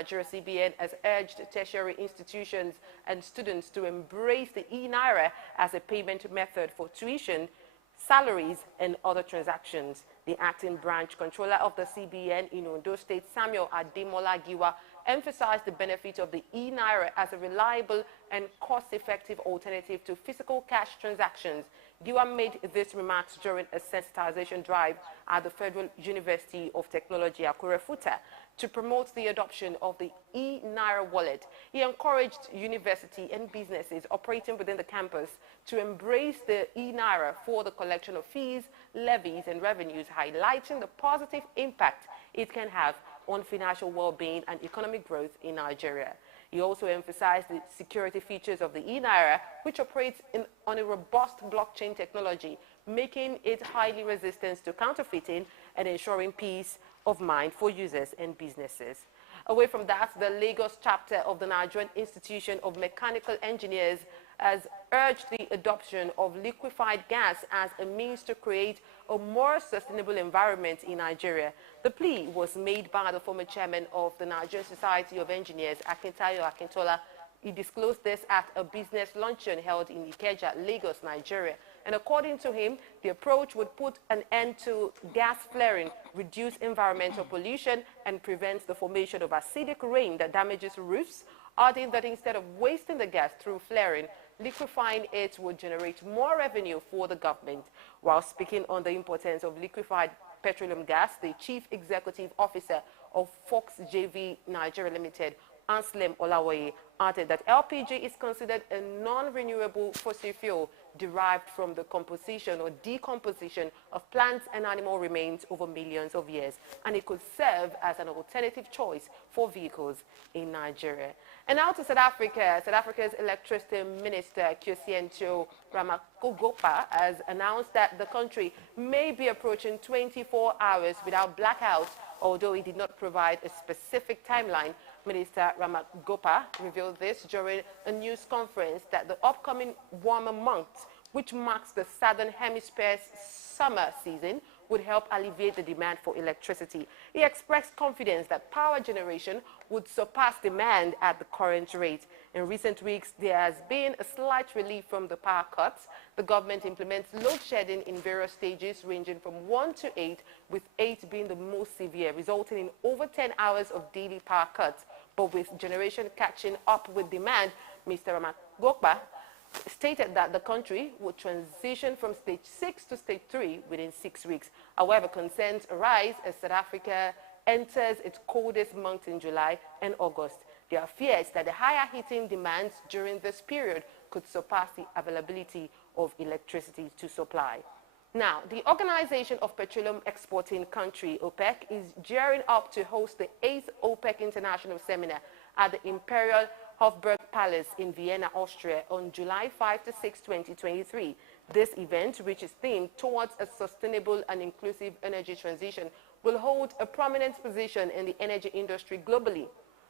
Nigeria, CBN, has urged tertiary institutions and students to embrace the e-Naira as a payment method for tuition, salaries, and other transactions. The acting branch controller of the CBN in Ondo State, Samuel Ademola Giwa, emphasized the benefit of the e-Naira as a reliable and cost-effective alternative to physical cash transactions. Giwa made these remarks during a sensitization drive at the Federal University of Technology, Akure Futa, to promote the adoption of the e-Naira wallet. He encouraged university and businesses operating within the campus to embrace the e-Naira for the collection of fees, levies, and revenues, highlighting the positive impact it can have on financial well-being and economic growth in Nigeria. He also emphasized the security features of the e-Naira, which operates on a robust blockchain technology, making it highly resistant to counterfeiting and ensuring peace of mind for users and businesses. Away from that, the Lagos chapter of the Nigerian Institution of Mechanical Engineers has urged the adoption of liquefied gas as a means to create a more sustainable environment in Nigeria. The plea was made by the former chairman of the Nigerian Society of Engineers, Akintayo Akintola. He disclosed this at a business luncheon held in Ikeja, Lagos, Nigeria. And according to him, the approach would put an end to gas flaring, reduce environmental pollution, and prevent the formation of acidic rain that damages roofs, adding that instead of wasting the gas through flaring, liquefying it would generate more revenue for the government. While speaking on the importance of liquefied petroleum gas, the chief executive officer of Fox JV Nigeria Limited, Anselm Olawoye, added that LPG is considered a non-renewable fossil fuel derived from the composition or decomposition of plants and animal remains over millions of years, and it could serve as an alternative choice for vehicles in Nigeria. And now to South Africa. South Africa's Electricity Minister, Kosientso Ramaphosa, has announced that the country may be approaching 24 hours without blackouts, although he did not provide a specific timeline. Minister Ramaphosa revealed this during a news conference that the upcoming warmer months, which marks the Southern Hemisphere's summer season, would help alleviate the demand for electricity. He expressed confidence that power generation would surpass demand at the current rate. In recent weeks, there has been a slight relief from the power cuts. The government implements load shedding in various stages, ranging from 1 to 8, with 8 being the most severe, resulting in over 10 hours of daily power cuts. But with generation catching up with demand, Mr. Ramaphosa stated that the country would transition from stage 6 to stage 3 within 6 weeks. However, concerns arise as South Africa enters its coldest months in July and August. There are fears that the higher heating demands during this period could surpass the availability of electricity to supply. Now, the Organization of Petroleum Exporting Country, OPEC, is gearing up to host the 8th OPEC International Seminar at the Imperial Hofburg Palace in Vienna, Austria on July 5 to 6, 2023. This event, which is themed towards a sustainable and inclusive energy transition, will hold a prominent position in the energy industry globally.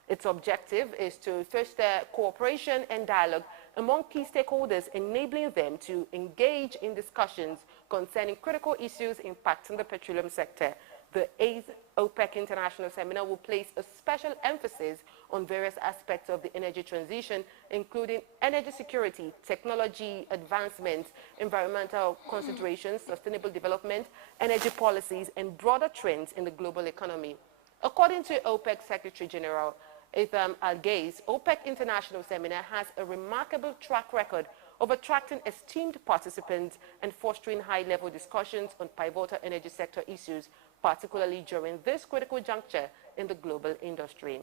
Its objective is to foster cooperation and dialogue among key stakeholders, enabling them to engage in discussions concerning critical issues impacting the petroleum sector. The 8th OPEC International Seminar will place a special emphasis on various aspects of the energy transition, including energy security, technology advancements, environmental considerations, sustainable development, energy policies, and broader trends in the global economy. According to OPEC Secretary General Ethan Algaze, OPEC International Seminar has a remarkable track record of attracting esteemed participants and fostering high-level discussions on pivotal energy sector issues, particularly during this critical juncture in the global industry.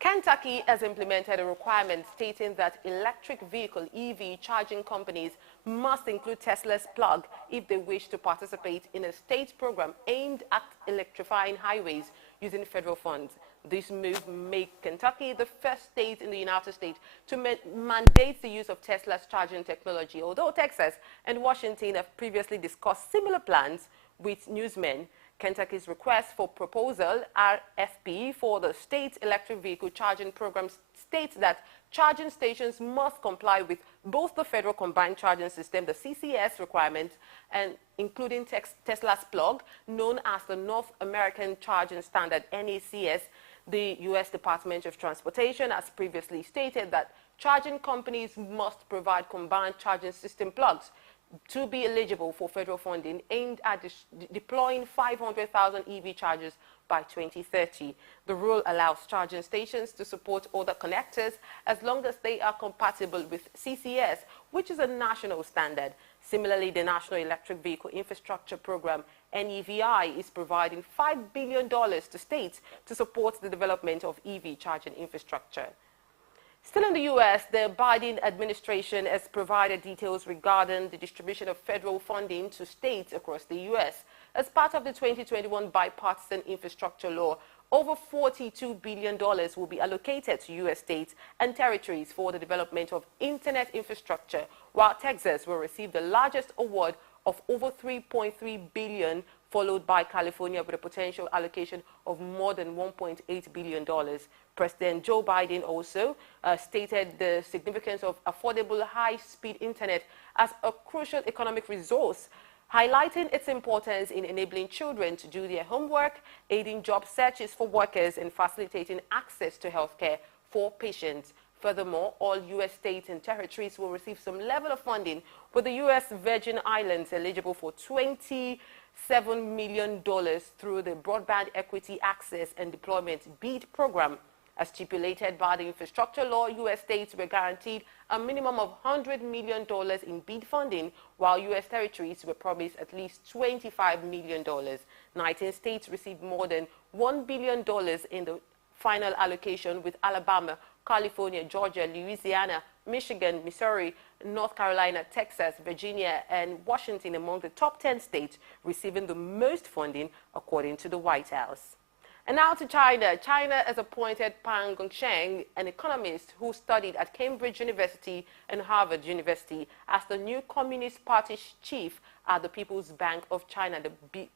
Kentucky has implemented a requirement stating that electric vehicle EV charging companies must include Tesla's plug if they wish to participate in a state program aimed at electrifying highways using federal funds. This move makes Kentucky the first state in the United States to mandate the use of Tesla's charging technology, although Texas and Washington have previously discussed similar plans with newsmen. Kentucky's request for proposal, RFP, for the state's electric vehicle charging program states that charging stations must comply with both the Federal Combined Charging System, the CCS requirements, and including Tesla's plug, known as the North American Charging Standard, NACS. The U.S. Department of Transportation has previously stated that charging companies must provide combined charging system plugs to be eligible for federal funding aimed at deploying 500,000 EV chargers by 2030. The rule allows charging stations to support other connectors as long as they are compatible with CCS, which is a national standard. Similarly, the National Electric Vehicle Infrastructure Program, NEVI, is providing $5 billion to states to support the development of EV charging infrastructure. Still in the U.S., the Biden administration has provided details regarding the distribution of federal funding to states across the U.S. As part of the 2021 bipartisan infrastructure law, over $42 billion will be allocated to U.S. states and territories for the development of internet infrastructure, while Texas will receive the largest award of over $3.3 billion, followed by California with a potential allocation of more than $1.8 billion. President Joe Biden also stated the significance of affordable high-speed internet as a crucial economic resource, highlighting its importance in enabling children to do their homework, aiding job searches for workers, and facilitating access to health care for patients. Furthermore, all U.S. states and territories will receive some level of funding, with the U.S. Virgin Islands eligible for $27 million through the Broadband Equity Access and Deployment BEAD program. As stipulated by the infrastructure law, U.S. states were guaranteed a minimum of $100 million in BEAD funding, while U.S. territories were promised at least $25 million. 19 states received more than $1 billion in the final allocation, with Alabama, California, Georgia, Louisiana, Michigan, Missouri, North Carolina, Texas, Virginia, and Washington among the top 10 states receiving the most funding, according to the White House. And now to China. China has appointed Pang Gongsheng, an economist who studied at Cambridge University and Harvard University, as the new Communist Party chief at the People's Bank of China, the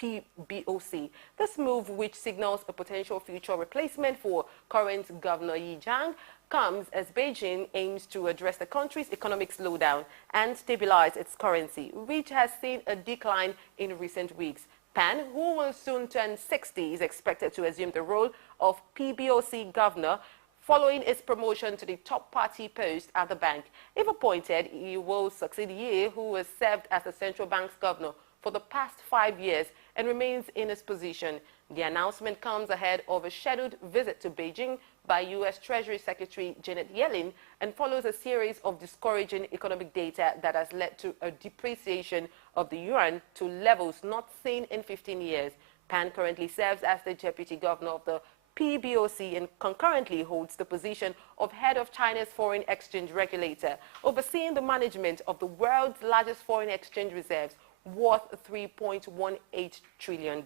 PBOC. This move, which signals a potential future replacement for current Governor Yi Jiang, comes as Beijing aims to address the country's economic slowdown and stabilize its currency, which has seen a decline in recent weeks. Pan, who will soon turn 60, is expected to assume the role of PBOC governor following its promotion to the top party post at the bank. If appointed, he will succeed Yi, who has served as the central bank's governor for the past 5 years and remains in his position. The announcement comes ahead of a scheduled visit to Beijing by U.S. Treasury Secretary Janet Yellen and follows a series of discouraging economic data that has led to a depreciation of the yuan to levels not seen in 15 years. Pan currently serves as the deputy governor of the PBOC and concurrently holds the position of head of China's foreign exchange regulator, overseeing the management of the world's largest foreign exchange reserves, worth $3.18 trillion.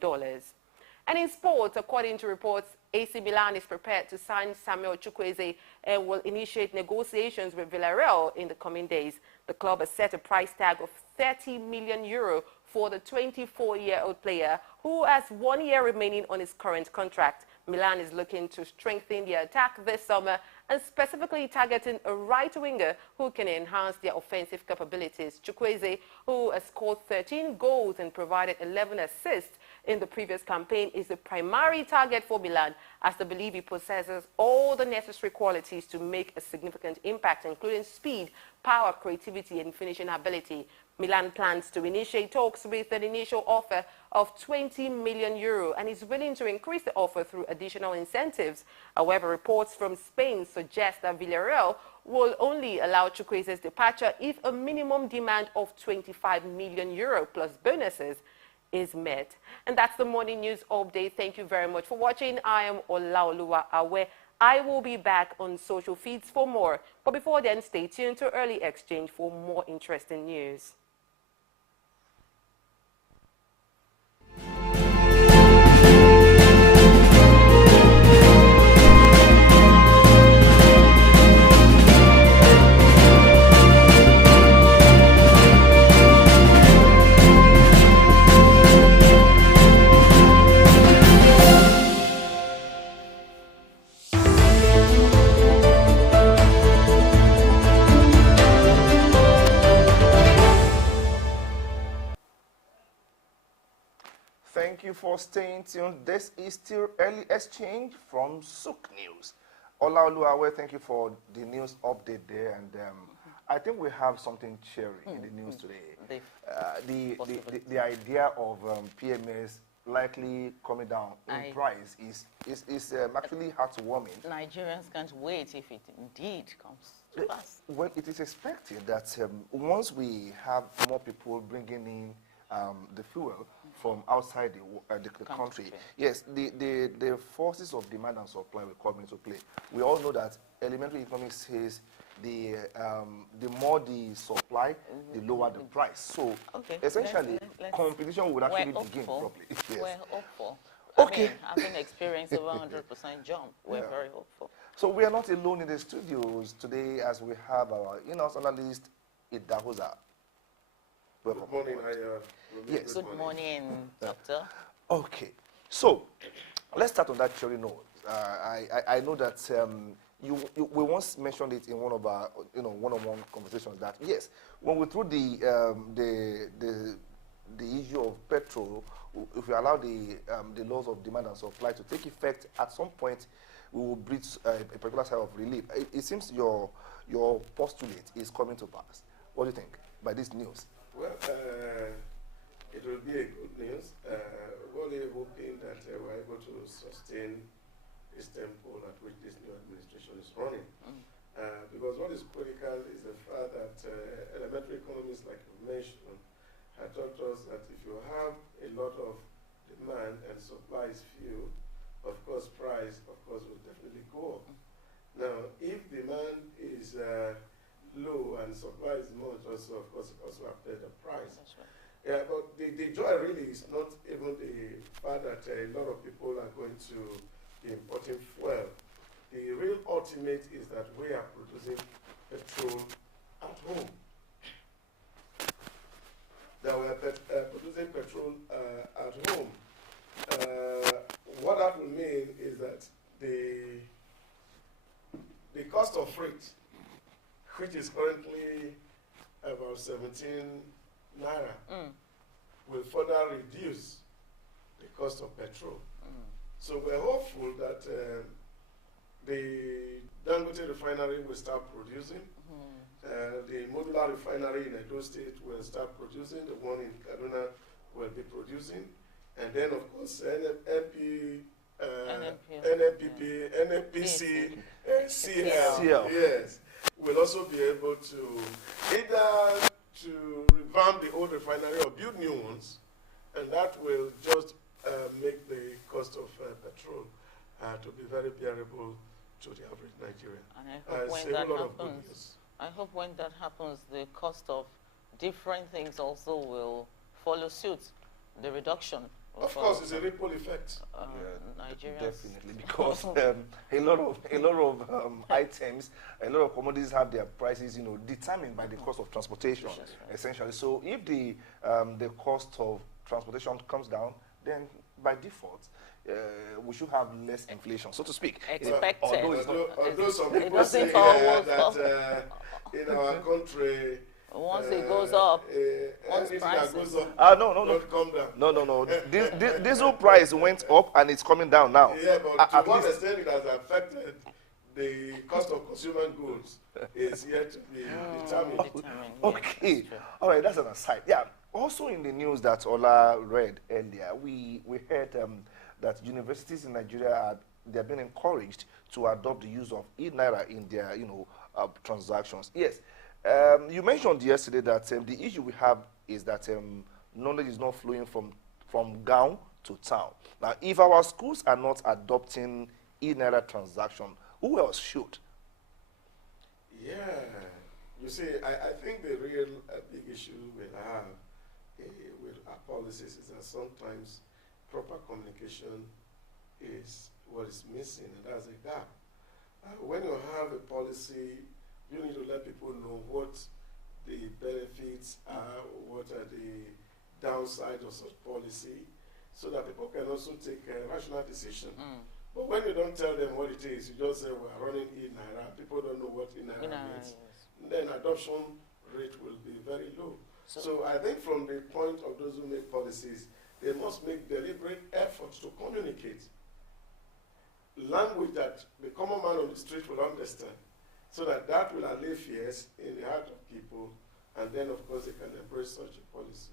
And in sports, according to reports, AC Milan is prepared to sign Samuel Chukwueze and will initiate negotiations with Villarreal in the coming days. The club has set a price tag of €30 million for the 24-year-old player, who has 1 year remaining on his current contract. Milan is looking to strengthen their attack this summer and specifically targeting a right winger who can enhance their offensive capabilities. Chukwueze, who has scored 13 goals and provided 11 assists in the previous campaign, is the primary target for Milan, as they believe he possesses all the necessary qualities to make a significant impact, including speed, power, creativity, and finishing ability. Milan plans to initiate talks with an initial offer of €20 million and is willing to increase the offer through additional incentives. However, reports from Spain suggest that Villarreal will only allow Chukwueze's departure if a minimum demand of €25 million plus bonuses is met. And that's the morning news update. Thank you very much for watching. I am Olaoluwa Awe. I will be back on social feeds for more. But before then, stay tuned to Early Exchange for more interesting news. for staying tuned. This is still Early Exchange from Souk News. Olaoluwawe, thank you for the news update there. And I think we have something cheery in the news today. The idea of PMS likely coming down in price is actually heartwarming. Nigerians can't wait if it indeed comes to pass. Well, it is expected that once we have more people bringing in the fuel from outside the country, yes, the forces of demand and supply will come into play. We all know that elementary economics says the more the supply, the lower the price. So essentially, competition would actually begin properly. Yes. We're hopeful. Okay. I mean, having experienced over 100% jump, we're very hopeful. So we are not alone in the studios today, as we have our in-house analyst, Idahosa. Welcome. Good morning, yes. Good morning, Doctor. Okay. So let's start on that cheery note. I know that we once mentioned it in one of our one-on-one conversations that yes, when we threw the issue of petrol, if we allow the laws of demand and supply to take effect, at some point we will breach a particular side of relief. It seems your postulate is coming to pass. What do you think by this news? Well, it will be a good news. We're only hoping that we're able to sustain this tempo at which this new administration is running. Because what is critical is the fact that elementary economists, like you mentioned, have taught us that if you have a lot of demand and supply is few, of course, price, of course, will definitely go up. Now, if demand is low and supply is much, also, of course, it also affects the price. That's right. Yeah, but the joy really is not even the fact that a lot of people are going to be importing fuel. The real ultimate is that we are producing petrol at home. That we are producing petrol at home. What that will mean is that the cost of freight, which is currently about 17 naira, will further reduce the cost of petrol. So we're hopeful that the Dangote refinery will start producing. The modular refinery in Edo State will start producing. The one in Kaduna will be producing. And then, of course, NNPC, CL, yes, will also be able to either to revamp the old refinery or build new ones, and that will just make the cost of petrol to be very bearable to the average Nigerian. And I hope when that happens, the cost of different things also will follow suit. The reduction. Of course, it's a ripple effect. Nigerians. Definitely, because a lot of items, a lot of commodities have their prices, determined by the cost of transportation, essentially. So if the cost of transportation comes down, then by default, we should have less inflation, so to speak. Expected. Although some people say that in our country, once it goes up, once prices goes up, no. Come down. No. Diesel price went up and it's coming down now. Yeah, but to what extent it has affected the cost of consumer goods is yet to be determined. Okay. All right, that's an aside. Yeah. Also in the news that Ola read earlier, we heard that universities in Nigeria they're being encouraged to adopt the use of e-naira in their transactions. Yes. You mentioned yesterday that the issue we have is that knowledge is not flowing from gown to town. Now, if our schools are not adopting e-naira transaction, who else should? Yeah, you see, I think the real big issue we'll have with our policies is that sometimes proper communication is what is missing, and that's a gap. When you have a policy, you need to let people know what the benefits are, what are the downsides of such policy, so that people can also take a rational decision. But when you don't tell them what it is, you just say, we're running e-naira, people don't know what e-naira means, then adoption rate will be very low. So I think from the point of those who make policies, they must make deliberate efforts to communicate language that the common man on the street will understand, so that that will allay fears in the heart of people, and then of course they can embrace such a policy.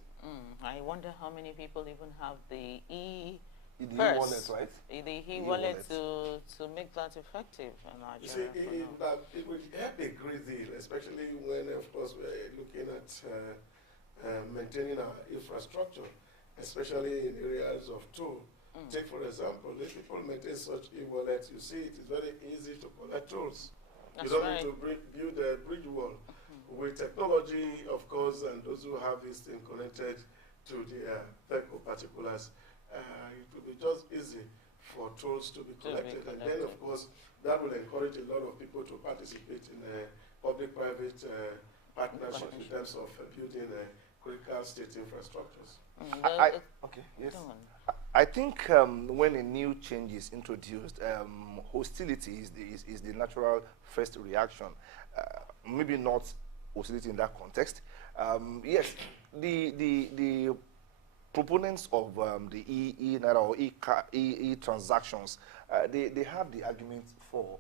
I wonder how many people even have the e-wallet, right? The e-wallet to make that effective in You see, Nigeria. it will help a great deal, especially when, of course, we're looking at maintaining our infrastructure, especially in areas of toll. Take, for example, if people maintain such e-wallets, you see it is very easy to collect tolls. That's you don't right. need to build a bridge wall. With technology, of course, and those who have this thing connected to the vehicle particulars, it will be just easy for tolls to be collected. And then, of course, that will encourage a lot of people to participate in public-private partnerships in terms of building critical state infrastructures. Okay, yes. I think when a new change is introduced, hostility is the natural first reaction. Maybe not hostility in that context. Yes, the proponents of the e-naira or e-transactions, they have the argument for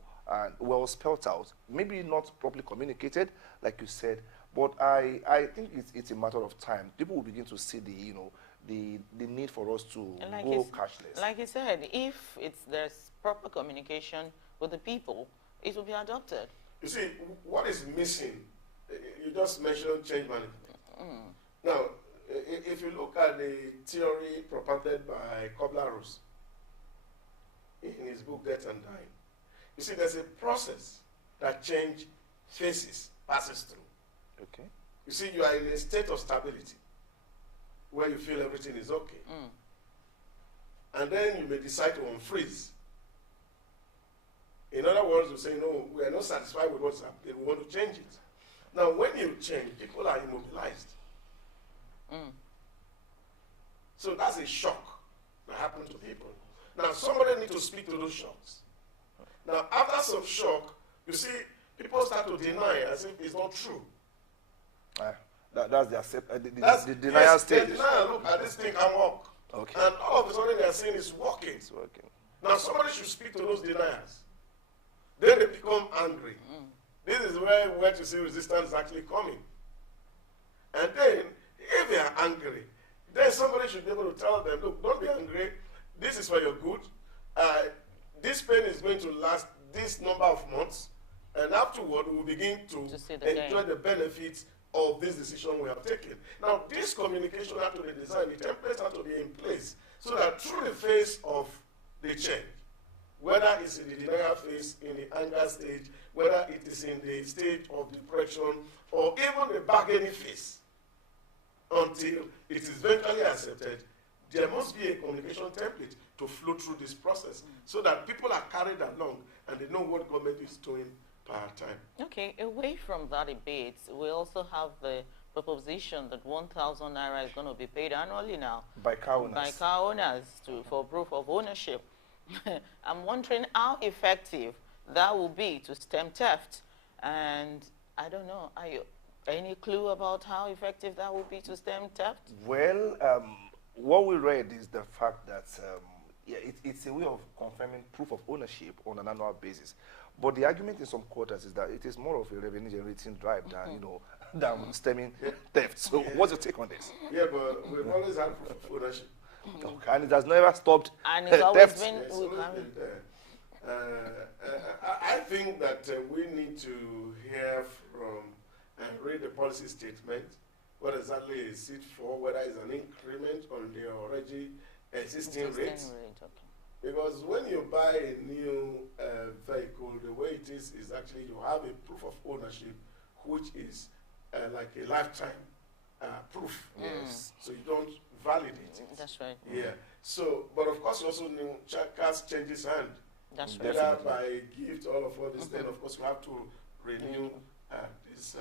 well spelled out. Maybe not properly communicated, like you said, but I think it's a matter of time. People will begin to see the need for us to go cashless. Like you said, if there's proper communication with the people, it will be adopted. You see, what is missing, you just mentioned change management. Now, if you look at the theory propounded by Kubler-Ross in his book Death and Dying, you see there's a process that change passes through. Okay. You see, you are in a state of stability where you feel everything is okay. And then you may decide to unfreeze. In other words, you say, no, we are not satisfied with what's happening, we want to change it. Now, when you change, people are immobilized. So that's a shock that happened to people. Now, somebody needs to speak to those shocks. Now, after some shock, you see, people start to deny as if it's not true. That's the denial stage. The denial, look at this thing can work. Okay. And all of a sudden they are saying it's working. It's working. Now somebody should speak to those deniers. Then they become angry. This is where to see resistance is actually coming. And then, if they are angry, then somebody should be able to tell them, look, don't be angry. This is for your good. This pain is going to last this number of months. And afterward, we will begin to enjoy the benefits of this decision we have taken. Now, this communication has to be designed, the templates have to be in place, so that through the phase of the change, whether it's in the denial phase, in the anger stage, whether it is in the stage of depression, or even the bargaining phase, until it is eventually accepted, there must be a communication template to flow through this process, so that people are carried along and they know what government is doing per time. Okay, away from that debate, we also have the proposition that 1,000 naira is going to be paid annually now By car owners. by car owners for proof of ownership. I'm wondering how effective that will be to stem theft. And I don't know, any clue about how effective that will be to stem theft? Well, what we read is the fact that it's a way of confirming proof of ownership on an annual basis. But the argument in some quarters is that it is more of a revenue-generating drive than, than stemming theft. So what's your take on this? Yeah, but we've always had proof of ownership. Okay, and it has never stopped And it's always theft. been... It's always been there. I think that we need to hear from and read the policy statement, what exactly is it for, whether it's an increment on the already existing rates. Because when you buy a new vehicle, the way it is actually you have a proof of ownership, which is like a lifetime proof. Yes. So you don't validate it. That's right. Yeah. So, but of course, you also know cars changes hand. That's right. Whether by gift, all of this, then of course you have to renew this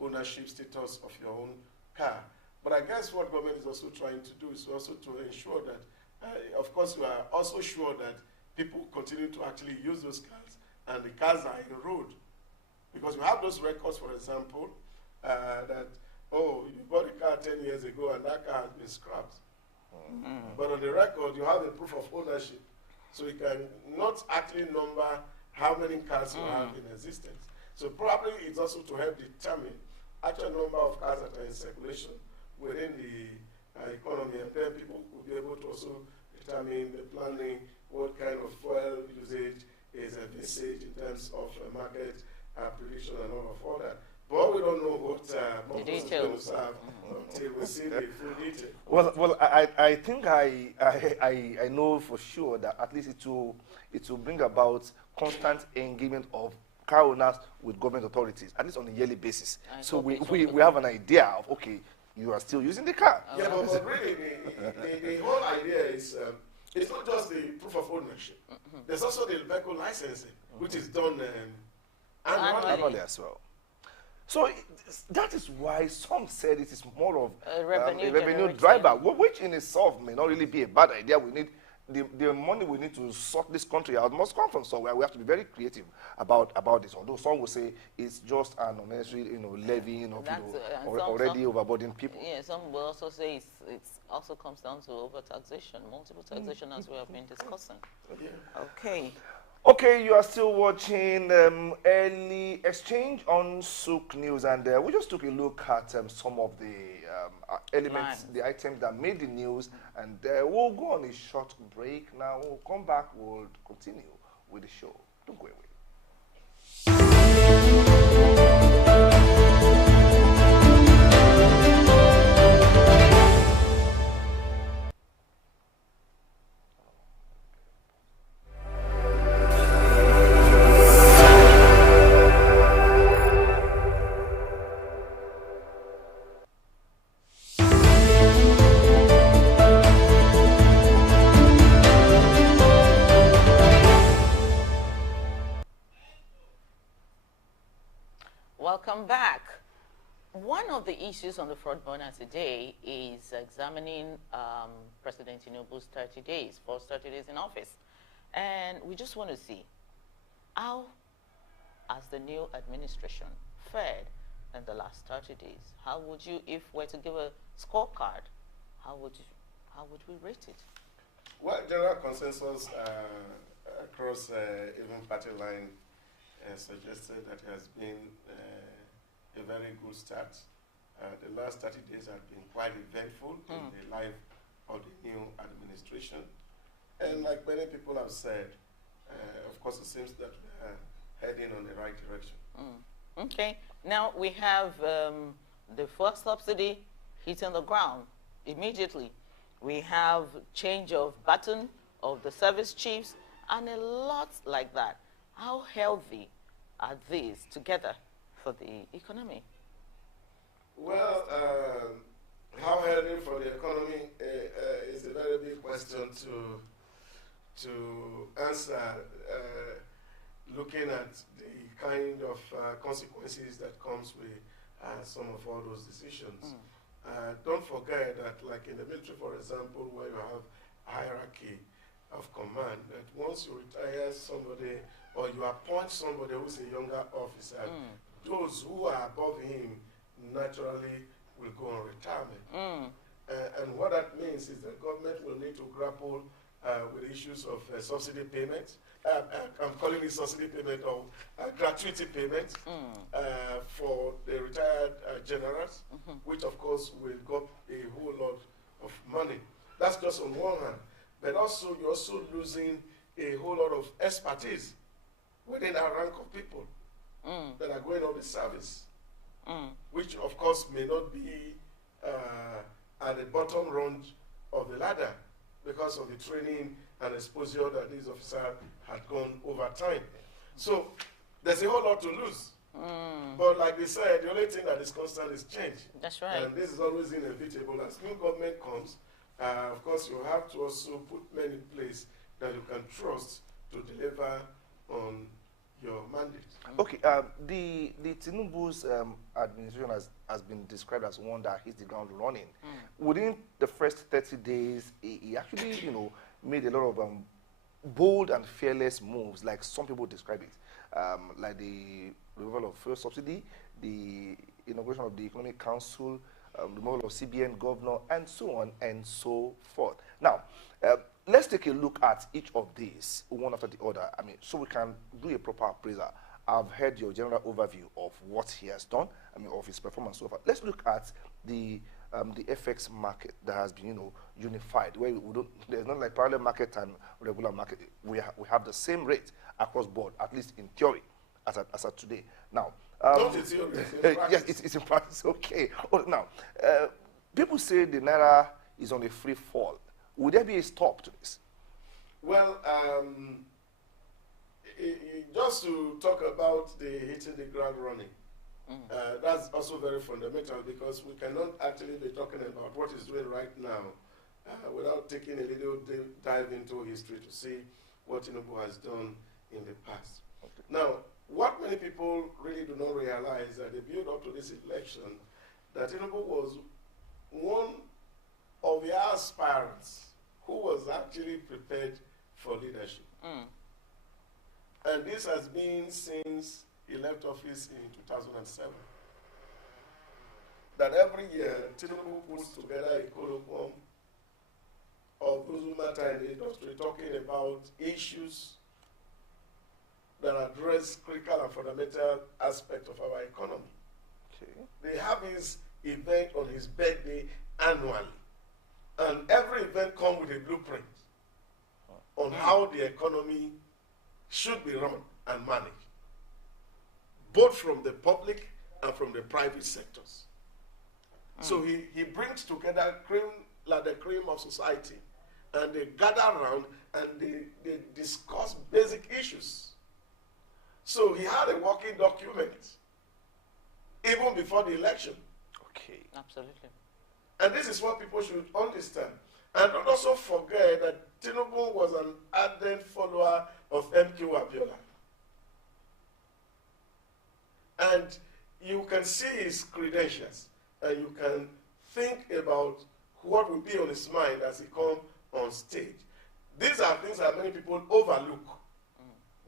ownership status of your own car. But I guess what government is also trying to do is also to ensure that, of course, we are also sure that people continue to actually use those cars and the cars are in the road. Because we have those records, for example, that, oh, you bought a car 10 years ago and that car has been scrapped. But on the record, you have a proof of ownership. So you can not actually number how many cars you have in existence. So probably it's also to help determine actual number of cars that are in circulation within the economy, and then people will be able to also determine the planning, what kind of fuel usage is envisaged in terms of market prediction and all that. But we don't know what the details have until we see the full detail. Well, I think I know for sure that at least it will bring about constant engagement of car owners with government authorities, at least on a yearly basis. So we have an idea of, okay, you are still using the car. Yeah, but really, the whole idea is it's not just the proof of ownership. There's also the vehicle licensing, which is done Annually as well. So that is why some said it is more of A revenue a revenue generator. driver, which in itself may not really be a bad idea. We need the money we need to sort this country out must come from somewhere. We have to be very creative about this. Although some will say it's just an unnecessary, levying of already overburdened people. Yeah, some will also say it's also comes down to over-taxation, multiple taxation, as we have been discussing. Yeah. Okay. Okay, you are still watching Early Exchange on Souk News, and we just took a look at some of the elements, the items that made the news, and we'll go on a short break. Now we'll come back, we'll continue with the show. Don't go away. Welcome back. One of the issues on the front burner today is examining President Tinubu's 30 days, first 30 days in office. And we just want to see how has the new administration fared in the last 30 days. How would you, if we're to give a scorecard, how would we rate it? Well, general consensus across even party line suggested that it has been a very good start. The last 30 days have been quite eventful in the life of the new administration. And like many people have said, of course, it seems that we are heading on the right direction. Okay. Now we have the first subsidy hitting the ground immediately. We have change of baton of the service chiefs and a lot like that. How healthy are these together for the economy? Well, how healthy for the economy is a very big question to answer, looking at the kind of consequences that comes with some of all those decisions. Don't forget that, like in the military, for example, where you have hierarchy of command, that once you retire somebody or you appoint somebody who's a younger officer, those who are above him naturally will go on retirement. And what that means is that government will need to grapple with issues of subsidy payments. I'm calling it subsidy payment or gratuity payment for the retired generals, which of course will go a whole lot of money. That's just on one hand. But also you're also losing a whole lot of expertise within our rank of people that are going on the service, which of course may not be at the bottom rung of the ladder because of the training and exposure that these officers had gone over time. So there's a whole lot to lose. But like we said, the only thing that is constant is change. That's right. And this is always inevitable. As new government comes, of course, you have to also put men in place that you can trust to deliver on your mandate. Okay, the Tinubu's administration has been described as one that hits the ground running. Within the first 30 days, he actually, made a lot of bold and fearless moves, like some people describe it, like the removal of fuel subsidy, the inauguration of the Economic Council, removal of CBN governor, and so on and so forth. Now, let's take a look at each of these, one after the other. I mean, so we can do a proper appraisal. I've heard your general overview of what he has done, I mean, of his performance so far. Let's look at the FX market that has been, unified, where we don't, there's not like parallel market and regular market. We have the same rate across board, at least in theory, as at today. Now, Not in theory, it's in yes, practice. it's in practice. Okay. Now, people say the naira is on a free fall. Would there be a stop to this? Well, just to talk about the hitting the ground running, that's also very fundamental, because we cannot actually be talking about what he's doing right now without taking a little dive into history to see what Tinubu has done in the past. Okay. Now, what many people really do not realize that the build up to this election, that Tinubu was one of the aspirants who was actually prepared for leadership. And this has been since he left office in 2007. That every year, Tinubu puts together a colloquium of those who matter in the industry, talking about issues that address critical and fundamental aspects of our economy. Okay. They have his event on his birthday annually. And every event comes with a blueprint on how the economy should be run and managed, both from the public and from the private sectors. So he brings together cream like the cream of society, and they gather around and they discuss basic issues. So he had a working document even before the election. Okay. Absolutely. And this is what people should understand. And don't also forget that Tinubu was an ardent follower of MQ Abiola. And you can see his credentials, and you can think about what will be on his mind as he comes on stage. These are things that many people overlook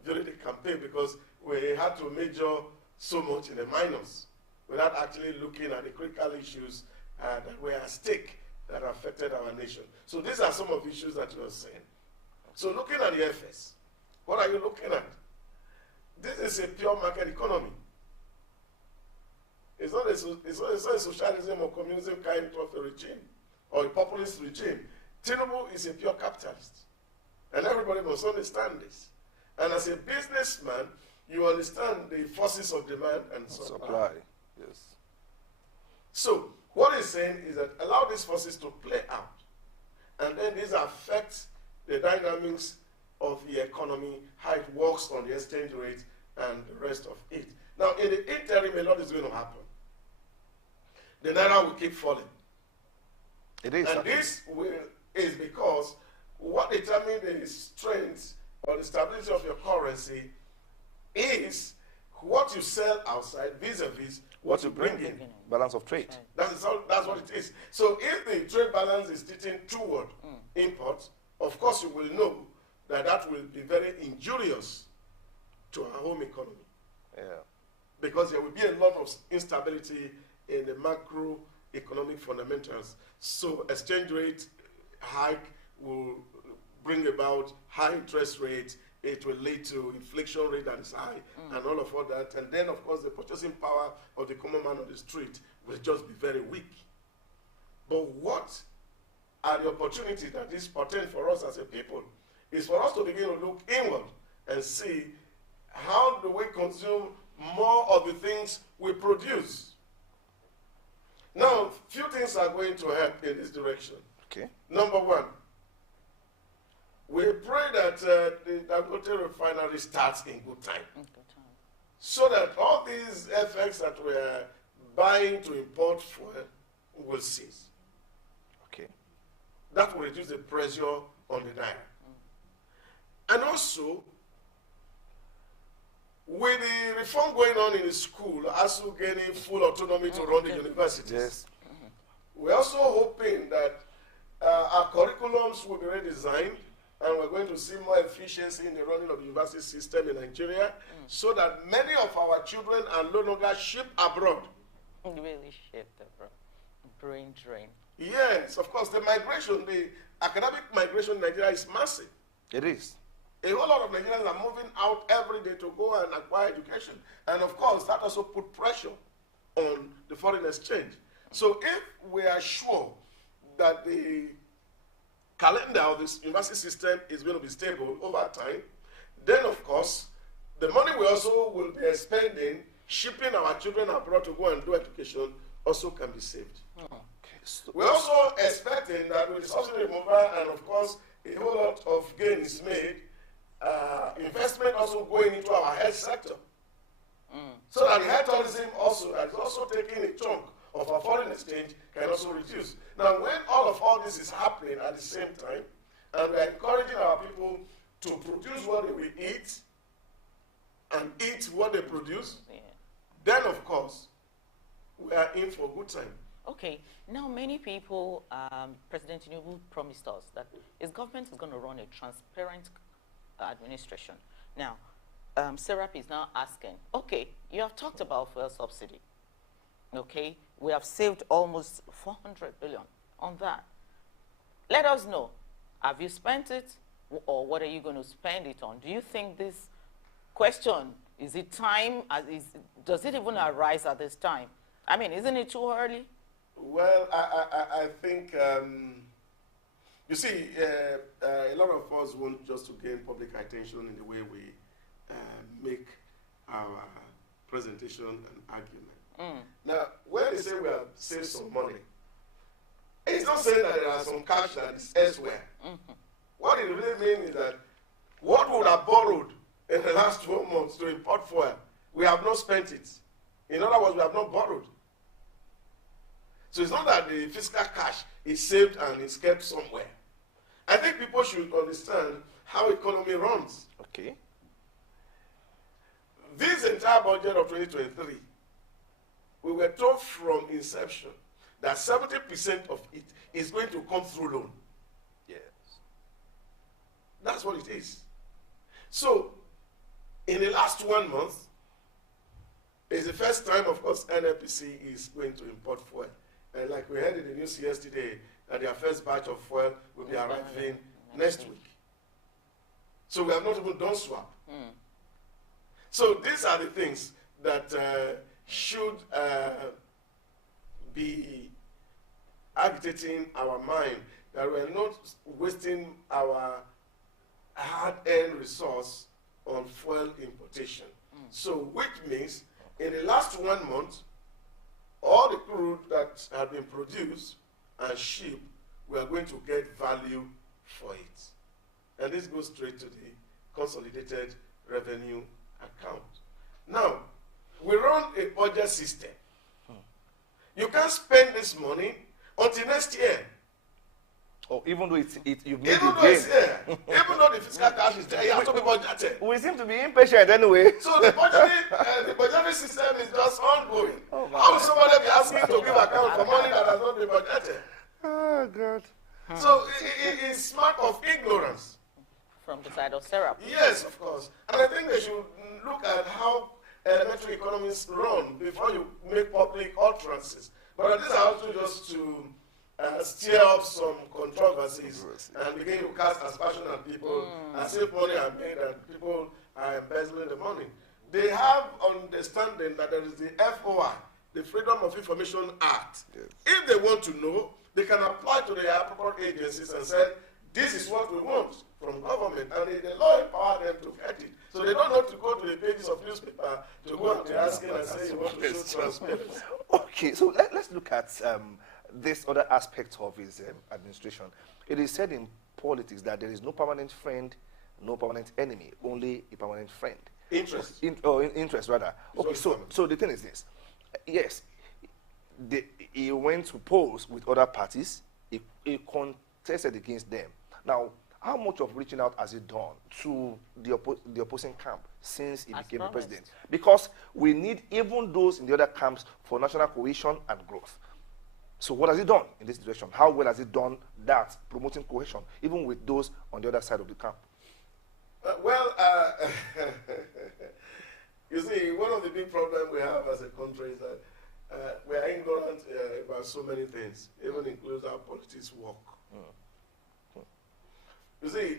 during the campaign, because we had to major so much in the minors without actually looking at the critical issues that were at stake that affected our nation. So these are some of the issues that you are saying. So looking at the FS, what are you looking at? This is a pure market economy. It's not a socialism or communism kind of a regime or a populist regime. Tinubu is a pure capitalist. And everybody must understand this. And as a businessman, you understand the forces of demand and supply. Yes. So what he's saying is that allow these forces to play out. And then these affect the dynamics of the economy, how it works on the exchange rate and the rest of it. Now, in the interim, a lot is going to happen. The naira will keep falling. It is. And this is because what determines the strength or the stability of your currency is what you sell outside vis-a-vis what you bring in. Balance of trade. That's what it is. So if the trade balance is tilting toward imports, of course you will know that that will be very injurious to our home economy. Yeah. Because there will be a lot of instability in the macroeconomic fundamentals. So exchange rate hike will bring about high interest rates. It will lead to inflation rate that is high and all of that. And then, of course, the purchasing power of the common man on the street will just be very weak. But what are the opportunities that this portends for us as a people is for us to begin to look inward and see how do we consume more of the things we produce. Now, few things are going to help in this direction. Okay. Number one, we pray that the Dangote refinery starts in good time, so that all these effects that we're buying to import fuel will cease. Okay. That will reduce the pressure on the naira. And also, with the reform going on in the school, ASU gaining full autonomy to run the universities, Yes. we're also hoping that our curriculums will be redesigned, and we're going to see more efficiency in the running of the university system in Nigeria, so that many of our children are no longer shipped abroad. Really shit, bro. brain drain. Yes, of course, the migration, the academic migration in Nigeria is massive. It is. A whole lot of Nigerians are moving out every day to go and acquire education. And of course, that also put pressure on the foreign exchange. So if we are sure that the calendar of this university system is going to be stable over time, then of course, the money we also will be spending shipping our children abroad to go and do education also can be saved. Okay. So, We're also expecting that with the subsidy removal and of course a whole lot of gains made, investment also going into our health sector. So that the health tourism also, that is also taking a chunk of our foreign exchange, can also reduce. Now when all this is happening at the same time, and we're encouraging our people to produce what they will eat and eat what they produce, Yeah. then of course we are in for a good time. Okay, now many people, President Tinubu promised us that his government is going to run a transparent administration. Now, Serap is now asking, okay, you have talked about fuel subsidy. Okay, we have saved almost 400 billion on that. Let us know, have you spent it or what are you going to spend it on? Do you think this question, is it time, does it even arise at this time? I mean, isn't it too early? Well, I think, you see, a lot of us want just to gain public attention in the way we make our presentation and argument. Now, when they say we have saved some money, it's not saying that there are some cash that is elsewhere. What it really means is that what we would have borrowed in the last 12 months to import fuel, we have not spent it. In other words, we have not borrowed. So it's not that the fiscal cash is saved and is kept somewhere. I think people should understand how economy runs. okay. This entire budget of 2023, we were told from inception that 70% of it is going to come through loan. Yes. That's what it is. So, in the last 1 month, it's the first time, of course, NNPC is going to import fuel. And like we heard in the news yesterday, that their first batch of fuel will be arriving next week. So we have not even done swap. So these are the things that should be agitating our mind, that we're not wasting our hard-earned resource on fuel importation. So which means in the last 1 month, all the crude that had been produced and shipped, we are going to get value for it. And this goes straight to the consolidated revenue account. Now, we run a budget system. You can't spend this money until next year. Or even though you've made Even a though gain. it's there, even though the fiscal cash is there, you have to be budgeted. We seem to be impatient anyway. So the budgetary system is just ongoing. Oh, my How will somebody be asking to give account for money that has not been budgeted? Oh, God. So it's mark of ignorance. From the side of Serap. Yes, of course. And I think they should look at how elementary economies run before you make public utterances. But these are also just to stir up some controversies and begin to cast aspersion on people as if money are made and people are embezzling the money. They have understanding that there is the FOI, the Freedom of Information Act. Yes. If they want to know, they can apply to the appropriate agencies and say, this is what we want from government, and the law empower them to get it. So they don't have to go to the pages of newspaper to go and be asking and say you want to show transparency. Okay, so let's look at this other aspect of his administration. It is said in politics that there is no permanent friend, no permanent enemy, only a permanent friend. Interest. Interest, rather. Okay, So so the thing is this. Yes, he went to polls with other parties. He contested against them. Now, how much of reaching out has he done to the opposing camp since he As became the promised. president? Because we need even those in the other camps for national cohesion and growth. So what has he done in this situation? How well has he done that, promoting cohesion, even with those on the other side of the camp? You see, one of the big problems we have as a country is that we are ignorant about so many things, even includes how politics work. You see,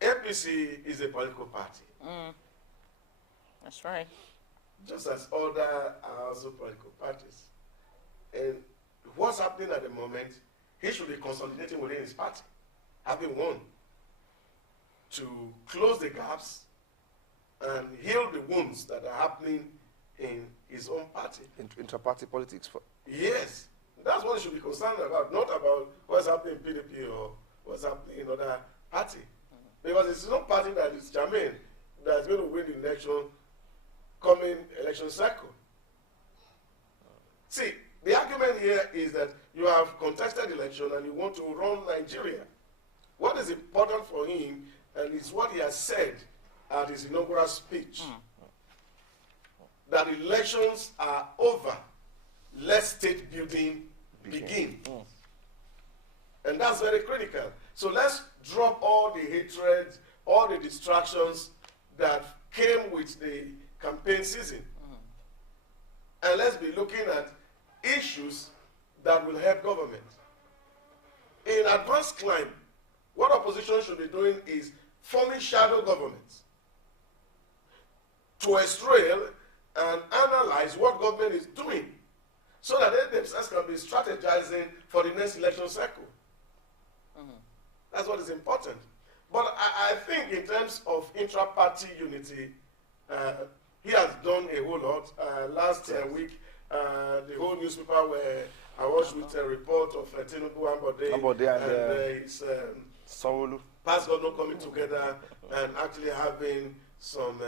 APC is a political party. That's right. Just as other are also political parties. And what's happening at the moment, he should be consolidating within his party, having won, to close the gaps and heal the wounds that are happening in his own party. Inter-party politics. Yes, that's what he should be concerned about, not about what's happening in PDP or what's happening in other party. Because it's not party that is germane that's going to win the election, coming election cycle. See, the argument here is that you have contested election and you want to run Nigeria. What is important for him, and it's what he has said at his inaugural speech, that elections are over, let state building begin. And that's very critical. So let's drop all the hatred, all the distractions that came with the campaign season. And let's be looking at issues that will help government. In advanced climb, what opposition should be doing is forming shadow governments to extrail and analyze what government is doing so that they themselves can be strategizing for the next election cycle. That's what is important. But I think in terms of intra-party unity, he has done a whole lot. Last week, the whole newspaper were awash with a report of Tinubu Ambode and his Sanwo-Olu. past governor coming together and actually having some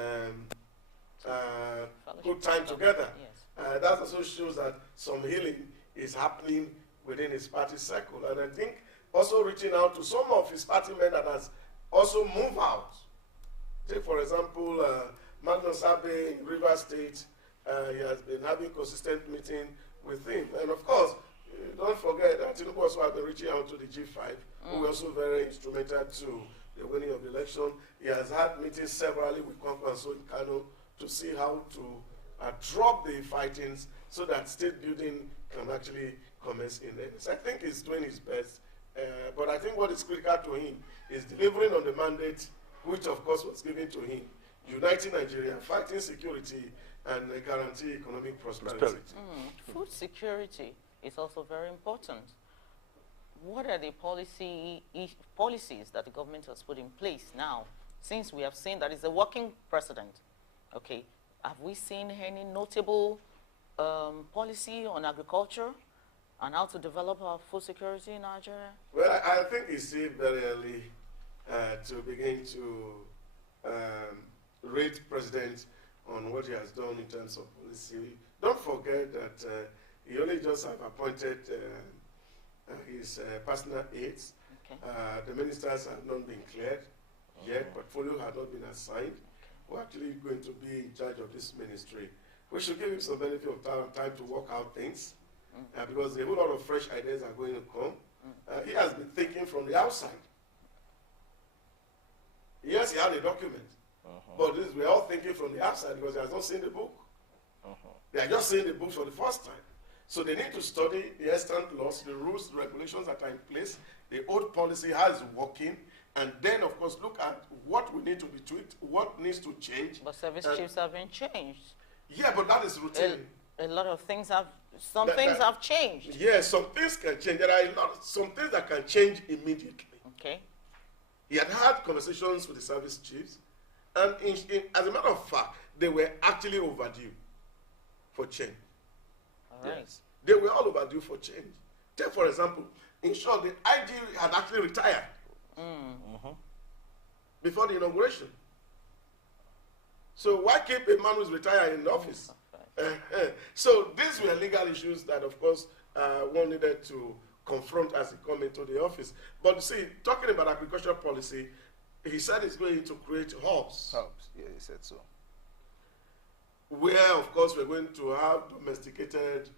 good time together. Yes. That also shows that some healing is happening within his party circle. And I think also reaching out to some of his party men that has also moved out. Take, for example, Magnus Abe in Rivers State. He has been having consistent meeting with him. And of course, don't forget that Tinubu also has been reaching out to the G5, who were also very instrumental to the winning of the election. He has had meetings severally with Kwankwaso in Kano to see how to drop the fightings so that state building can actually commence in there. So I think he's doing his best. But I think what is critical to him is delivering on the mandate, which of course was given to him, uniting Nigeria, fighting security, and guarantee economic prosperity. Food security is also very important. What are the policies that the government has put in place now, since we have seen that it's a working precedent? Okay, have we seen any notable policy on agriculture and how to develop our food security in Nigeria? Well, I think it's still very early to begin to rate President on what he has done in terms of policy. Don't forget that he only just have appointed his personal aides. Okay. The ministers have not been cleared yet. Portfolio has not been assigned. We're actually going to be in charge of this ministry. We should give him some benefit of time to work out things because a whole lot of fresh ideas are going to come. He has been thinking from the outside. Yes, he had a document, but we're all thinking from the outside because he has not seen the book. They are just seeing the book for the first time. So they need to study the extant laws, the rules, the regulations that are in place, the old policy, how it's working, and then, of course, look at what we need to be tweaked, what needs to change. But service chiefs have been changed. Yeah, but that is routine. A lot of things have, things have changed. Yes, some things can change. There are some things that can change immediately. Okay. He had had conversations with the service chiefs, and as a matter of fact, they were actually overdue for change. All right. Yes. They were all overdue for change. Take, for example, in short, the IG had actually retired before the inauguration. So why keep a man who's retired in the office? So these were legal issues that, of course, one needed to confront as he come into the office. But you see, talking about agricultural policy, he said he's going to create hubs. Yeah, he said so. Where, of course, we're going to have domesticated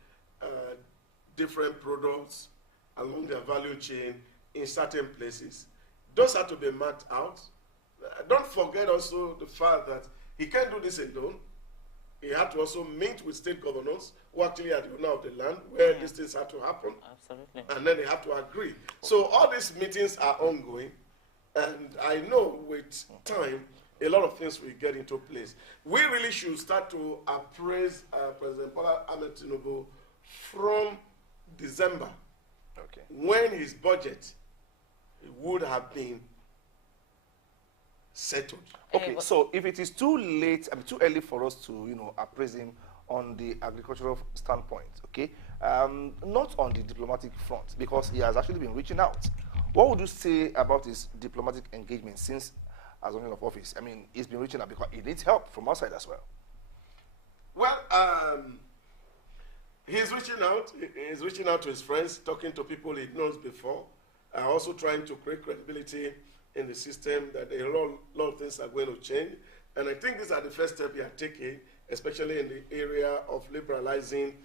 different products along their value chain in certain places. Those have to be mapped out. Don't forget also the fact that he can't do this alone. he had to also meet with state governors who actually are the owner of the land where these things had to happen. Absolutely. And then they have to agree. So all these meetings are ongoing, and I know with time, a lot of things will get into place. We really should start to appraise President Bola Ahmed Tinubu from December, Okay. when his budget would have been settled. Okay, but- so if it is too late, I mean, too early for us to, appraise him on the agricultural standpoint, okay, not on the diplomatic front, because he has actually been reaching out. What would you say about his diplomatic engagement since assumption of office? I mean, he's been reaching out because he needs help from outside as well. Well, he's reaching out. He's reaching out to his friends, talking to people he knows before, also trying to create credibility in the system that a lot of things are going to change. And I think these are the first steps he are taking, especially in the area of liberalizing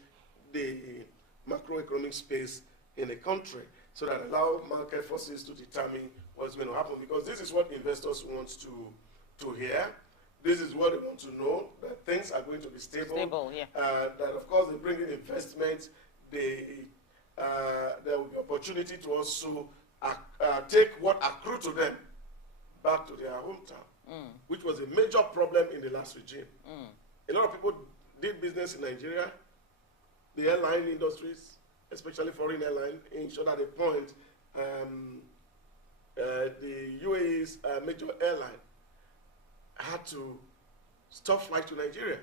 the macroeconomic space in the country, so that allow market forces to determine what's going to happen. Because this is what investors want to hear. This is what they want to know, that things are going to be stable. Stable, yeah. That, of course, they bring in investment. There will be opportunity to also take what accrued to them back to their hometown, which was a major problem in the last regime. A lot of people did business in Nigeria, the airline industries, especially foreign airline, ensured at a point the UAE's major airline had to stop flight to Nigeria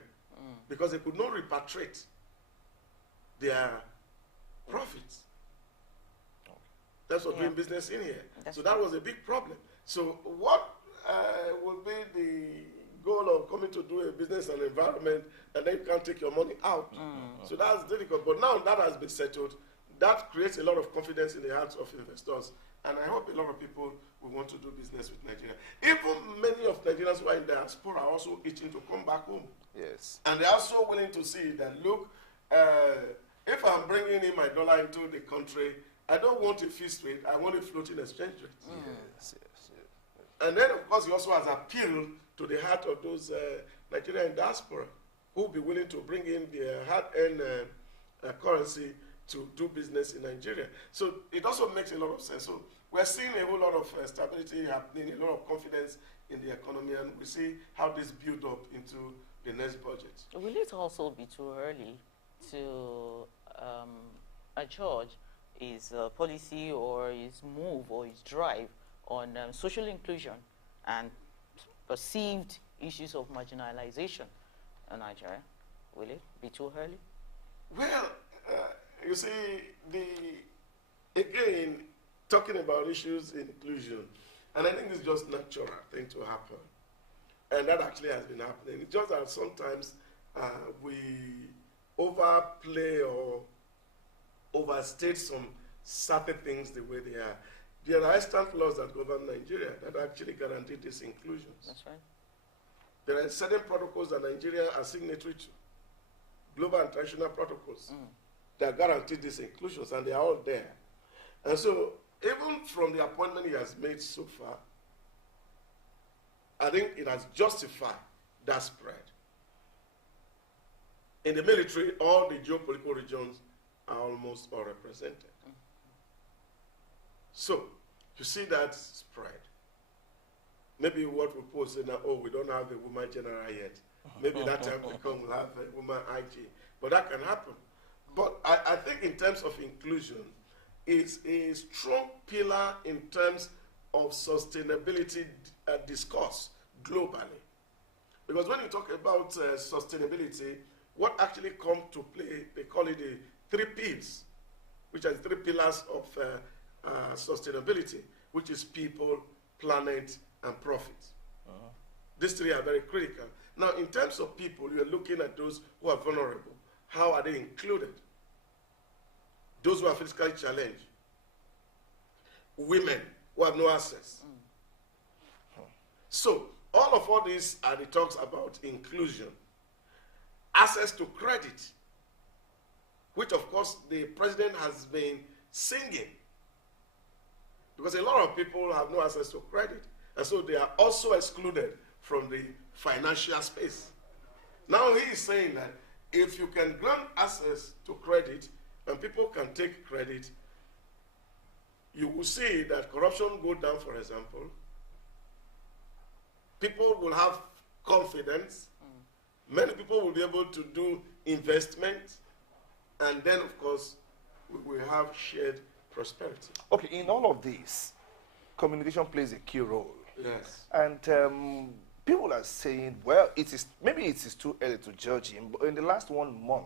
because they could not repatriate their profits. That's what doing business in here. That's So that was a big problem. So what will be the goal of coming to do a business and environment, and then you can't take your money out? So that's difficult. But now that has been settled, that creates a lot of confidence in the hearts of investors. And I hope a lot of people will want to do business with Nigeria. Even many of Nigerians who are in diaspora are also itching to come back home. Yes. And they're also willing to see that, look, if I'm bringing in my dollar into the country, I don't want a fixed rate, I want a floating exchange rate. Yes, yes, yes. And then, of course, he also has appealed to the heart of those Nigerian diaspora who will be willing to bring in their hard-earned currency to do business in Nigeria. So it also makes a lot of sense. So we're seeing a whole lot of stability happening, a lot of confidence in the economy, and we see how this build up into the next budget. Will it also be too early to adjudge his policy or his move or his drive on social inclusion and perceived issues of marginalization in Nigeria? Will it be too early? Well, you see, again, talking about issues in inclusion, and I think it's just natural thing to happen. And that actually has been happening. It's just that sometimes we overplay or overstate some certain things the way they are. There are extant laws that govern Nigeria that actually guarantee this inclusion. That's right. There are certain protocols that Nigeria are signatory to, global and international protocols that guarantee these inclusions, and they are all there. And so, even from the appointment he has made so far, I think it has justified that spread. In the military, all the geopolitical regions are almost all represented. So, you see that spread. Maybe what we post now, oh, we don't have a woman general yet. Maybe that time will come, we'll have a woman IG. But that can happen. But I think in terms of inclusion, it's a strong pillar in terms of sustainability discourse globally. Because when you talk about sustainability, what actually comes to play, they call it the 3 Ps, which are the 3 pillars of sustainability, which is people, planet, and profit. These 3 are very critical. Now, in terms of people, you're looking at those who are vulnerable. How are they included? Those who are physically challenged. Women who have no access. So, all these are the talks about inclusion. Access to credit, which of course the president has been singing. Because a lot of people have no access to credit. And so they are also excluded from the financial space. Now he is saying that if you can grant access to credit and people can take credit, you will see that corruption go down, for example. People will have confidence. Many people will be able to do investment. And then, of course, we will have shared prosperity. Okay, in all of this, communication plays a key role. Yes. And people are saying, well, maybe it is too early to judge him, but in the last 1 month,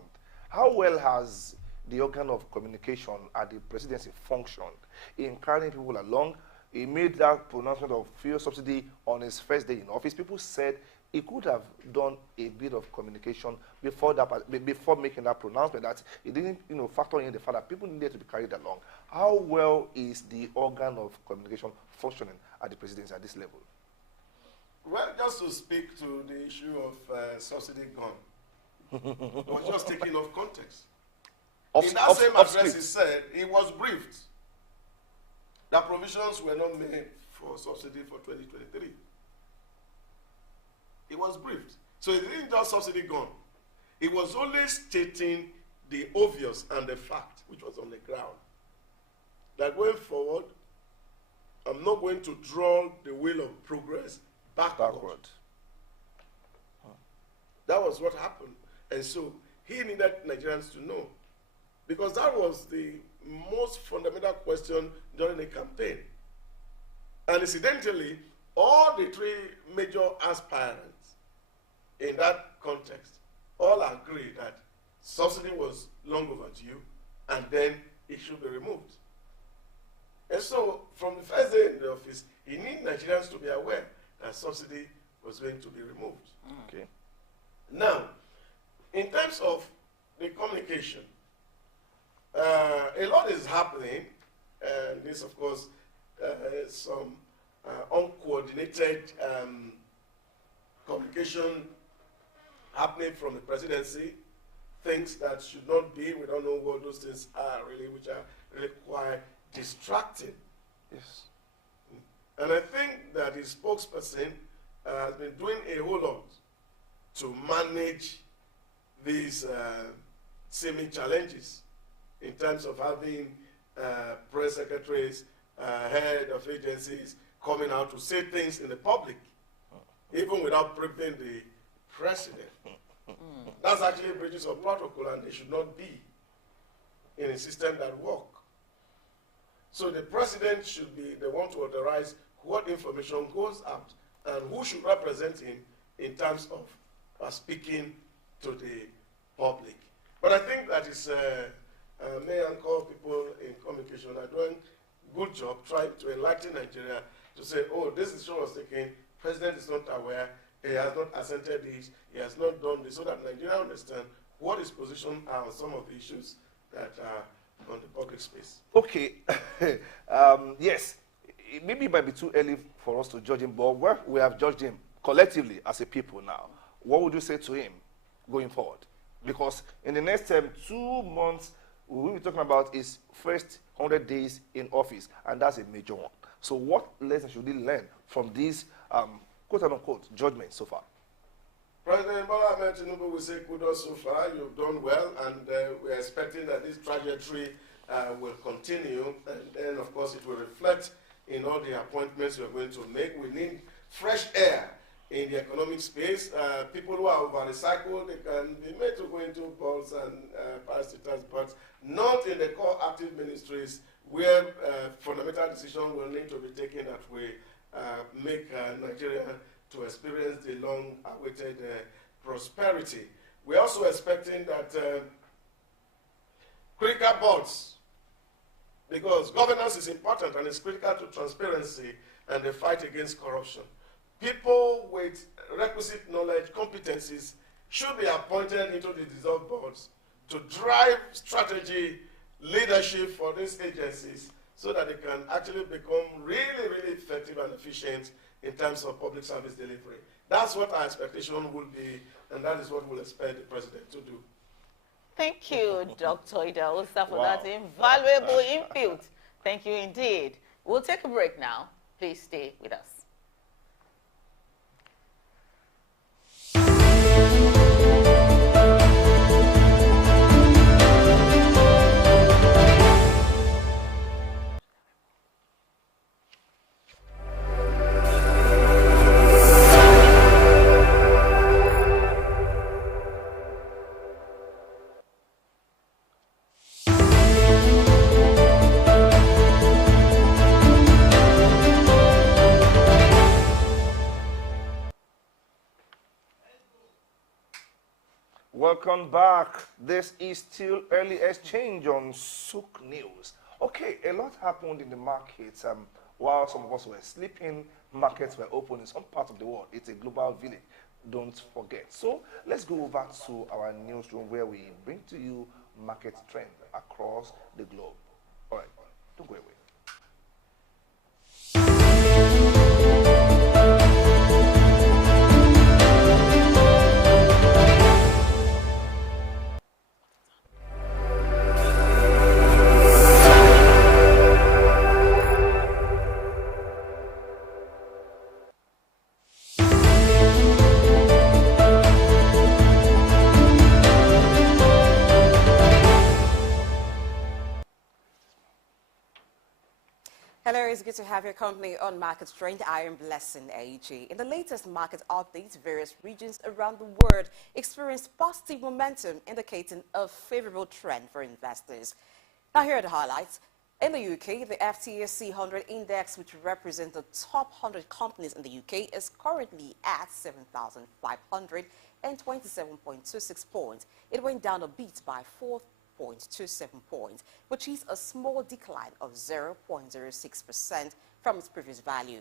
how well has the organ of communication at the presidency functioned in carrying people along? He made that pronouncement of fuel subsidy on his first day in office. People said he could have done a bit of communication before making that pronouncement, that he didn't, factor in the fact that people needed to be carried along. How well is the organ of communication functioning at the presidency at this level? Well, just to speak to the issue of subsidy gone, was just taken off context. In that same address, he said he was briefed that provisions were not made for subsidy for 2023. He was briefed. So he didn't just subsidy gone. He was only stating the obvious and the fact, which was on the ground, that going forward, I'm not going to draw the wheel of progress backward. That was what happened. And so he needed Nigerians to know. Because that was the most fundamental question during the campaign. And incidentally, all the three major aspirants in that context all agreed that subsidy was long overdue and then it should be removed. And so, from the first day in the office, he needed Nigerians to be aware that subsidy was going to be removed. Okay. Now, in terms of the communication, a lot is happening, and this, of course, is some uncoordinated communication happening from the presidency, things that should not be. We don't know what those things are really, which are really quite distracting. Yes. And I think that the spokesperson has been doing a whole lot to manage these seeming challenges in terms of having press secretaries, head of agencies coming out to say things in the public, even without briefing the president. That's actually breaches of protocol, and they should not be in a system that works. So the president should be the one to authorize what information goes out and who should represent him in terms of speaking to the public. But I think that is, may I call people in communication are doing a good job trying to enlighten Nigeria to say, oh, this is what was taken, president is not aware, he has not assented this, he has not done this, so that Nigeria understand what his position are on some of the issues that are on the public space. Okay. Yes, maybe it might be too early for us to judge him, but we have judged him collectively as a people now. What would you say to him going forward? Because in the next 2 months, we will be talking about his first 100 days in office, and that's a major one. So what lessons should he learn from these quote-unquote judgments so far? President Bola Ahmed Tinubu will say kudos so far, you've done well, and we're expecting that this trajectory will continue, and then of course it will reflect in all the appointments we're going to make. We need fresh air in the economic space. People who are over-recycled, they can be made to go into polls and parasitas, but not in the core active ministries where fundamental decisions will need to be taken that will make Nigeria to experience the long-awaited prosperity. We're also expecting that critical boards, because governance is important and it's critical to transparency and the fight against corruption. People with requisite knowledge, competencies should be appointed into the dissolved boards to drive strategy, leadership for these agencies so that they can actually become really, really effective and efficient in terms of public service delivery. That's what our expectation will be, and that is what we'll expect the president to do. Thank you, Dr. Idahosa, for that invaluable input. Thank you indeed. We'll take a break now. Please stay with us. Welcome back. This is still early exchange on Souk News. Okay, a lot happened in the markets while some of us were sleeping. Markets were open in some parts of the world. It's a global village. Don't forget. So let's go over to our newsroom where we bring to you market trends across the globe. All right, don't go away. Hello, it's good to have your company on Market Trend. I am Blessing AG. In the latest market updates, various regions around the world experienced positive momentum, indicating a favorable trend for investors. Now, here are the highlights. In the UK, the FTSE 100 index, which represents the top 100 companies in the UK, is currently at 7,527.26 points. It went down a bit by 4.27 points, which is a small decline of 0.06% from its previous value.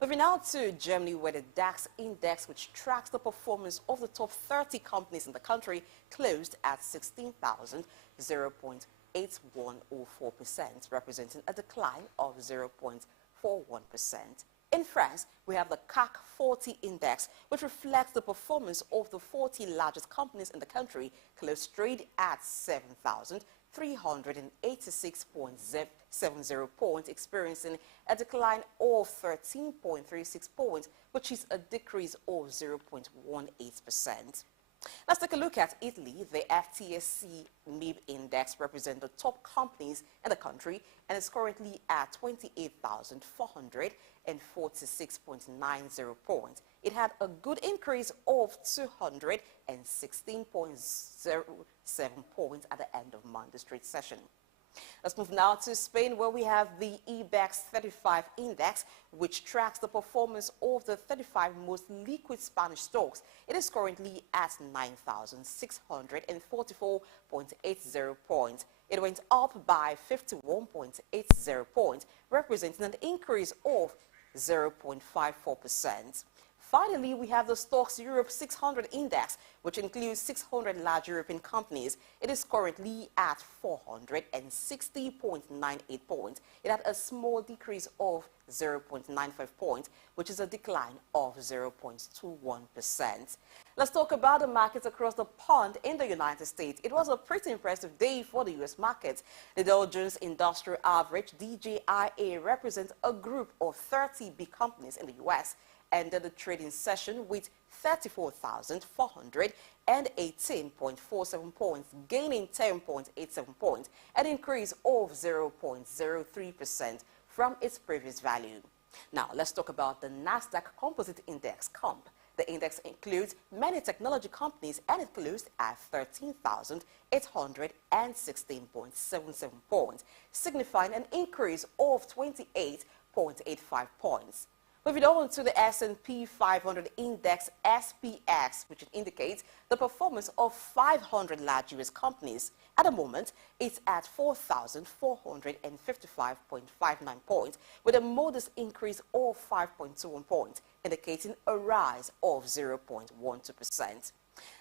Moving now to Germany, where the DAX index, which tracks the performance of the top 30 companies in the country, closed at 16,000.8104%, representing a decline of 0.41%. In France, we have the CAC 40 index, which reflects the performance of the 40 largest companies in the country, closed trade at 7,386.70 points, experiencing a decline of 13.36 points, which is a decrease of 0.18%. Let's take a look at Italy. The FTSE MIB index represents the top companies in the country and is currently at 28,446.90 points. It had a good increase of 216.07 points at the end of Monday's trade session. Let's move now to Spain, where we have the IBEX 35 index, which tracks the performance of the 35 most liquid Spanish stocks. It is currently at 9,644.80 points. It went up by 51.80 points, representing an increase of 0.54%. Finally, we have the Stocks Europe 600 index, which includes 600 large European companies. It is currently at 460.98 points. It had a small decrease of 0.95 points, which is a decline of 0.21%. Let's talk about the markets across the pond in the United States. It was a pretty impressive day for the U.S. markets. The Dow Jones Industrial Average, DJIA, represents a group of 30 big companies in the U.S., ended the trading session with 34,418.47 points, gaining 10.87 points, an increase of 0.03% from its previous value. Now, let's talk about the NASDAQ Composite Index, COMP. The index includes many technology companies and it closed at 13,816.77 points, signifying an increase of 28.85 points. Moving on to the S&P 500 index, SPX, which indicates the performance of 500 large U.S. companies. At the moment, it's at 4,455.59 points, with a modest increase of 5.21 points, indicating a rise of 0.12%.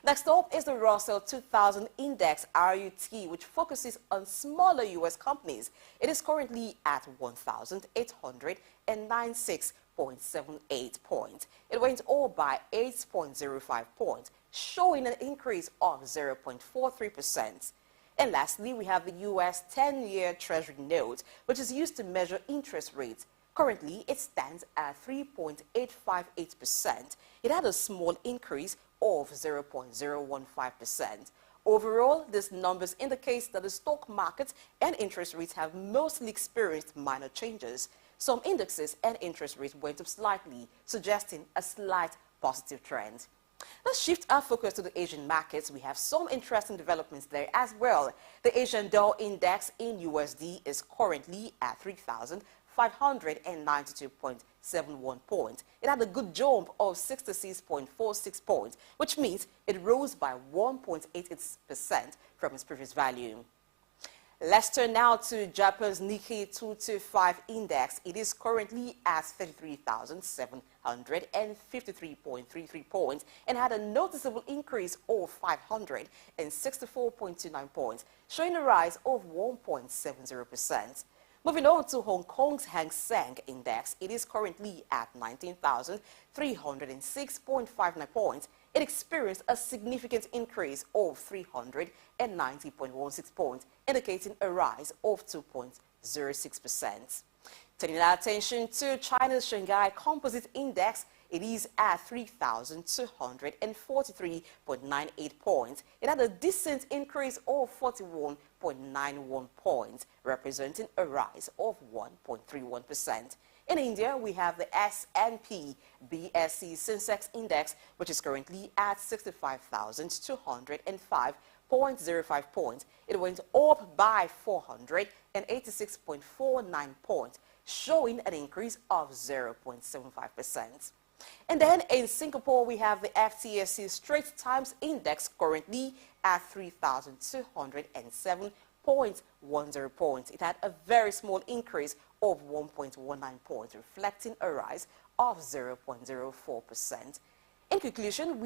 Next up is the Russell 2000 Index, RUT, which focuses on smaller U.S. companies. It is currently at 1,896.78 points. It went up by 8.05 points, showing an increase of 0.43%. And lastly, we have the U.S. 10-year Treasury note, which is used to measure interest rates. Currently, it stands at 3.858%. It had a small increase of 0.015%. Overall, these numbers indicate that the stock market and interest rates have mostly experienced minor changes. Some indexes and interest rates went up slightly, suggesting a slight positive trend. Let's shift our focus to the Asian markets. We have some interesting developments there as well. The Asian Dow Index in USD is currently at 592.71 points. It had a good jump of 66.46 points, which means it rose by 1.88% from its previous value. Let's turn now to Japan's Nikkei 225 index. It is currently at 33,753.33 points and had a noticeable increase of 564.29 points, showing a rise of 1.70%. Moving on to Hong Kong's Hang Seng Index, it is currently at 19,306.59 points. It experienced a significant increase of 390.16 points, indicating a rise of 2.06%. Turning our attention to China's Shanghai Composite Index, it is at 3,243.98 points. It had a decent increase of 41.91 points, representing a rise of 1.31%. In India, we have the S&P BSE Sensex Index, which is currently at 65,205.05 points. It went up by 486.49 points, showing an increase of 0.75%. And then in Singapore, we have the FTSE Straits Times Index currently at 3,207.10 points. It had a very small increase of 1.19 points, reflecting a rise of 0.04%. In conclusion,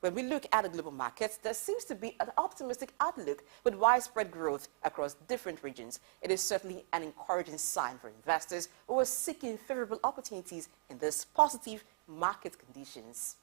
when we look at the global markets, there seems to be an optimistic outlook with widespread growth across different regions. It is certainly an encouraging sign for investors who are seeking favorable opportunities in these positive market conditions.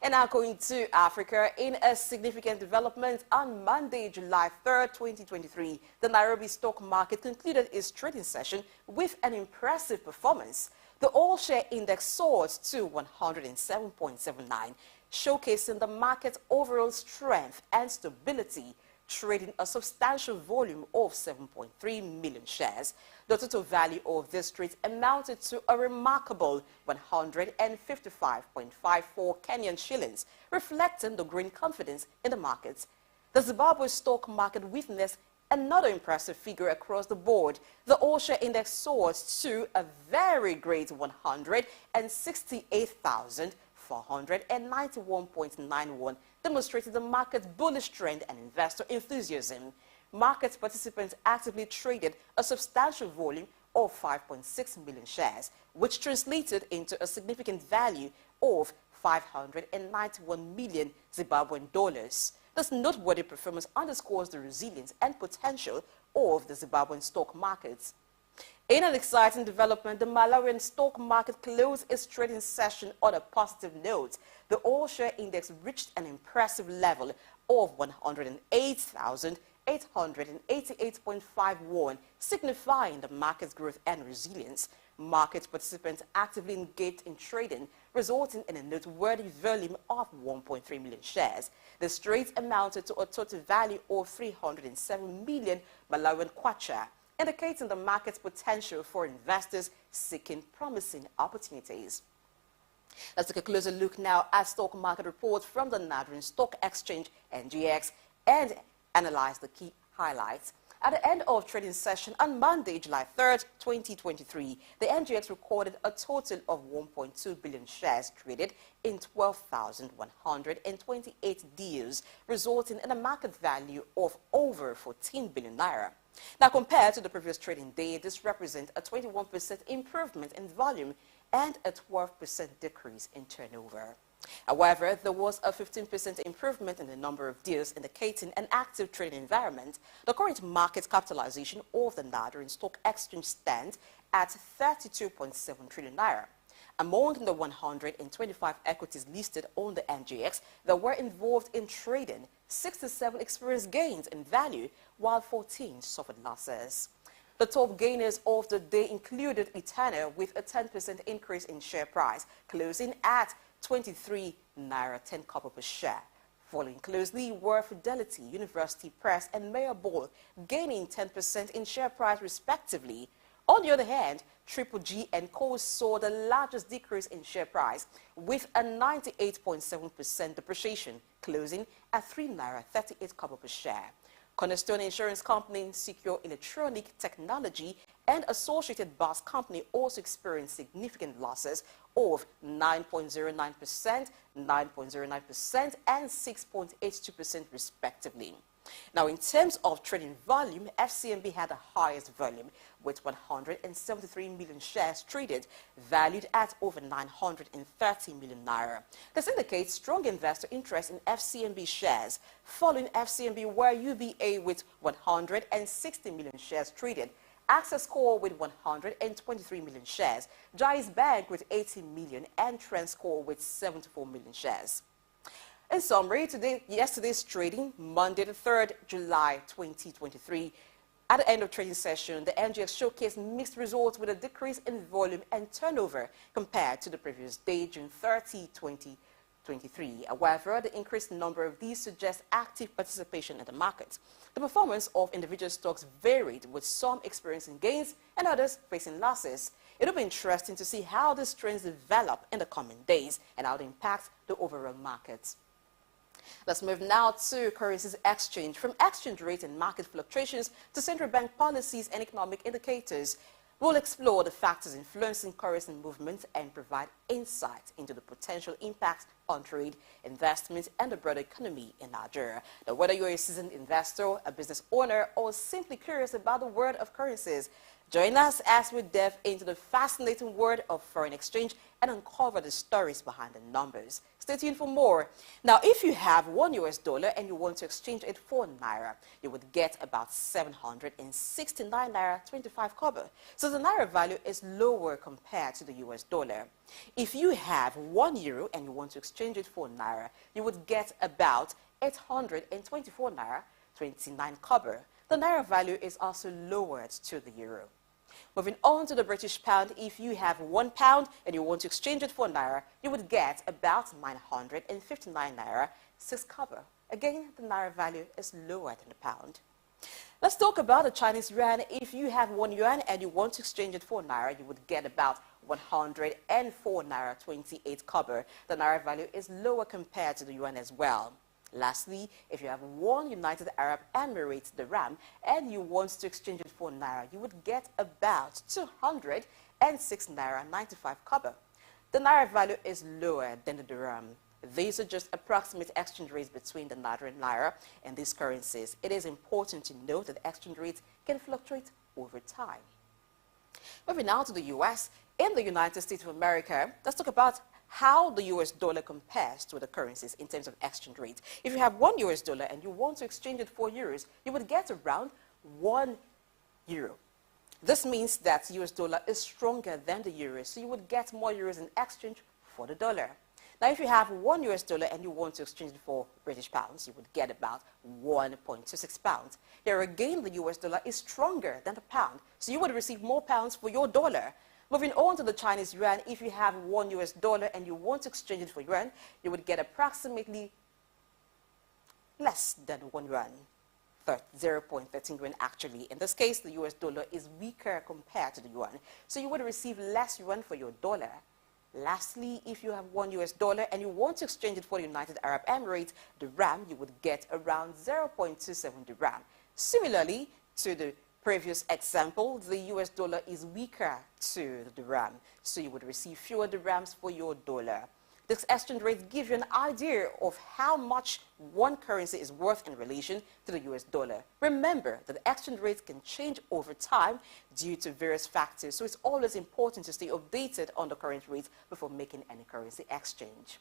And now going to Africa, in a significant development on Monday, July 3rd, 2023, the Nairobi stock market concluded its trading session with an impressive performance. The all-share index soared to 107.79, showcasing the market's overall strength and stability, trading a substantial volume of 7.3 million shares. The total value of this trade amounted to a remarkable 155.54 Kenyan shillings, reflecting the growing confidence in the markets. The Zimbabwe stock market witnessed another impressive figure across the board. The all-share index soared to a very great 168,491.91, demonstrating the market's bullish trend and investor enthusiasm. Market participants actively traded a substantial volume of 5.6 million shares, which translated into a significant value of 591 million Zimbabwean dollars. This noteworthy performance underscores the resilience and potential of the Zimbabwean stock markets. In an exciting development, the Malawian stock market closed its trading session on a positive note. The all-share index reached an impressive level of 108,888.51, signifying the market's growth and resilience. Market participants actively engaged in trading, resulting in a noteworthy volume of 1.3 million shares. The trades amounted to a total value of 307 million Malawian kwacha, indicating the market's potential for investors seeking promising opportunities. Let's take a closer look now at stock market reports from the Nigerian Stock Exchange, NGX, and analyze the key highlights. At the end of trading session on Monday, July 3rd, 2023, the NGX recorded a total of 1.2 billion shares traded in 12,128 deals, resulting in a market value of over 14 billion naira. Now, compared to the previous trading day, this represents a 21% improvement in volume and a 12% decrease in turnover. However, there was a 15% improvement in the number of deals, indicating an active trading environment. The current market capitalization of the Nigerian Stock Exchange stands at 32.7 trillion naira. Among the 125 equities listed on the NGX that were involved in trading, 67 experienced gains in value, while 14 suffered losses. The top gainers of the day included Etana with a 10% increase in share price, closing at 23 naira 10 copper per share. Following closely were Fidelity, University Press, and Mayor Ball, gaining 10% in share price respectively. On the other hand, Triple G and Co saw the largest decrease in share price, with a 98.7% depreciation, closing at 3 naira 38 copper per share. Cornerstone Insurance Company, Secure Electronic Technology, and Associated Bus Company also experienced significant losses of 9.09%, 9.09%, and 6.82% respectively. Now, in terms of trading volume, FCMB had the highest volume with 173 million shares traded, valued at over 930 million naira. This indicates strong investor interest in FCMB shares. Following FCMB were UBA with 160 million shares traded, Access Corp with 123 million shares, Jais Bank with 80 million, and Transcorp with 74 million shares. In summary, yesterday's trading, Monday the 3rd July 2023, at the end of trading session, the NGX showcased mixed results with a decrease in volume and turnover compared to the previous day, June 30, 2023. However, the increased number of these suggests active participation in the market. The performance of individual stocks varied, with some experiencing gains and others facing losses. It will be interesting to see how these trends develop in the coming days and how they impact the overall market. Let's move now to currencies exchange. From exchange rate and market fluctuations to central bank policies and economic indicators, we'll explore the factors influencing currency movement and provide insight into the potential impact on trade, investment, and the broader economy in Nigeria. Now, whether you're a seasoned investor, a business owner, or simply curious about the world of currencies, join us as we delve into the fascinating world of foreign exchange and uncover the stories behind the numbers. Stay tuned for more. Now, if you have $1 and you want to exchange it for Naira, you would get about 769 Naira 25 kobo. So the Naira value is lower compared to the US dollar. If you have €1 and you want to exchange it for Naira, you would get about 824 Naira 29 kobo. The Naira value is also lowered to the euro. Moving on to the British pound, if you have £1 and you want to exchange it for Naira, you would get about 959 Naira 6 kobo. Again, the Naira value is lower than the pound. Let's talk about the Chinese yuan. If you have €1 and you want to exchange it for Naira, you would get about 104 Naira 28 kobo. The Naira value is lower compared to the yuan as well. Lastly, if you have one United Arab Emirates dirham and you want to exchange it for Naira, you would get about 206 Naira 95 kobo. The Naira value is lower than the dirham. These are just approximate exchange rates between the Naira and Naira and these currencies. It is important to note that exchange rates can fluctuate over time. Moving now to the US. In the United States of America, let's talk about how the US dollar compares to the currencies in terms of exchange rate. If you have $1 and you want to exchange it for euros, you would get around €1. This means that US dollar is stronger than the euro, so you would get more euros in exchange for the dollar. Now, if you have $1 and you want to exchange it for British pounds, you would get about 1.26 pounds. Here again, the US dollar is stronger than the pound, so you would receive more pounds for your dollar. Moving on to the Chinese yuan, if you have $1 and you want to exchange it for yuan, you would get approximately less than 1 yuan, 0.13 yuan actually. In this case, the US dollar is weaker compared to the yuan, so you would receive less yuan for your dollar. Lastly, if you have $1 and you want to exchange it for the United Arab Emirates dirham, you would get around 0.27 dirham. Similarly to the previous example, the US dollar is weaker to the dirham, so you would receive fewer dirhams for your dollar. This exchange rate gives you an idea of how much one currency is worth in relation to the US dollar. Remember that the exchange rates can change over time due to various factors, so it's always important to stay updated on the current rates before making any currency exchange.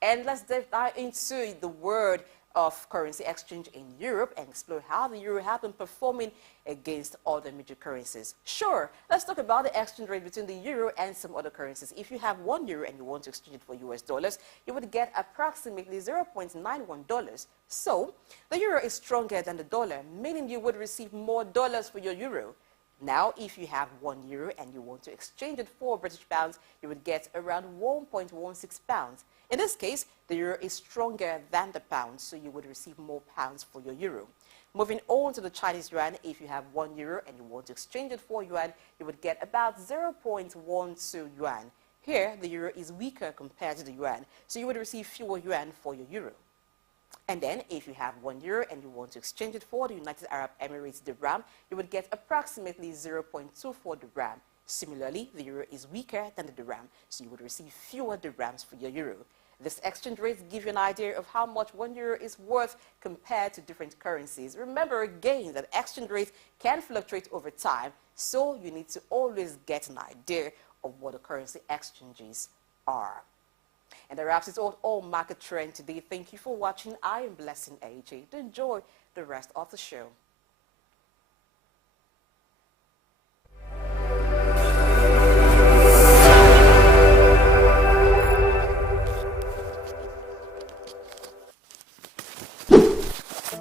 And let's dive into the world of currency exchange in Europe and explore how the euro has been performing against other major currencies. Sure, let's talk about the exchange rate between the euro and some other currencies. If you have €1 and you want to exchange it for US dollars, you would get approximately $0.91. So the euro is stronger than the dollar, meaning you would receive more dollars for your euro. Now, if you have €1 and you want to exchange it for British pounds, you would get around 1.16 pounds. In this case, the euro is stronger than the pound, so you would receive more pounds for your euro. Moving on to the Chinese yuan, if you have €1 and you want to exchange it for yuan, you would get about 0.12 yuan. Here, the euro is weaker compared to the yuan, so you would receive fewer yuan for your euro. And then if you have €1 and you want to exchange it for the United Arab Emirates dirham, you would get approximately 0.24 dirham. Similarly, the euro is weaker than the dirham, so you would receive fewer dirhams for your euro. This exchange rates give you an idea of how much €1 is worth compared to different currencies. Remember again that exchange rates can fluctuate over time, so you need to always get an idea of what the currency exchanges are. And that wraps it all market trend today. Thank you for watching. I am Blessing AJ. Enjoy the rest of the show.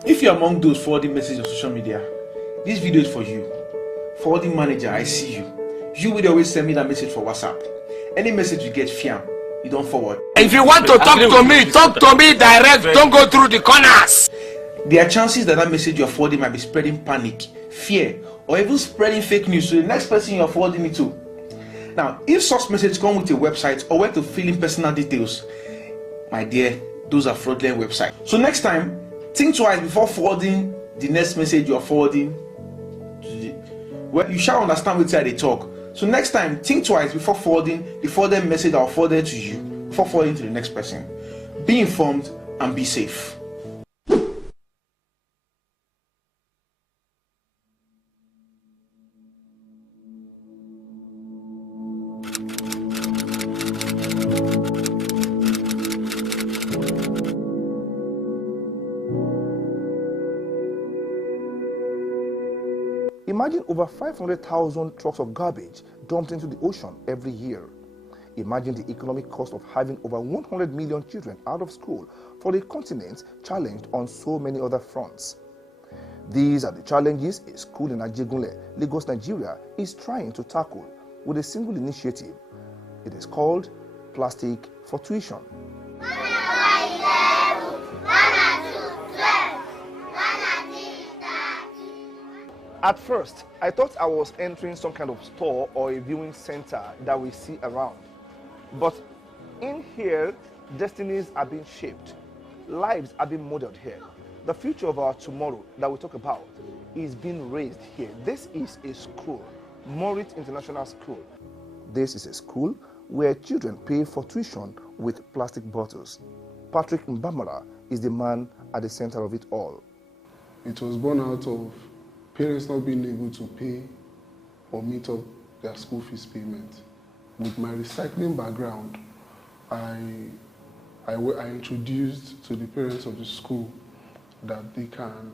If you're among those forwarding messages on social media, this video is for you. Forwarding manager, I see you. You would always send me that message for WhatsApp. Any message you get, fiam, you don't forward. If you want to talk to me direct, don't go through the corners. There are chances that message you're forwarding might be spreading panic, fear, or even spreading fake news to the next person you're forwarding it to. Now, if such messages come with a website or where to fill in personal details, my dear, those are fraudulent websites. So next time, think twice before forwarding the next message you're forwarding. Well, you shall understand which side they talk. So next time, think twice before forwarding the forwarded message or forwarded to you, before forwarding to the next person. Be informed and be safe. Imagine over 500,000 trucks of garbage dumped into the ocean every year. Imagine the economic cost of having over 100 million children out of school for a continent challenged on so many other fronts. These are the challenges a school in Ajegunle, Lagos, Nigeria is trying to tackle with a single initiative. It is called Plastic for Tuition. At first, I thought I was entering some kind of store or a viewing center that we see around. But in here, destinies are being shaped. Lives are being modeled here. The future of our tomorrow that we talk about is being raised here. This is a school, Moritz International School. This is a school where children pay for tuition with plastic bottles. Patrick Mbamara is the man at the center of it all. It was born out of parents not being able to pay or meet up their school fees payment. With my recycling background, I introduced to the parents of the school that they can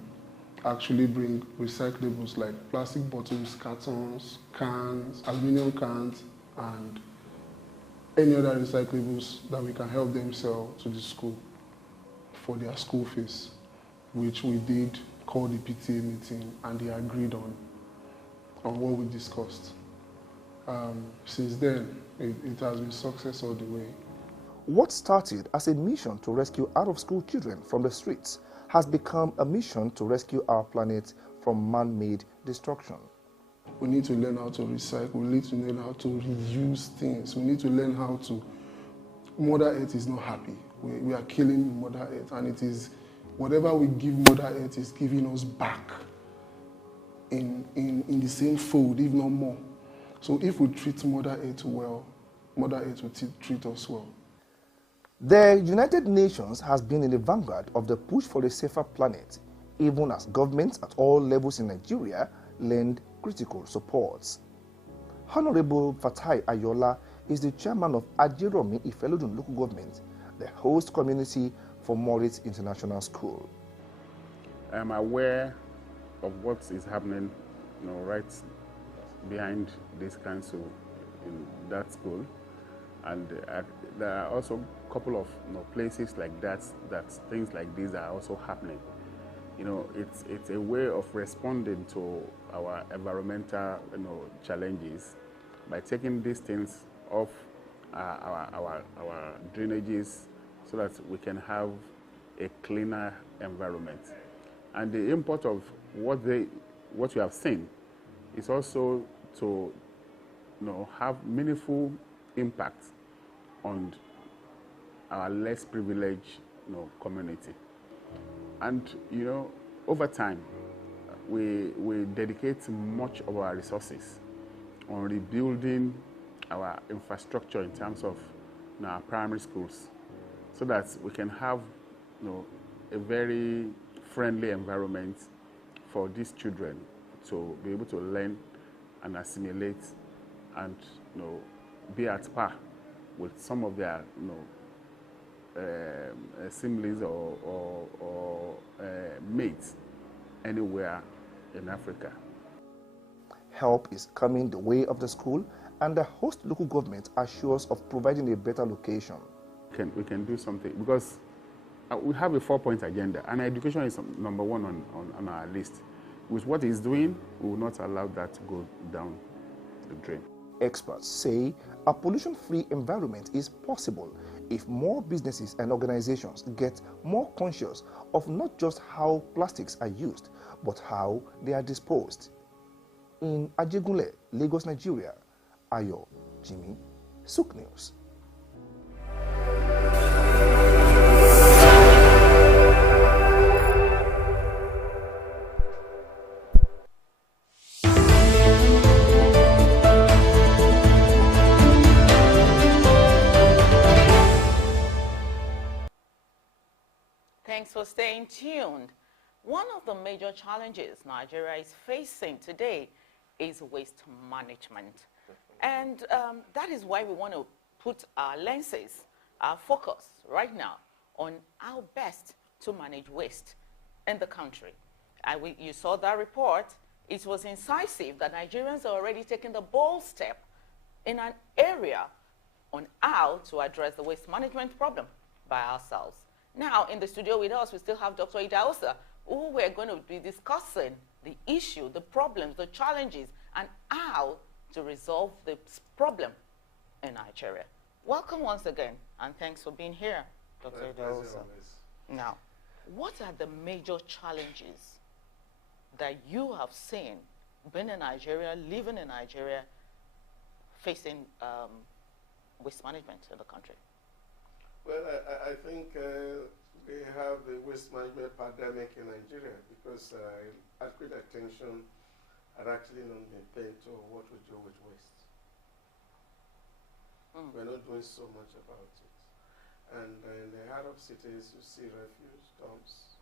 actually bring recyclables like plastic bottles, cartons, cans, aluminum cans, and any other recyclables that we can help them sell to the school for their school fees, which we did call the PTA meeting, and they agreed on what we discussed. Since then, it has been success all the way. What started as a mission to rescue out-of-school children from the streets has become a mission to rescue our planet from man-made destruction. We need to learn how to recycle. We need to learn how to reuse things. We need to learn how to... Mother Earth is not happy. We are killing Mother Earth, and it is whatever we give Mother Earth is giving us back in the same fold, if not more. So if we treat Mother Earth well, Mother Earth will treat us well. The United Nations has been in the vanguard of the push for a safer planet, even as governments at all levels in Nigeria lend critical support. Honorable Fatai Ayola is the chairman of Ajeromi Ifelodun local government, the host community for Moritz International School. I am aware of what is happening, right behind this council in that school, and there are also a couple of places like that things like these are also happening. It's a way of responding to our environmental challenges by taking these things off our drainages, so that we can have a cleaner environment. And the import of what you have seen is also to have meaningful impact on our less privileged community. And, you know, over time, we dedicate much of our resources on rebuilding our infrastructure in terms of, you know, our primary schools, so that we can have, you know, a very friendly environment for these children to be able to learn and assimilate and, you know, be at par with some of their, you know, assemblies or mates anywhere in Africa. Help is coming the way of the school, and the host local government assures of providing a better location. We can do something, because we have a 4-point agenda, and education is number one on our list. With what it's doing, we will not allow that to go down the drain. Experts say a pollution-free environment is possible if more businesses and organizations get more conscious of not just how plastics are used, but how they are disposed. In Ajegunle, Lagos, Nigeria, Ayo Jimmy, Sook News. Thanks for staying tuned. One of the major challenges Nigeria is facing today is waste management. And that is why we want to put our lenses, our focus right now on how best to manage waste in the country. You saw that report. It was incisive that Nigerians are already taking the bold step in an area on how to address the waste management problem by ourselves. Now, in the studio with us, we still have Dr. Idahosa, who we're going to be discussing the issue, the problems, the challenges, and how to resolve the problem in Nigeria. Welcome once again, and thanks for being here, Dr. Idahosa. Now, what are the major challenges that you have seen being in Nigeria, living in Nigeria, facing waste management in the country? Well, I think we have the waste management pandemic in Nigeria because adequate attention had actually not been paid to what we do with waste. We're not doing so much about it. And in the heart of cities, you see refuse dumps,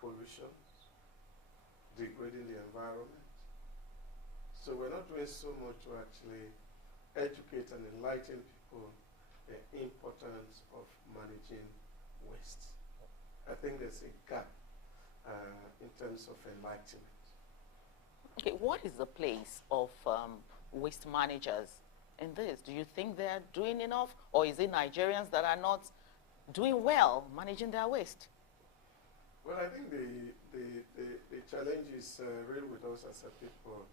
pollution, degrading the environment. So we're not doing so much to actually educate and enlighten people the importance of managing waste. I think there's a gap in terms of enlightenment. Okay, what is the place of waste managers in this? Do you think they're doing enough, or is it Nigerians that are not doing well managing their waste? Well, I think the challenge is real with us as a people,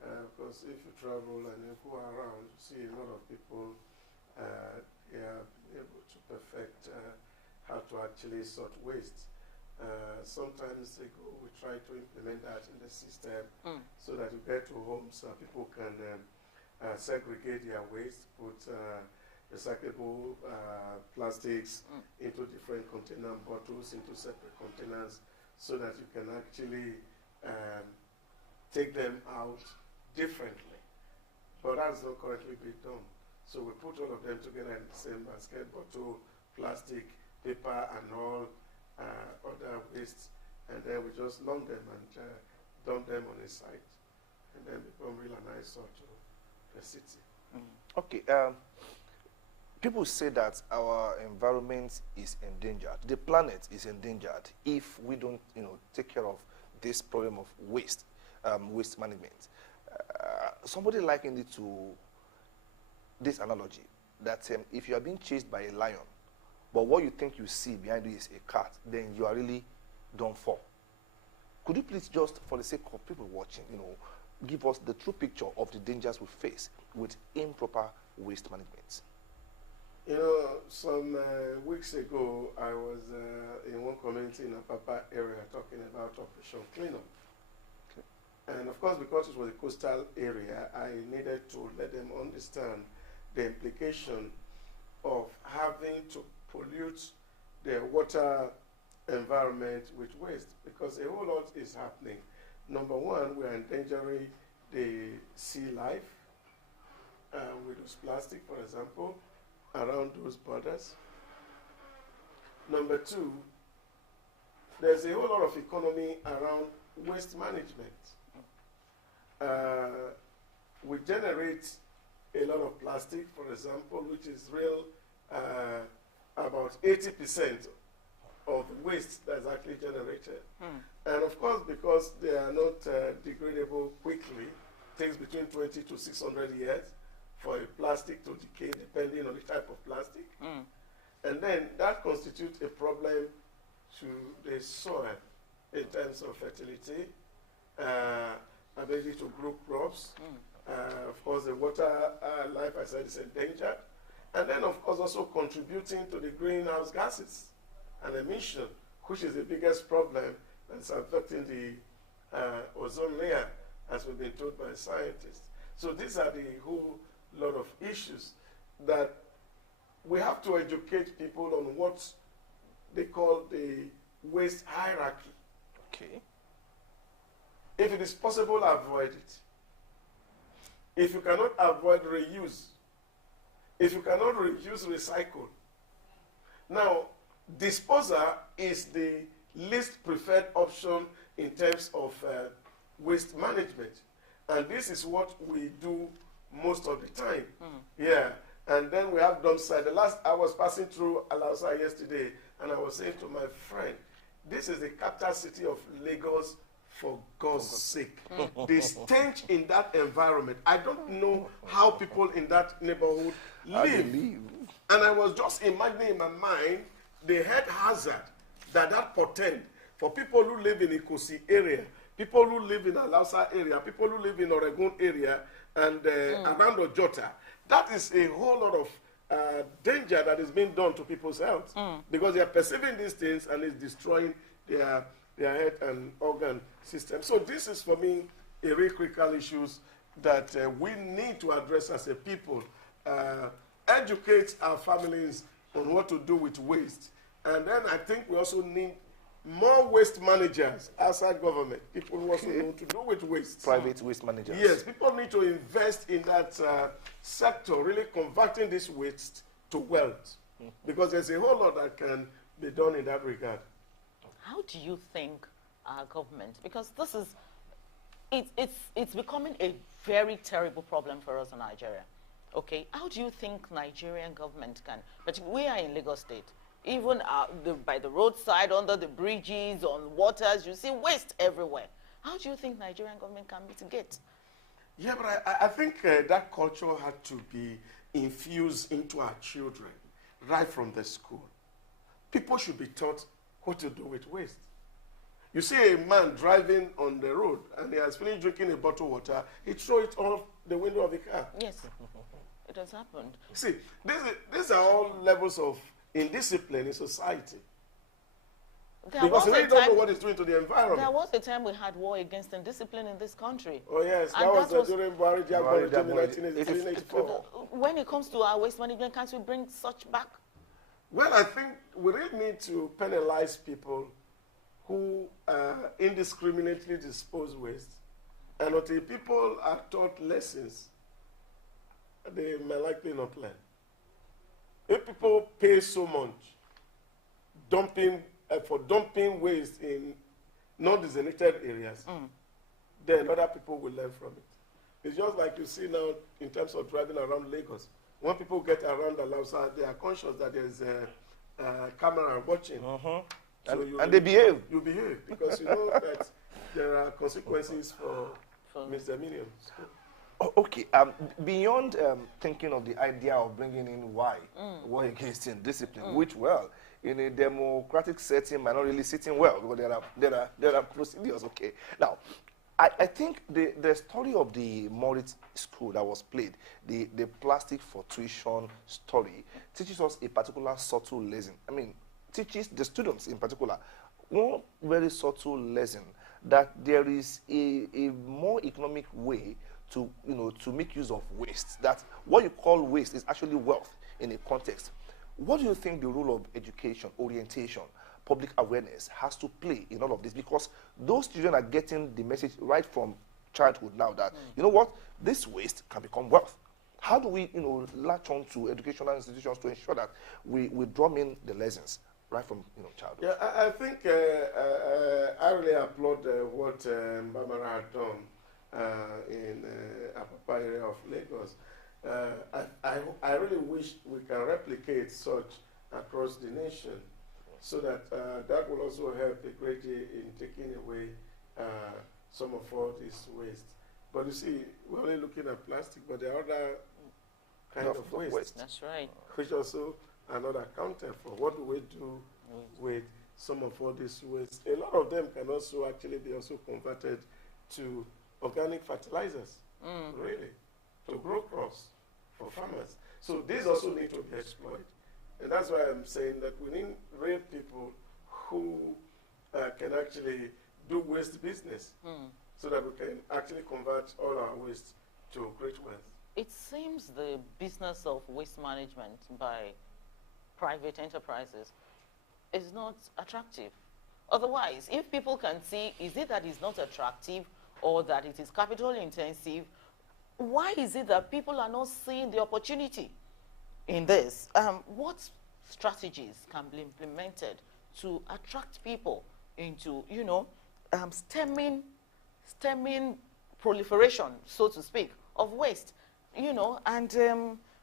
because if you travel and you go around, you see a lot of people they are able to perfect how to actually sort waste. Sometimes ago we try to implement that in the system so that you get to homes, people can segregate their waste, put recyclable plastics into different container bottles, into separate containers, so that you can actually take them out differently. But that's not currently being done. So we put all of them together in the same basket, bottle, plastic, paper, and all other wastes, and then we just lump them and dump them on a site, and then become real and eyesore to the city. Okay, people say that our environment is endangered. The planet is endangered if we don't, take care of this problem of waste, waste management. Somebody likened it to this analogy that if you are being chased by a lion, but what you think you see behind you is a cat, then you are really done for. Could you please, just for the sake of people watching, give us the true picture of the dangers we face with improper waste management? Some weeks ago, I was in one community in Apapa area talking about Operation Cleanup. Okay. And of course, because it was a coastal area, I needed to let them understand the implication of having to pollute the water environment with waste, because a whole lot is happening. Number one, we are endangering the sea life with those plastic, for example, around those borders. Number two, there's a whole lot of economy around waste management. We generate a lot of plastic, for example, which is real, about 80% of the waste that's actually generated. And of course, because they are not degradable quickly, it takes between 20 to 600 years for a plastic to decay, depending on the type of plastic. And then that constitutes a problem to the soil in terms of fertility, ability to grow crops. Of course, the water life, I said, is endangered. And then, of course, also contributing to the greenhouse gases and emission, which is the biggest problem that's affecting the ozone layer, as we've been told by scientists. So these are the whole lot of issues that we have to educate people on what they call the waste hierarchy. Okay. If it is possible, avoid it. If you cannot avoid, reuse. If you cannot reuse, recycle. Now, disposal is the least preferred option in terms of waste management. And this is what we do most of the time. Yeah. And then we have dump site. I was passing through Alausa yesterday, and I was saying to my friend, this is the capital city of Lagos, for God's sake. The stench in that environment, I don't know how people in that neighborhood live. And I was just imagining in my mind the health hazard that portend for people who live in Ikosi area, people who live in Alausa area, people who live in Oregon area, and around Ojota. That is a whole lot of danger that is being done to people's health because they are perceiving these things and it's destroying their health and organ system. So this is, for me, a real critical issue that we need to address as a people. Educate our families on what to do with waste. And then I think we also need more waste managers outside government. People who also know to do with waste. Private waste managers. Yes, people need to invest in that sector, really converting this waste to wealth. Because there's a whole lot that can be done in that regard. How do you think our government, because this is, it's becoming a very terrible problem for us in Nigeria, okay? How do you think Nigerian government can, but we are in Lagos State, even by the roadside, under the bridges, on waters, you see waste everywhere. How do you think Nigerian government can mitigate? Yeah, but I think that culture had to be infused into our children right from the school. People should be taught what to do with waste. You see a man driving on the road and he has finished drinking a bottle of water, he throws it off the window of the car. Yes, it has happened. See, these are all levels of indiscipline in society. Because we really don't know what it's doing to the environment. There was a time we had war against indiscipline in this country. Oh yes, that was during Buhari regime in 1984. When it comes to our waste management, can't we bring such back? Well, I think we really need to penalize people who indiscriminately dispose waste. And until people are taught lessons, they may likely not learn. If people pay so much for dumping waste in non-designated areas, then other people will learn from it. It's just like you see now in terms of driving around Lagos. When people get around Alausa, they are conscious that there's a camera watching. So and they behave. You behave because you know that there are consequences for misdemeanors. Oh, okay. Beyond thinking of the idea of bringing in war against indiscipline, which, well, in a democratic setting might not really sitting well because there are procedures. Okay. Now, I think the story of the Moritz school that was played, the plastic for tuition story, teaches us a particular subtle lesson. I mean, teaches the students in particular one very subtle lesson that there is a more economic way to make use of waste. That what you call waste is actually wealth in a context. What do you think the role of education, orientation, public awareness has to play in all of this, because those children are getting the message right from childhood now that, you know what, this waste can become wealth. How do we, latch on to educational institutions to ensure that we drum in the lessons right from, childhood? Yeah, I think I really applaud what Barbara had done in Apapa area of Lagos. I really wish we can replicate such across the nation, so that that will also help greatly in taking away some of all this waste. But you see, we're only looking at plastic, but there are other kind of waste. That's right. Which also are not accounted for. What do we do with some of all this waste? A lot of them can also actually be also converted to organic fertilizers, really, to grow crops for farmers. So these also need to be exploited. And that's why I'm saying that we need real people who can actually do waste business, so that we can actually convert all our waste to great wealth. It seems the business of waste management by private enterprises is not attractive. Otherwise, if people can see, is it that it's not attractive or that it is capital intensive, why is it that people are not seeing the opportunity in this? What strategies can be implemented to attract people into, stemming proliferation, so to speak, of waste, and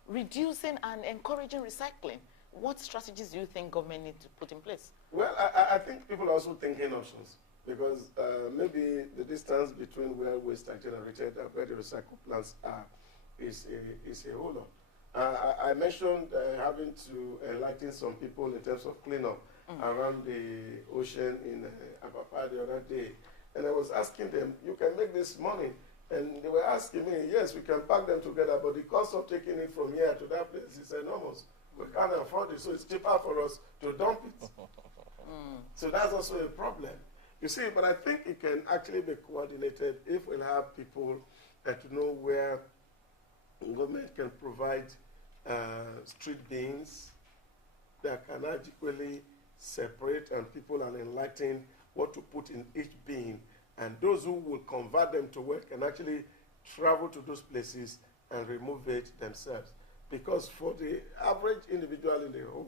reducing and encouraging recycling? What strategies do you think government needs to put in place? Well, I think people are also thinking options, because maybe the distance between where waste are generated and where the recycle plants are is a whole lot. I mentioned having to enlighten some people in terms of cleanup around the ocean in Apapa the other day. And I was asking them, you can make this money. And they were asking me, yes, we can pack them together, but the cost of taking it from here to that place is enormous. We can't afford it, so it's cheaper for us to dump it. So that's also a problem. You see, but I think it can actually be coordinated if we have people to know where government can provide street bins that can adequately separate, and people are enlightened what to put in each bin. And those who will convert them to work can actually travel to those places and remove it themselves. Because for the average individual in the home,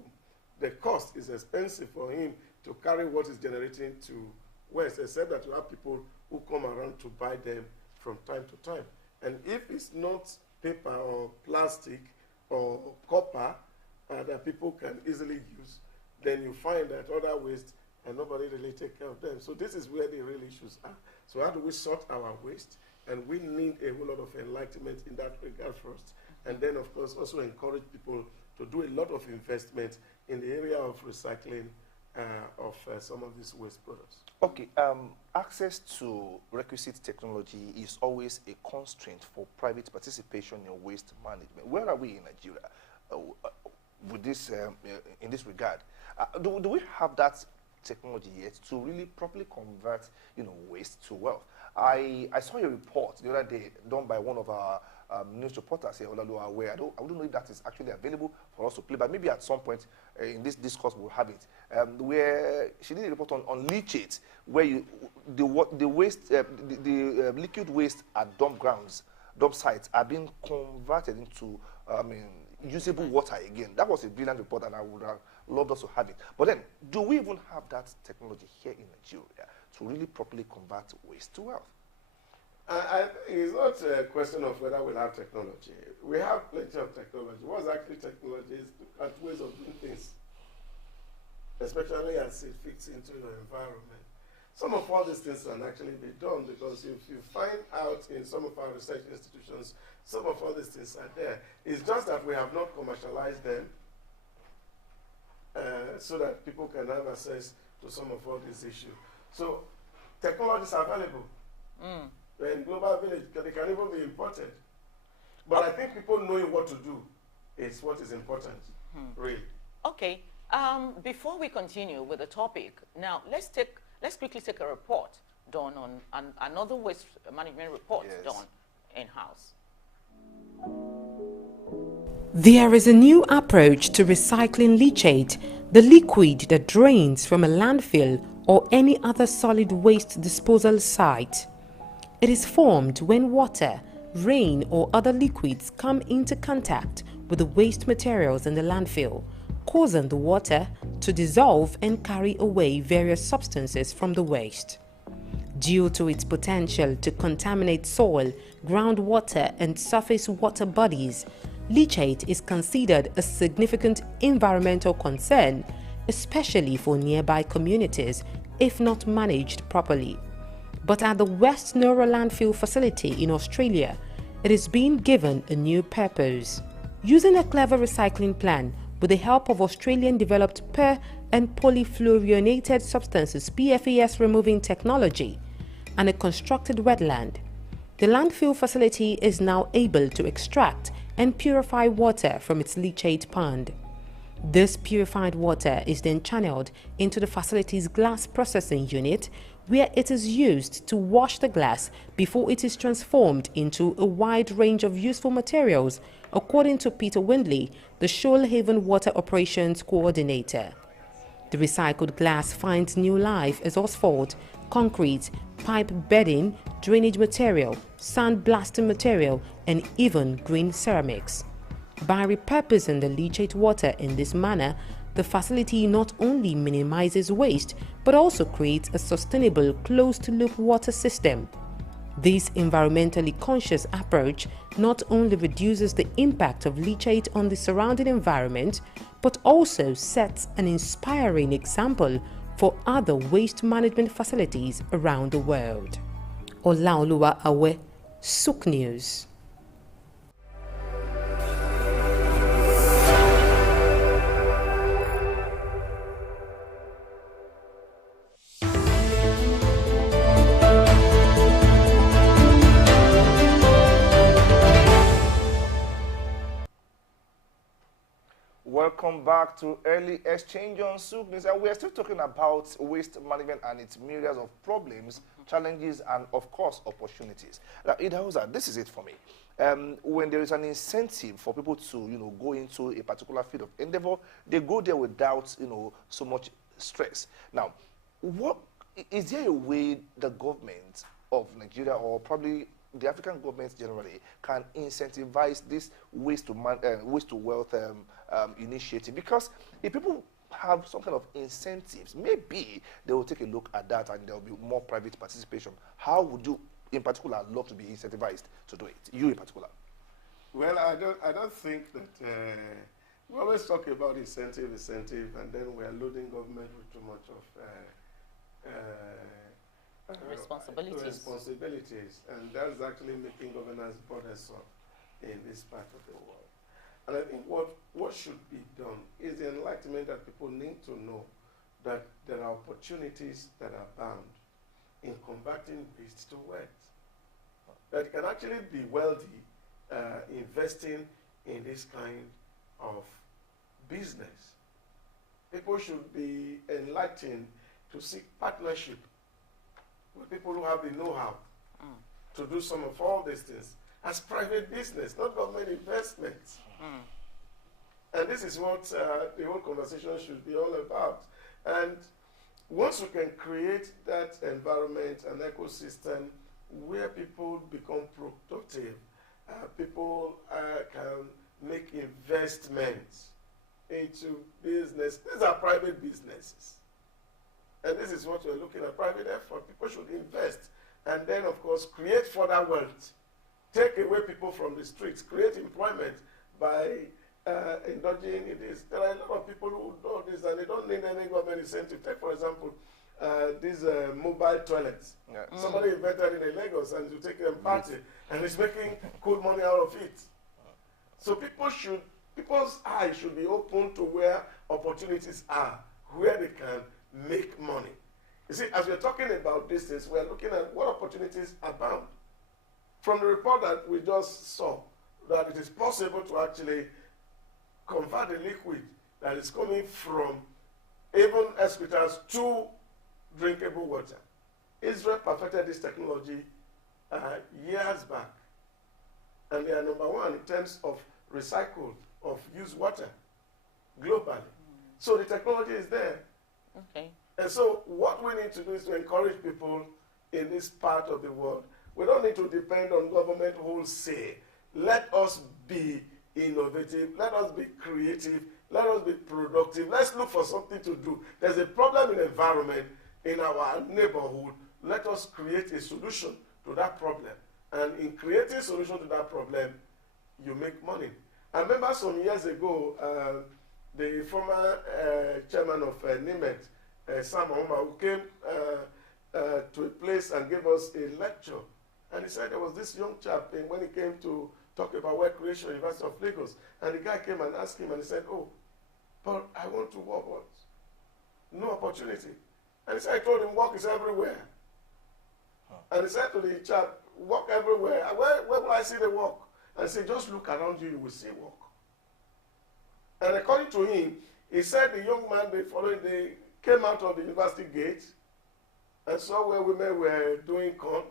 the cost is expensive for him to carry what is generating to waste, except that you have people who come around to buy them from time to time. And if it's not paper or plastic or copper that people can easily use, then you find that other waste and nobody really take care of them. So this is where the real issues are. So how do we sort our waste? And we need a whole lot of enlightenment in that regard first. And then, of course, also encourage people to do a lot of investment in the area of recycling of some of these waste products. Okay, access to requisite technology is always a constraint for private participation in waste management. Where are we in Nigeria with this, in this regard? Do we have that technology yet to really properly convert, waste to wealth? I saw a report the other day done by one of our news reporters here, Olaluwa, where I don't know if that is actually available for us to play, but maybe at some point in this discourse we'll have it, where she did a report on leachate, where the waste, the liquid waste at dump sites are being converted into, usable water again. That was a brilliant report, and I would have loved us to have it. But then, do we even have that technology here in Nigeria to really properly convert waste to wealth? It's not a question of whether we'll have technology. We have plenty of technology. What's actually technology is at ways of doing things, especially as it fits into your environment. Some of all these things can actually be done, because if you find out in some of our research institutions, some of all these things are there. It's just that we have not commercialized them so that people can have access to some of all these issues. So technologies are available. In Global Village, they can even be imported. But I think people knowing what to do is what is important, really. Okay. Before we continue with the topic, now let's quickly take a report done on another waste management report done in-house. There is a new approach to recycling leachate, the liquid that drains from a landfill or any other solid waste disposal site. It is formed when water, rain or other liquids come into contact with the waste materials in the landfill, causing the water to dissolve and carry away various substances from the waste. Due to its potential to contaminate soil, groundwater and surface water bodies, leachate is considered a significant environmental concern, especially for nearby communities if not managed properly. But at the West Nora landfill facility in Australia, it is being given a new purpose. Using a clever recycling plan with the help of Australian-developed per- and polyfluorinated substances PFAS removing technology and a constructed wetland, the landfill facility is now able to extract and purify water from its leachate pond. This purified water is then channeled into the facility's glass processing unit, where it is used to wash the glass before it is transformed into a wide range of useful materials, according to Peter Windley, the Shoalhaven Water Operations Coordinator. The recycled glass finds new life as asphalt, concrete, pipe bedding, drainage material, sandblasting material, and even green ceramics. By repurposing the leachate water in this manner, the facility not only minimizes waste but also creates a sustainable closed-loop water system. This environmentally conscious approach not only reduces the impact of leachate on the surrounding environment but also sets an inspiring example for other waste management facilities around the world. Olaoluwa Awe, Sook News. Welcome back to Early Exchange on Sook News, and we are still talking about waste management and its myriads of problems, challenges, and of course opportunities. Now, Idahosa, this is it for me. When there is an incentive for people to, go into a particular field of endeavor, they go there without, so much stress. Now, is there a way the government of Nigeria, or probably the African governments generally, can incentivize this waste to wealth initiative? Because if people have some kind of incentives, maybe they will take a look at that and there will be more private participation. How would you, in particular, love to be incentivized to do it? You in particular. Well, I don't think that we always talk about incentive, and then we are loading government with too much of responsibilities, and that's actually making governance burdensome in this part of the world. And I think what should be done is the enlightenment that people need to know that there are opportunities that are bound in converting waste to wealth. That you can actually be wealthy investing in this kind of business. People should be enlightened to seek partnership with people who have the know-how to do some of all these things as private business, not government investments. And this is what the whole conversation should be all about. And once we can create that environment and ecosystem where people become productive, people can make investments into business. These are private businesses. And this is what we're looking at, private effort. People should invest and then, of course, create further wealth. Take away people from the streets, create employment by indulging in this. There are a lot of people who do this and they don't need any government incentive. Take, for example, these mobile toilets. Yeah. Somebody invented in Lagos and you take them party and he's making cool money out of it. So people's eyes should be open to where opportunities are, where they can make money. You see, as we're talking about these things, we're looking at what opportunities abound. From the report that we just saw, that it is possible to actually convert the liquid that is coming from even excretors to drinkable water. Israel perfected this technology years back. And they are number one in terms of recycled of used water globally. So the technology is there. Okay. And so what we need to do is to encourage people in this part of the world. We don't need to depend on government wholesale. Let us be innovative. Let us be creative. Let us be productive. Let's look for something to do. There's a problem in the environment in our neighborhood. Let us create a solution to that problem. And in creating a solution to that problem, you make money. I remember some years ago, the former chairman of NIMET, Sam Ouma, who came to a place and gave us a lecture. And he said there was this young chap, and when he came to talk about wealth creation, University of Lagos, and the guy came and asked him, and he said, oh, but I want to work, but no opportunity. And he said, I told him, work is everywhere. And he said to the chap, work everywhere. Where will I see the work? And he said, just look around you, you will see work. And according to him, he said the young man the following day came out of the university gate and saw where women were doing corn.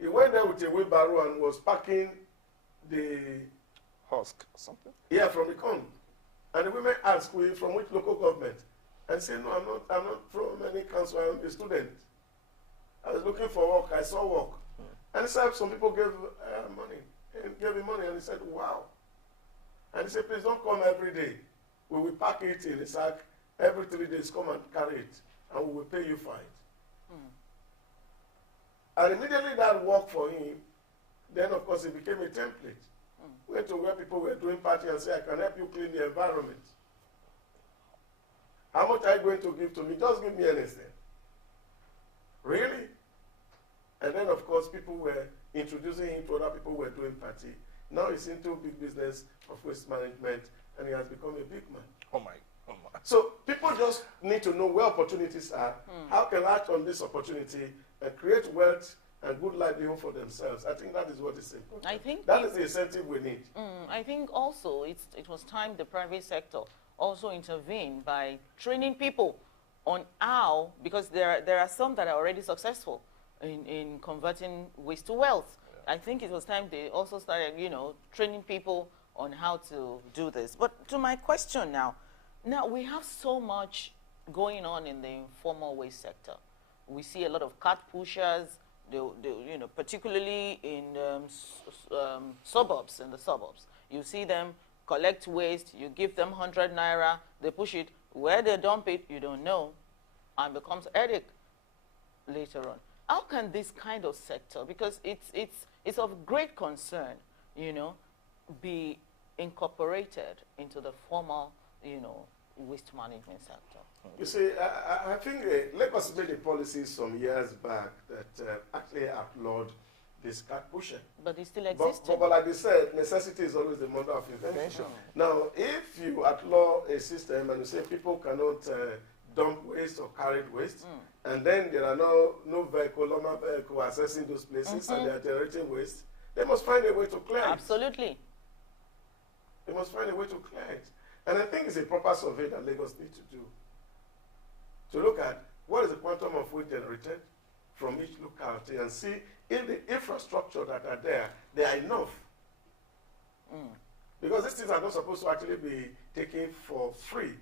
He went there with a wheelbarrow and was packing the Husk or something? Yeah, from the corn. And the women asked, "Well, from which local government?" And he said, no, I'm not from any council, I'm a student. I was looking for work, I saw work. And he said, some people gave money, and gave him money, and he said, wow. And he said, please don't come every day. We will pack it in a sack. Every 3 days, come and carry it, and we will pay you for it. And immediately that worked for him. Then, of course, it became a template. Went to where people were doing party and say, I can help you clean the environment. How much are you going to give to me? Just give me anything. Really? And then, of course, people were introducing him to other people who were doing party. Now he's into big business of waste management, and he has become a big man. Oh my. So people just need to know where opportunities are, how can I act on this opportunity and create wealth and good livelihood for themselves. I think that is what is important. I think that is the incentive we need. I think also it was time the private sector also intervened by training people on how, because there are some that are already successful in converting waste to wealth. I think it was time they also started, training people on how to do this. But to my question now we have so much going on in the informal waste sector. We see a lot of cart pushers, particularly in suburbs, You see them collect waste, you give them 100 naira, they push it. Where they dump it, you don't know, and becomes headache later on. How can this kind of sector, because it's of great concern, be incorporated into the formal, waste management sector? You see, I think Lagos made a policy some years back that actually outlawed this cart pushing. But it still exists. But like they said, necessity is always the mother of invention. Now, if you outlaw a system and you say people cannot dump waste or carry waste, and then there are no vehicle, normal vehicle accessing those places, and they are generating waste, they must find a way to clear it. Absolutely. They must find a way to clear it. And I think it's a proper survey that Lagos needs to do. To look at what is the quantum of waste generated from each locality and see if the infrastructure that are there, they are enough. Because these things are not supposed to actually be taken for free.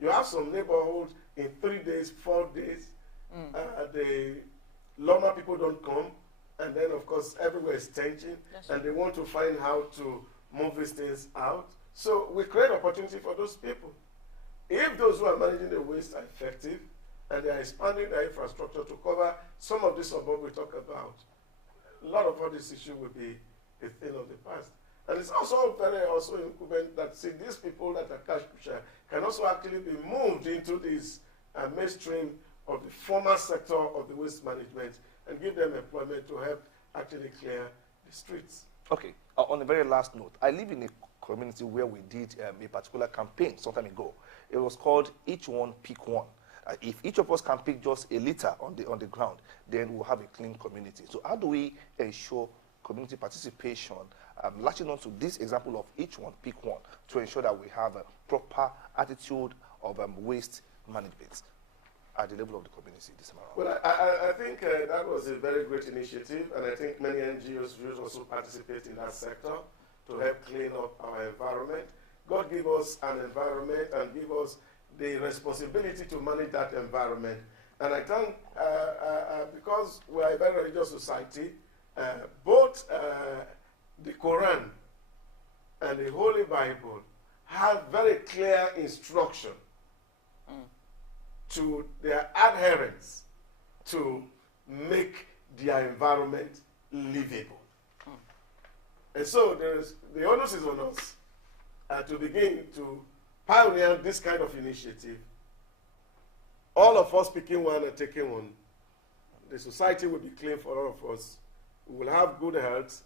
You have some neighborhoods in 3 days, 4 days, the Loma people don't come, and then of course everywhere is changing, and they want to find how to move these things out. So we create opportunity for those people. If those who are managing the waste are effective, and they are expanding their infrastructure to cover some of the suburbs we talk about, a lot of all this issue will be a thing of the past. And it's also very incumbent that these people that are cash pusher can also actually be moved into this mainstream of the formal sector of the waste management and give them employment to help actually clear the streets. Okay, on the very last note, I live in a community where we did a particular campaign some time ago. It was called Each One Pick One. If each of us can pick just a litter on the ground, then we'll have a clean community. So how do we ensure community participation, latching on to this example of each one pick one, to ensure that we have a proper attitude of waste management at the level of the community this time around? Well, I think that was a very great initiative, and I think many NGOs should also participate in that sector to help clean up our environment. God give us an environment and give us the responsibility to manage that environment. And I think because we are a very religious society, both the Quran and the Holy Bible have very clear instruction to their adherents to make their environment livable. And so the onus is on us to begin to pioneer this kind of initiative. All of us picking one and taking one. The society will be clean for all of us. We will have good health.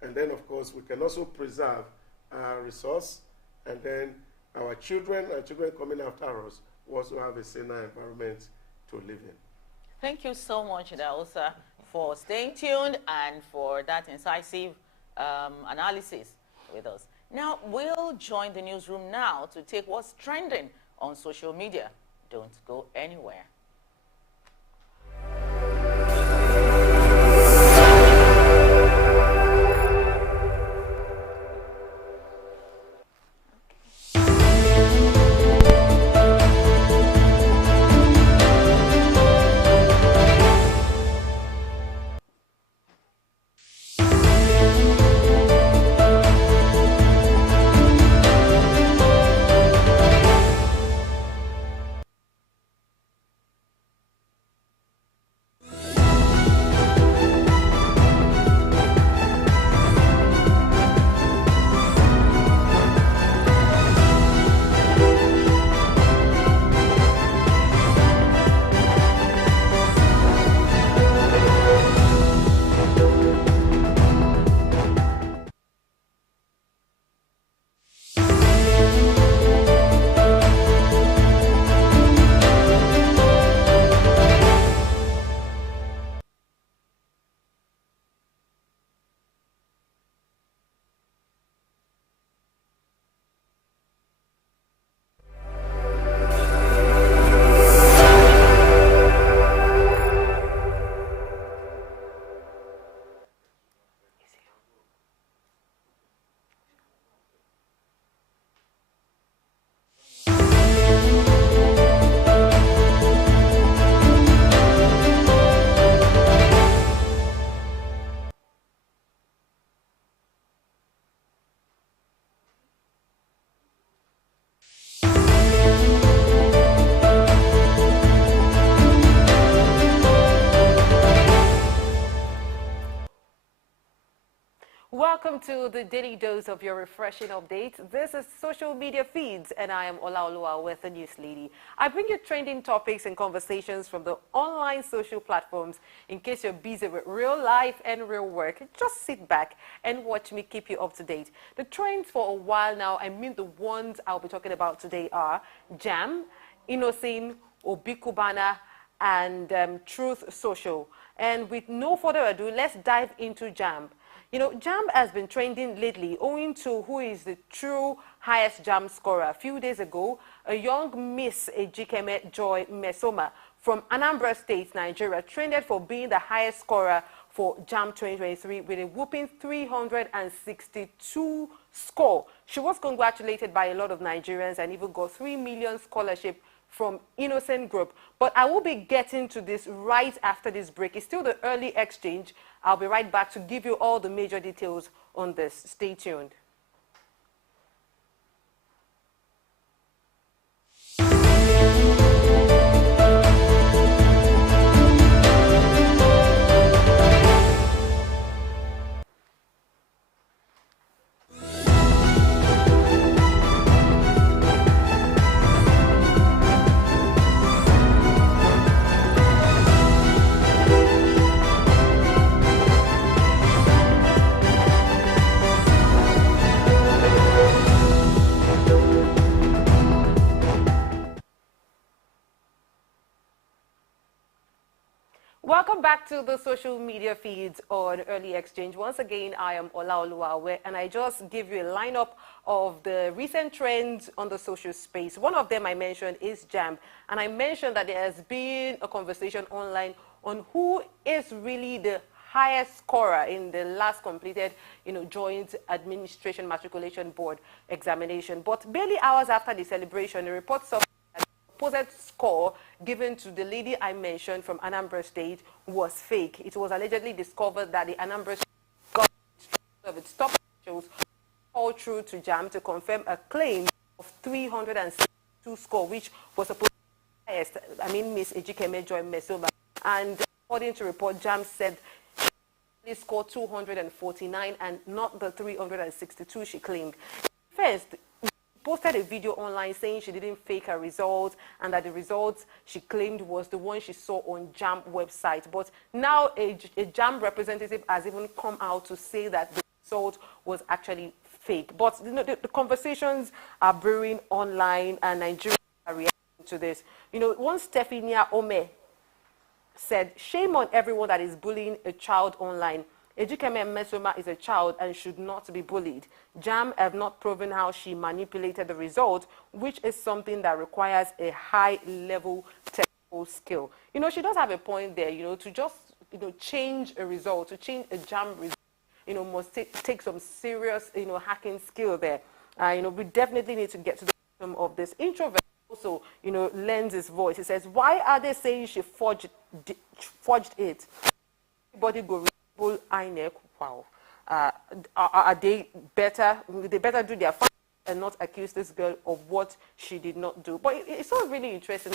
And then, of course, we can also preserve our resource. And then our children and children coming after us will also have a saner environment to live in. Thank you so much, Idahosa, for staying tuned and for that incisive analysis with us. Now, we'll join the newsroom now to take what's trending on social media. Don't go anywhere. Welcome to the daily dose of your refreshing updates. This is Social Media Feeds, and I am Olaoluwa with the News Lady. I bring you trending topics and conversations from the online social platforms. In case you're busy with real life and real work, just sit back and watch me keep you up to date. The trends for a while now, I mean the ones I'll be talking about today are Jam, Innocent, Obikubana, and Truth Social. And with no further ado, let's dive into Jam. You know, Jam has been trending lately owing to who is the true highest Jam scorer. A few days ago, a young Miss Ejikeme Joy Mesoma from Anambra State, Nigeria, trended for being the highest scorer for Jam 2023 with a whooping 362 score. She was congratulated by a lot of Nigerians and even got 3 million scholarship from Innocent Group. But I will be getting to this right after this break. It's still the early exchange. I'll be right back to give you all the major details on this. Stay tuned. Welcome back to the social media feeds on Early Exchange. Once again, I am Olaoluwa, and I just give you a lineup of the recent trends on the social space. One of them I mentioned is Jam, and I mentioned that there has been a conversation online on who is really the highest scorer in the last completed, Joint Administration Matriculation Board examination. But barely hours after the celebration, a report surfaced that the supposed score given to the lady I mentioned from Anambra State was fake. It was allegedly discovered that the Anambra State government of its top officials called through to JAMB to confirm a claim of 362 score, which was supposed to be highest. I mean, Miss Ejikeme Joy Mesoma. And according to report, JAMB said she scored 249 and not the 362 she claimed. First, she posted a video online saying she didn't fake her results and that the results she claimed was the one she saw on JAMB website. But now a JAMB representative has even come out to say that the result was actually fake. But the conversations are brewing online and Nigerians are reacting to this. One Stephania Ome said, "Shame on everyone that is bullying a child online. Ejikeme Mesoma is a child and should not be bullied. JAMB have not proven how she manipulated the result, which is something that requires a high-level technical skill." She does have a point there, to just, change a result, to change a JAMB result, must take some serious, hacking skill there. We definitely need to get to the bottom of this. Introvert also, lends his voice. He says, "Why are they saying she forged it? Everybody go read INEC. Wow. Are they better? They better do their fun and not accuse this girl of what she did not do." But it's not really interesting.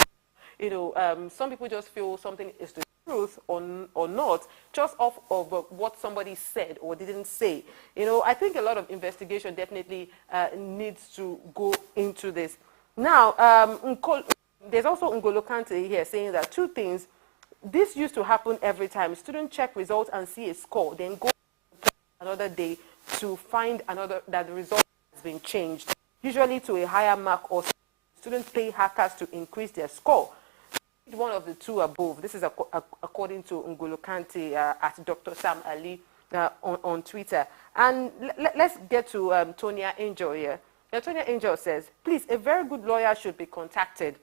Some people just feel something is the truth or not, just off of what somebody said or didn't say. I think a lot of investigation definitely needs to go into this. Now, there's also N'Golo Kante here saying that two things. This used to happen every time. Students check results and see a score, then go another day to find that the result has been changed, usually to a higher mark, or students pay hackers to increase their score. One of the two above. This is according to N'Golo Kante at Dr. Sam Ali on Twitter. And let's get to Tonya Angel here. Now, Tonya Angel says, "Please, a very good lawyer should be contacted.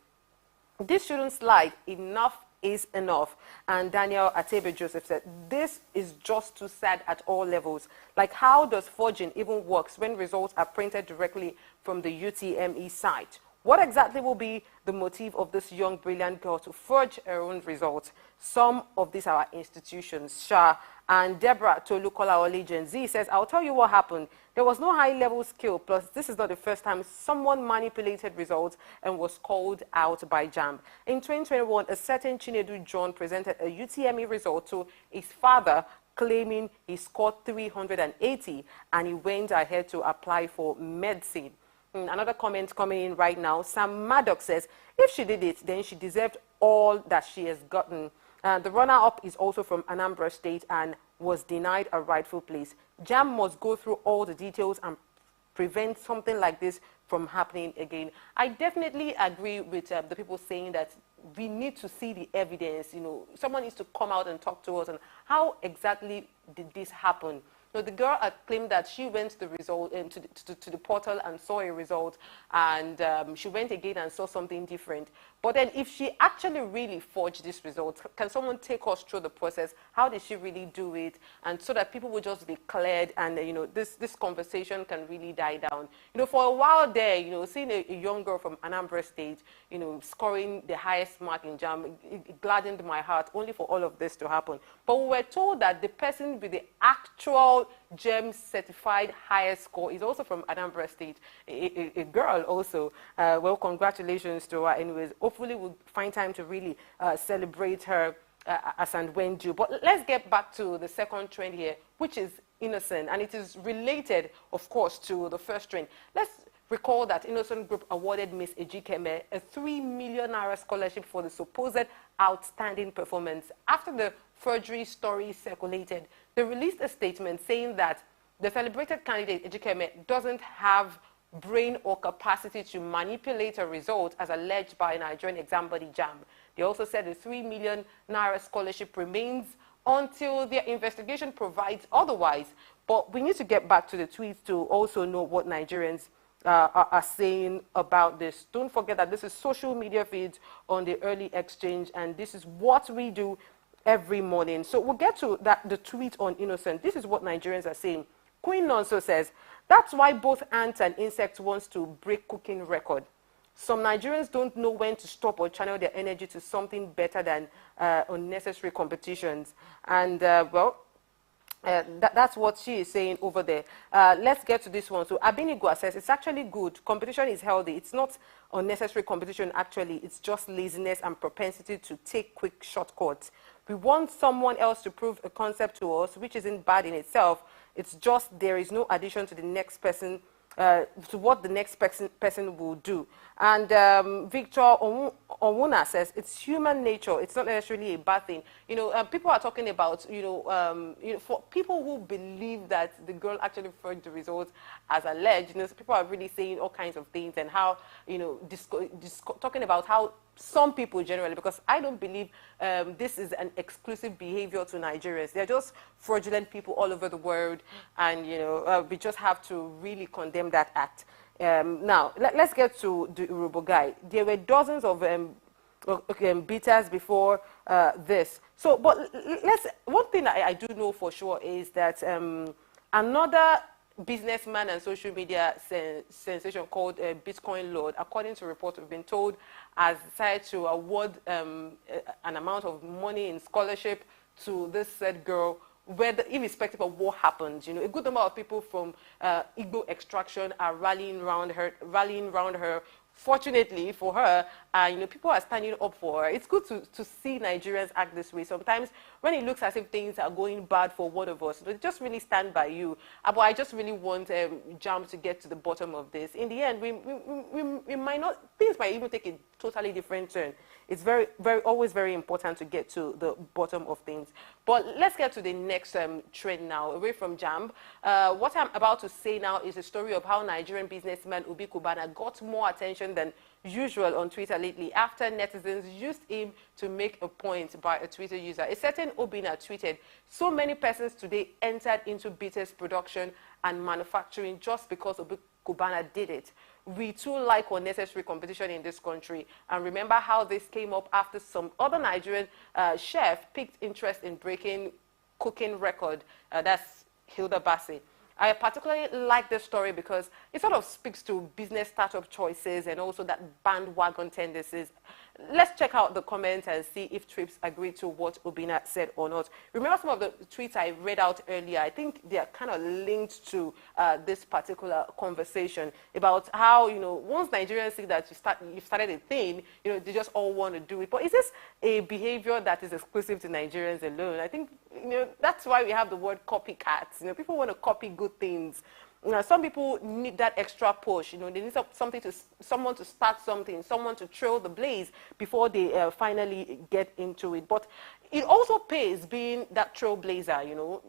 This shouldn't slide. Enough is enough." And Daniel Atebe Joseph said, "This is just too sad at all levels. Like, how does forging even works when results are printed directly from the UTME site? What exactly will be the motive of this young, brilliant girl to forge her own results? Some of these are institutions." Shah and Deborah Tolukola Gen Z says, "I'll tell you what happened. There was no high-level skill, plus this is not the first time someone manipulated results and was called out by JAMB. In 2021, a certain Chinedu John presented a UTME result to his father, claiming he scored 380, and he went ahead to apply for medicine." Another comment coming in right now. Sam Maddox says, "If she did it, then she deserved all that she has gotten." The runner-up is also from Anambra State and was denied a rightful place. JAMB must go through all the details and prevent something like this from happening again. I definitely agree with the people saying that we need to see the evidence. Someone needs to come out and talk to us on how exactly did this happen. So the girl had claimed that she went to the result to the portal and saw a result, and she went again and saw something different. But then, if she actually really forged this result, can someone take us through the process? How did she really do it? And so that people will just be cleared, and this conversation can really die down. For a while there, seeing a young girl from Anambra State, scoring the highest mark in JAMB, it gladdened my heart. Only for all of this to happen. But we were told that the person with the actual JAMB certified highest score is also from Anambra State, a girl also. Well, congratulations to her. Anyways, hopefully we'll find time to really celebrate her as and when due. But let's get back to the second trend here, which is Innocent, and it is related, of course, to the first trend. Let's recall that Innocent Group awarded Miss Ejikeme a 3 million naira scholarship for the supposed outstanding performance. After the forgery story circulated, they released a statement saying that the celebrated candidate Ejikeme doesn't have brain or capacity to manipulate a result as alleged by Nigerian exam body JAMB. They also said the 3 million naira scholarship remains until their investigation provides otherwise. But we need to get back to the tweets to also know what Nigerians are saying about this. Don't forget that this is social media feeds on the Early Exchange, and this is what we do every morning. So we'll get to the tweet on Innocent. This is what Nigerians are saying. Queen Nonso says, that's why both ants and insects wants to break cooking record. Some Nigerians don't know when to stop or channel their energy to something better than unnecessary competitions. And, that's what she is saying over there. Let's get to this one. So Abinigua says, it's actually good. Competition is healthy. It's not unnecessary competition, actually. It's just laziness and propensity to take quick shortcuts. We want someone else to prove a concept to us, which isn't bad in itself. It's just there is no addition to the next person, to what the next person will do. And Victor Onwuna says, it's human nature. It's not necessarily a bad thing. You know, people are talking about, for people who believe that the girl actually forged the results as alleged, so people are really saying all kinds of things and how, talking about how some people generally, because I don't believe this is an exclusive behavior to Nigerians. They're just fraudulent people all over the world, and we just have to really condemn that act. Now, let's get to the Urobo guy. There were dozens of beaters before this. So, but one thing I do know for sure is that another businessman and social media sensation called Bitcoin Lord, according to reports we've been told, has decided to award an amount of money in scholarship to this said girl, irrespective of what happens. A good number of people from Igbo extraction are rallying around her. Fortunately for her, people are standing up for her. It's good to see Nigerians act this way. Sometimes when it looks as if things are going bad for one of us, they just really stand by you. But I just really want JAMB to get to the bottom of this. In the end, we might not, things might even take a totally different turn. It's always very important to get to the bottom of things. But let's get to the next trend now, away from JAMB. What I'm about to say now is the story of how Nigerian businessman Obi Kubana got more attention than usual on Twitter lately after netizens used him to make a point by a Twitter user. A certain Obina tweeted, so many persons today entered into bitters production and manufacturing just because Obi Kubana did it. We too like unnecessary competition in this country. And remember how this came up after some other Nigerian chef picked interest in breaking cooking record. That's Hilda Bassi. I particularly like this story because it sort of speaks to business startup choices and also that bandwagon tendencies. Let's check out the comments and see if Trips agree to what Obina said or not. Remember some of the tweets I read out earlier? I think they are kind of linked to this particular conversation about how, once Nigerians see that you've started a thing, they just all want to do it. But is this a behavior that is exclusive to Nigerians alone? I think, that's why we have the word copycats. People want to copy good things. Some people need that extra push. They need someone to start something, someone to trail the blaze before they finally get into it. But it also pays being that trailblazer.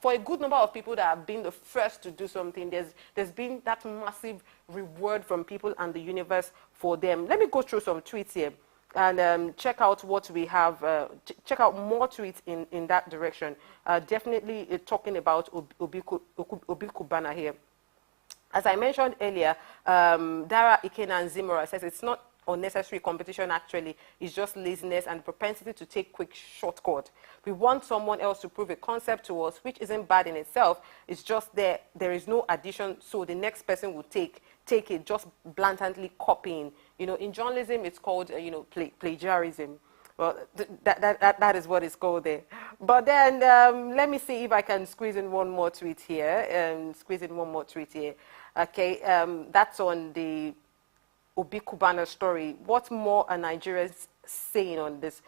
For a good number of people that have been the first to do something, there's been that massive reward from people and the universe for them. Let me go through some tweets here and check out what we have, check out more tweets in that direction. Definitely talking about Obi Kubana here. As I mentioned earlier, Dara Ikenan Zimora says it's not unnecessary competition actually, it's just laziness and propensity to take quick shortcut. We want someone else to prove a concept to us, which isn't bad in itself, it's just there is no addition, so the next person will take it, just blatantly copying. In journalism, it's called, plagiarism. Well, that is what it's called there. But then, let me see if I can squeeze in one more tweet here. Okay, that's on the Obi Kubana story. What more are Nigerians saying on this?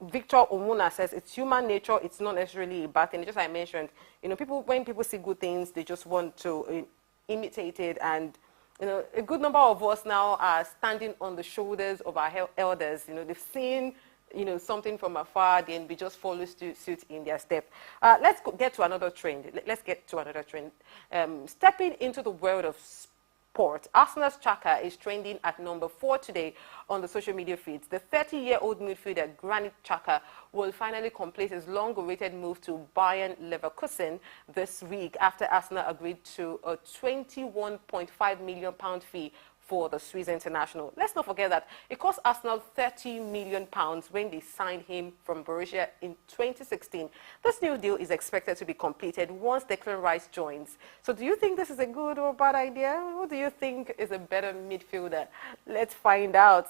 Victor Omuna says, it's human nature, it's not necessarily a bad thing. Just I mentioned, when people see good things, they just want to imitate it, and a good number of us now are standing on the shoulders of our elders. They've seen something from afar, then we just follow suit in their step. Let's get to another trend. Stepping into the world of sport, Arsenal's Xhaka is trending at number 4 today on the social media feeds. The 30-year-old midfielder Granit Xhaka will finally complete his long-awaited move to Bayern Leverkusen this week after Arsenal agreed to a £21.5 million fee for the Swiss international. Let's not forget that it cost Arsenal £30 million when they signed him from Borussia in 2016. This new deal is expected to be completed once Declan Rice joins. So do you think this is a good or bad idea? Who do you think is a better midfielder? Let's find out.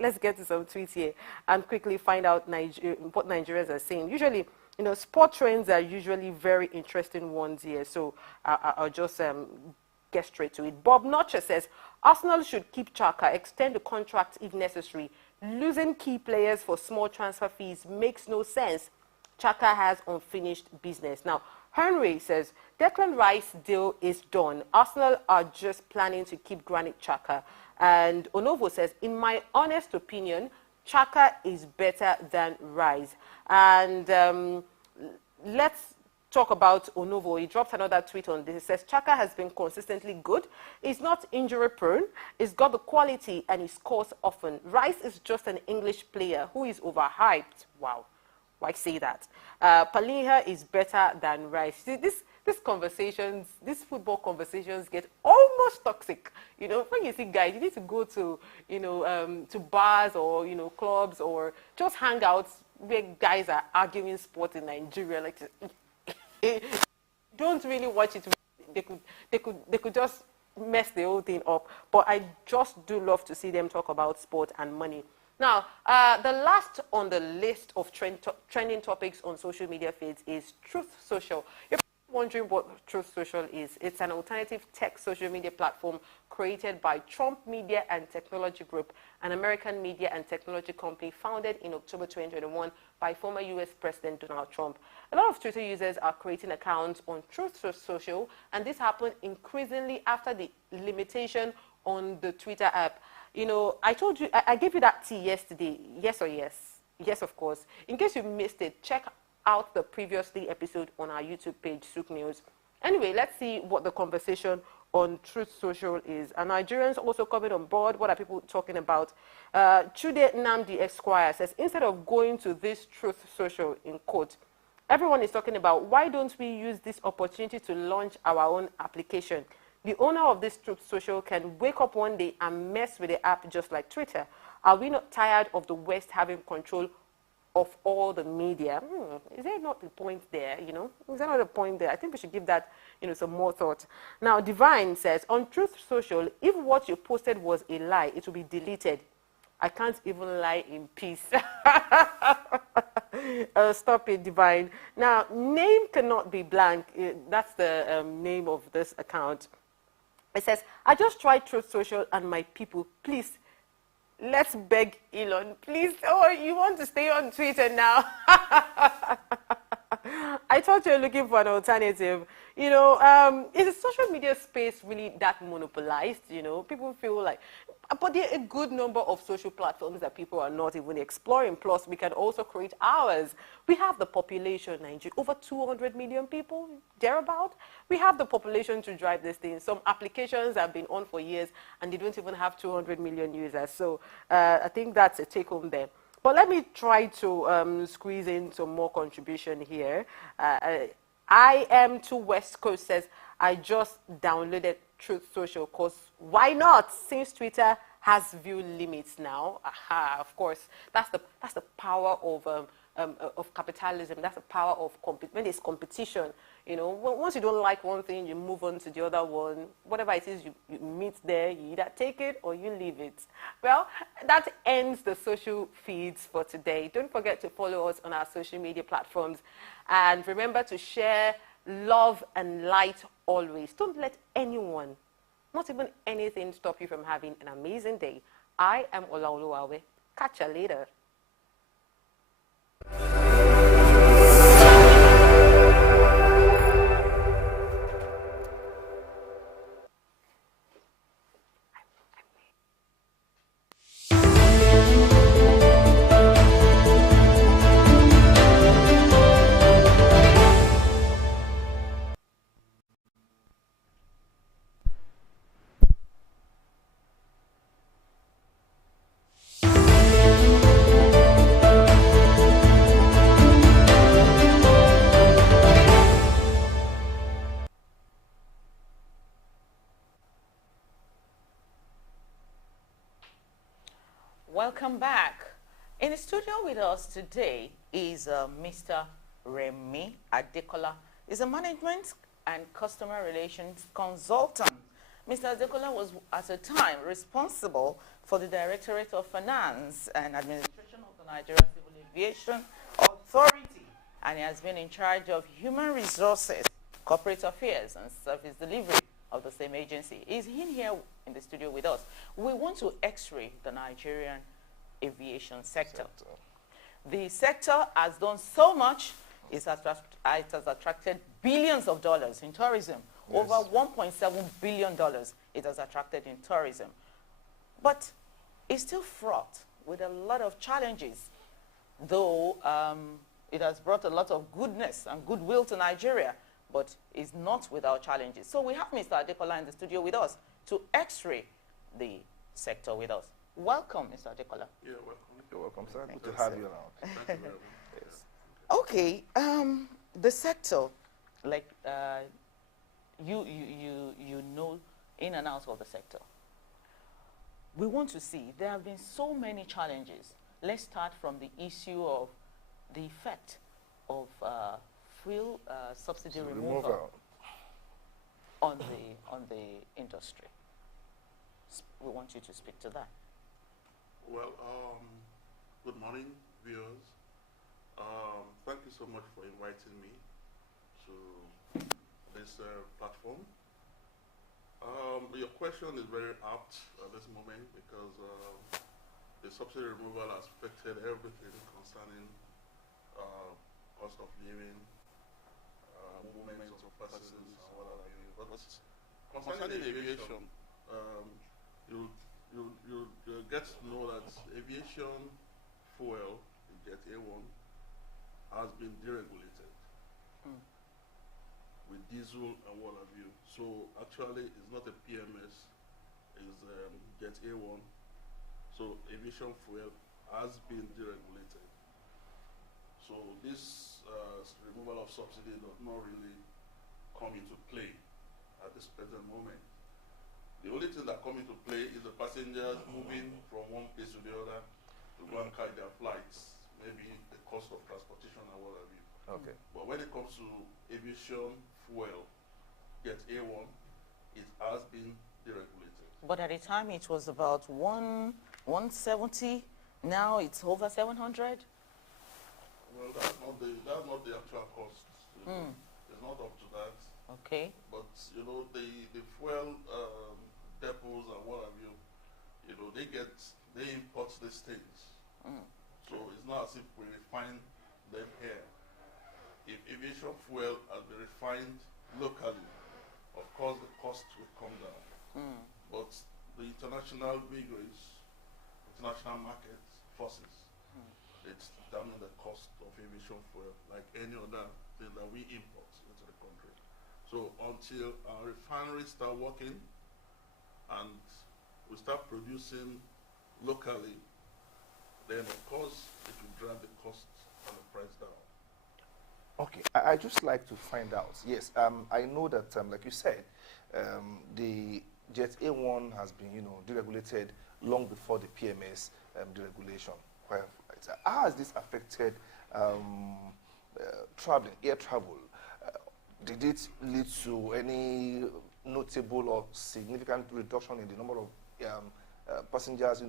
Let's get to some tweets here and quickly find out what Nigerians are saying. Usually, sport trends are usually very interesting ones here. So I'll just get straight to it. Bob Notcher says, Arsenal should keep Xhaka, extend the contract if necessary. Losing key players for small transfer fees makes no sense. Xhaka has unfinished business. Now, Henry says, Declan Rice deal is done. Arsenal are just planning to keep Granit Xhaka. And Onovo says, in my honest opinion, Xhaka is better than Rice. And let's talk about Onovo. He dropped another tweet on this. He says, Xhaka has been consistently good. He's not injury prone. He's got the quality and he scores often. Rice is just an English player who is overhyped. Wow. Why say that? Palinha is better than Rice. See, these conversations, these football conversations get almost toxic. When you see guys, you need to go to, to bars or, clubs or just hangouts where guys are arguing sports in Nigeria. Like, don't really watch it. They could just mess the whole thing up. But I just do love to see them talk about sport and money. Now, the last on the list of trending topics on social media feeds is Truth Social. You're wondering what Truth Social is. It's an alternative tech social media platform created by Trump Media and Technology Group, an American media and technology company founded in October 2021 by former U.S. President Donald Trump. A lot of Twitter users are creating accounts on Truth Social, and this happened increasingly after the limitation on the Twitter app. I told you, I gave you that tea yesterday. Yes or yes? Yes, of course. In case you missed it, check out the previously episode on our YouTube page, Souk News. Anyway, let's see what the conversation on Truth Social is. Are Nigerians also coming on board? What are people talking about? Chude Namdi Esquire says, instead of going to this Truth Social, in quote, everyone is talking about why don't we use this opportunity to launch our own application? The owner of this Truth Social can wake up one day and mess with the app just like Twitter. Are we not tired of the West having control of all the media? Is there not a point there, Is there not a point there? I think we should give that, some more thought. Now, Divine says, on Truth Social, if what you posted was a lie, it will be deleted. I can't even lie in peace. Stop it, Divine. Now, name cannot be blank. That's the name of this account. It says, I just tried Truth Social and my people, please, let's beg Elon, please. Oh, you want to stay on Twitter now? I thought you were looking for an alternative. Is the social media space really that monopolized? People feel like, but there are a good number of social platforms that people are not even exploring. Plus, we can also create ours. We have the population in Nigeria, over 200 million people, thereabout. We have the population to drive this thing. Some applications have been on for years, and they don't even have 200 million users. So I think that's a take-home there. But let me try to squeeze in some more contribution here. I am to West Coast says, I just downloaded Truth Social because why not? Since Twitter has view limits now. Aha, of course, that's the power of capitalism. That's the power of when there's competition. Once you don't like one thing, you move on to the other one. Whatever it is you meet there, you either take it or you leave it. Well, that ends the social feeds for today. Don't forget to follow us on our social media platforms. And remember to share love and light always. Don't let anyone, not even anything, stop you from having an amazing day. I am Ola Oluwawe. Catch you later. welcome back. In the studio with us today is Mr. Remi Adekola. He's a management and customer relations consultant. Mr. Adekola was at a time responsible for the Directorate of Finance and Administration of the Nigeria Civil Aviation Authority, and he has been in charge of human resources, corporate affairs, and service delivery of the same agency. He's in here in the studio with us. We want to x-ray the Nigerian aviation sector. The sector has done so much. It has attracted billions of dollars in tourism. Yes. Over $1.7 billion it has attracted in tourism. But it's still fraught with a lot of challenges, though it has brought a lot of goodness and goodwill to Nigeria, but is not without challenges. So we have Mr. Adekola in the studio with us to x-ray the sector with us. Welcome, Mr. Adekola. Yeah, welcome. You're welcome, sir. Good to have you around. Thank you very much. Yes. Okay, the sector, like you know in and out of the sector. We want to see, there have been so many challenges. Let's start from the issue of the effect of fuel subsidy removal on the industry. We want you to speak to that. Well, good morning, viewers. Thank you so much for inviting me to this platform. Your question is very apt at this moment because the subsidy removal has affected everything concerning cost of living, movement of persons, and what have you. But concerning aviation, you'll get to know that aviation fuel, Jet A1, has been deregulated with diesel and what have you. So actually, it's not a PMS, it's Jet A1. So aviation fuel has been deregulated. So this removal of subsidy does not really come into play at this present moment. The only thing that come into play is the passengers moving from one place to the other to go and carry their flights, maybe the cost of transportation and what have you. Okay. But when it comes to aviation fuel, Jet A1, it has been deregulated. But at the time it was about 170, now it's over 700? Well, that's not the actual cost. It's not up to that. Okay. But you know, the fuel depots and what have you, they import these things. So it's not as if we refine them here. If aviation fuel has been refined locally, of course the cost will come down. But the international vagaries, international market forces, it's determining the cost of aviation fuel like any other thing that we import into the country. So until our refineries start working and we start producing locally, then of course it will drive the cost and the price down. Okay, I just like to find out. Yes, I know that, like you said, the Jet A1 has been, deregulated long before the PMS deregulation. How has this affected traveling, air travel? Did it lead to any notable or significant reduction in the number of passengers,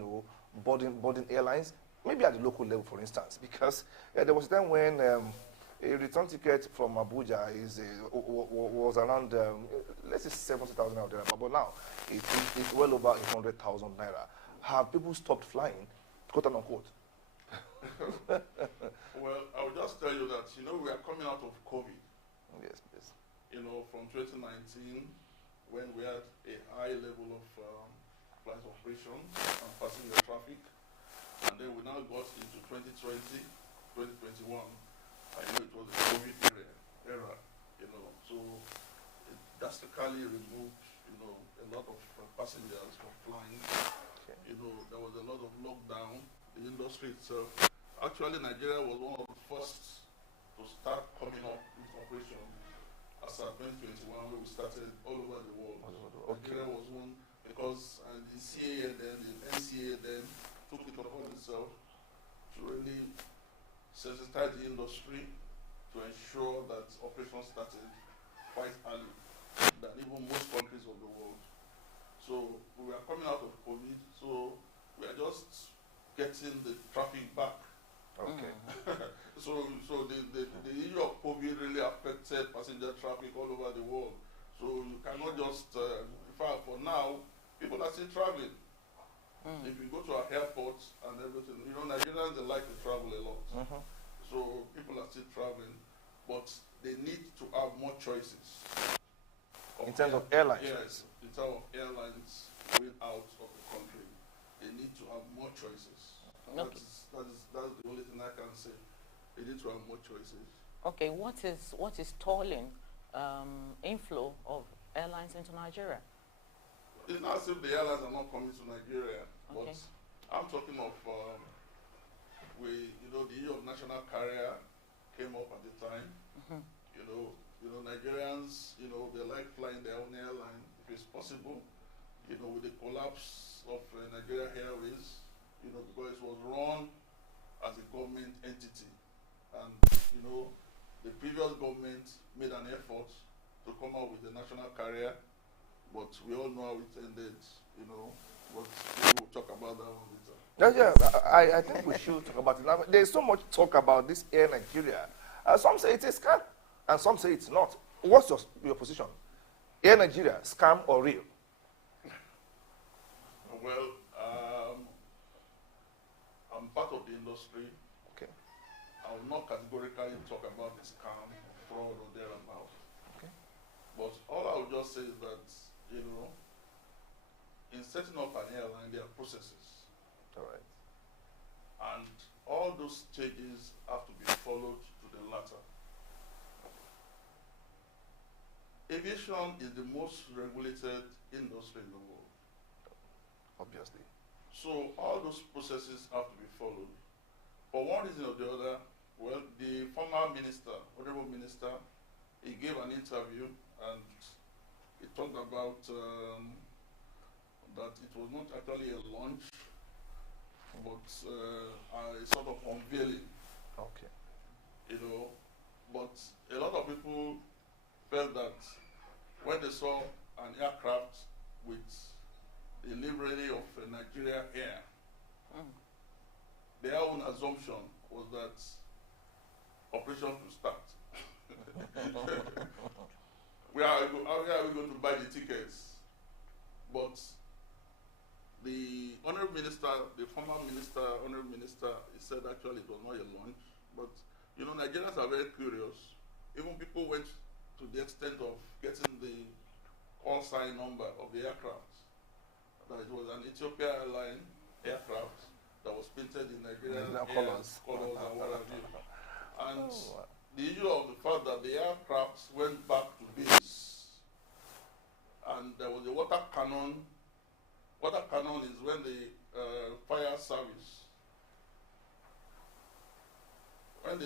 boarding airlines? Maybe at the local level, for instance, because there was a time when a return ticket from Abuja was around, let's say 70,000 naira, but now it's well over 100,000 naira. Have people stopped flying, quote unquote? Well, I will just tell you that, we are coming out of COVID. Yes, please. From 2019, when we had a high level of flight operations and passenger traffic, and then we now got into 2020, 2021. I know it was a COVID era, so it drastically removed, a lot of passengers from flying. Okay. There was a lot of lockdown. The industry itself, actually Nigeria was one of the first to start coming up with operation as of 2021 when we started all over the world. Okay. Nigeria was one because the CAA then, the NCA then, took it upon itself to really sensitize the industry to ensure that operations started quite early than even most countries of the world. So we are coming out of COVID, so we are just getting the traffic back. Okay. So the issue of COVID really affected passenger traffic all over the world. So you cannot just, in fact, for now, people are still traveling. If you go to our airports and everything, you know, Nigerians, they like to travel a lot. So people are still traveling, but they need to have more choices. In terms of airlines? Yes, in terms of airlines going out of the country. They need to have more choices. Okay. That's the only thing I can say. They need to have more choices. Okay, what is stalling inflow of airlines into Nigeria? It's not as if the airlines are not coming to Nigeria, Okay. but I'm talking of the issue of national carrier came up at the time. You know, Nigerians, they like flying their own airline if it's possible. With the collapse of Nigeria Airways, because it was run as a government entity, and the previous government made an effort to come out with a national carrier, but we all know how it ended. But we will talk about that one later. Yeah, I think we should talk about it now. There's so much talk about this Air Nigeria. Some say it's a scam, and some say it's not. What's your position? Air Nigeria, scam or real? Well, I'm part of the industry. Okay. I will not categorically talk about the scam, fraud, or thereabout. Okay. But all I will just say is that, in setting up an airline, there are processes. All right. And all those stages have to be followed to the latter. Aviation is the most regulated industry in the world. Obviously. So all those processes have to be followed. For one reason or the other, well, the former minister, honorable minister, he gave an interview and he talked about that it was not actually a launch, but a sort of unveiling. Okay. But a lot of people felt that when they saw an aircraft with the livery of Nigeria Air, their own assumption was that operation could start. How are we going to buy the tickets? But the honorable minister, the former minister, honorable minister, he said actually it was not a launch. But Nigerians are very curious. Even people went to the extent of getting the call sign number of the aircraft. That it was an Ethiopia Airline aircraft that was painted in Nigerian colors and what have you. And the issue of the fact that the aircraft went back to base, and there was a water cannon. Water cannon is when the fire service, when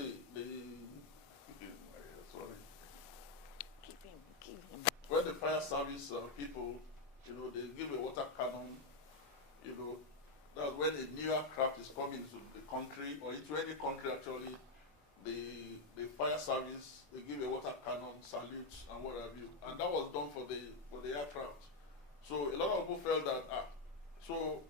when the fire service people, they give a water cannon, that's when a new aircraft is coming to the country, or into any country actually, the fire service, they give a water cannon, salute, and what have you. And that was done for the aircraft. So a lot of people felt that, so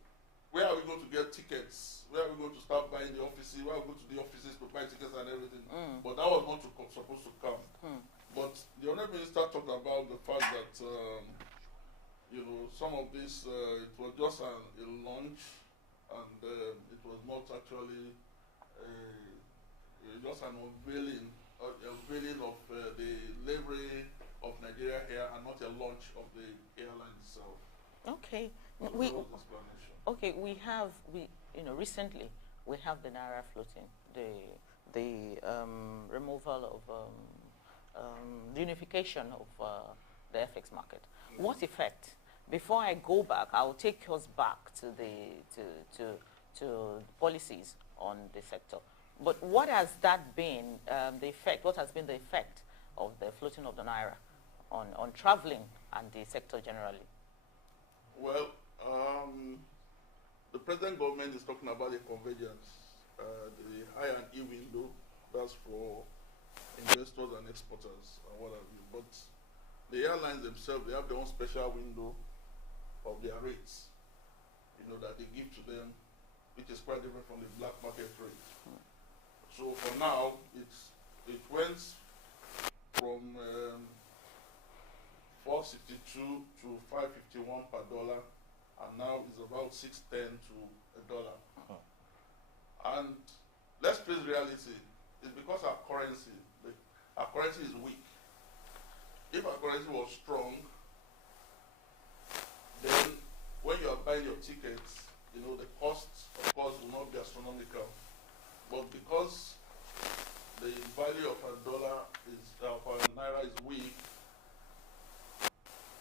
where are we going to get tickets? Where are we going to start buying the offices? Where are we going to the offices to buy tickets and everything? But that was not supposed to come. But the honorable minister talked about the fact that, some of this, it was just a launch, and it was not actually just an unveiling of the livery of Nigeria Air, and not a launch of the airline itself. Okay. Recently we have the Naira floating, the removal of the unification of the FX market. What effect? Before I go back, I will take us back to the policies on the sector. But what has that been the effect? What has been the effect of the floating of the Naira on traveling and the sector generally? Well, the present government is talking about a convergence, the I and E window, that's for investors and exporters and what have you. But the airlines themselves, they have their own special window of their rates, that they give to them, which is quite different from the black market rate. So for now, it went from 462 to 551 per dollar, and now it's about 610 to $1. And let's face reality, it's because our currency is weak. If our currency was strong, then when you are buying your tickets, the cost, of course, will not be astronomical. But because the value of our dollar of our naira is weak,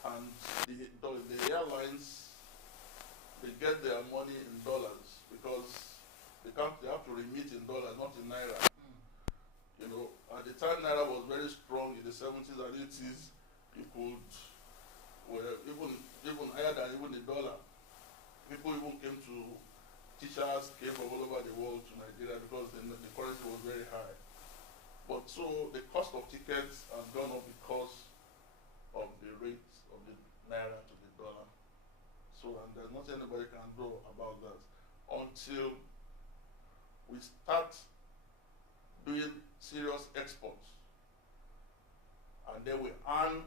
and the airlines, they get their money in dollars because they have to remit in dollars, not in naira. At the time naira was very strong in the 70s and 80s, you could, even higher than even the dollar. People even came to, teachers came from all over the world to Nigeria because the currency was very high. But so the cost of tickets has gone up because of the rate of the naira to the dollar. So, and there's nothing anybody can do about that until we start doing serious exports, and then we earn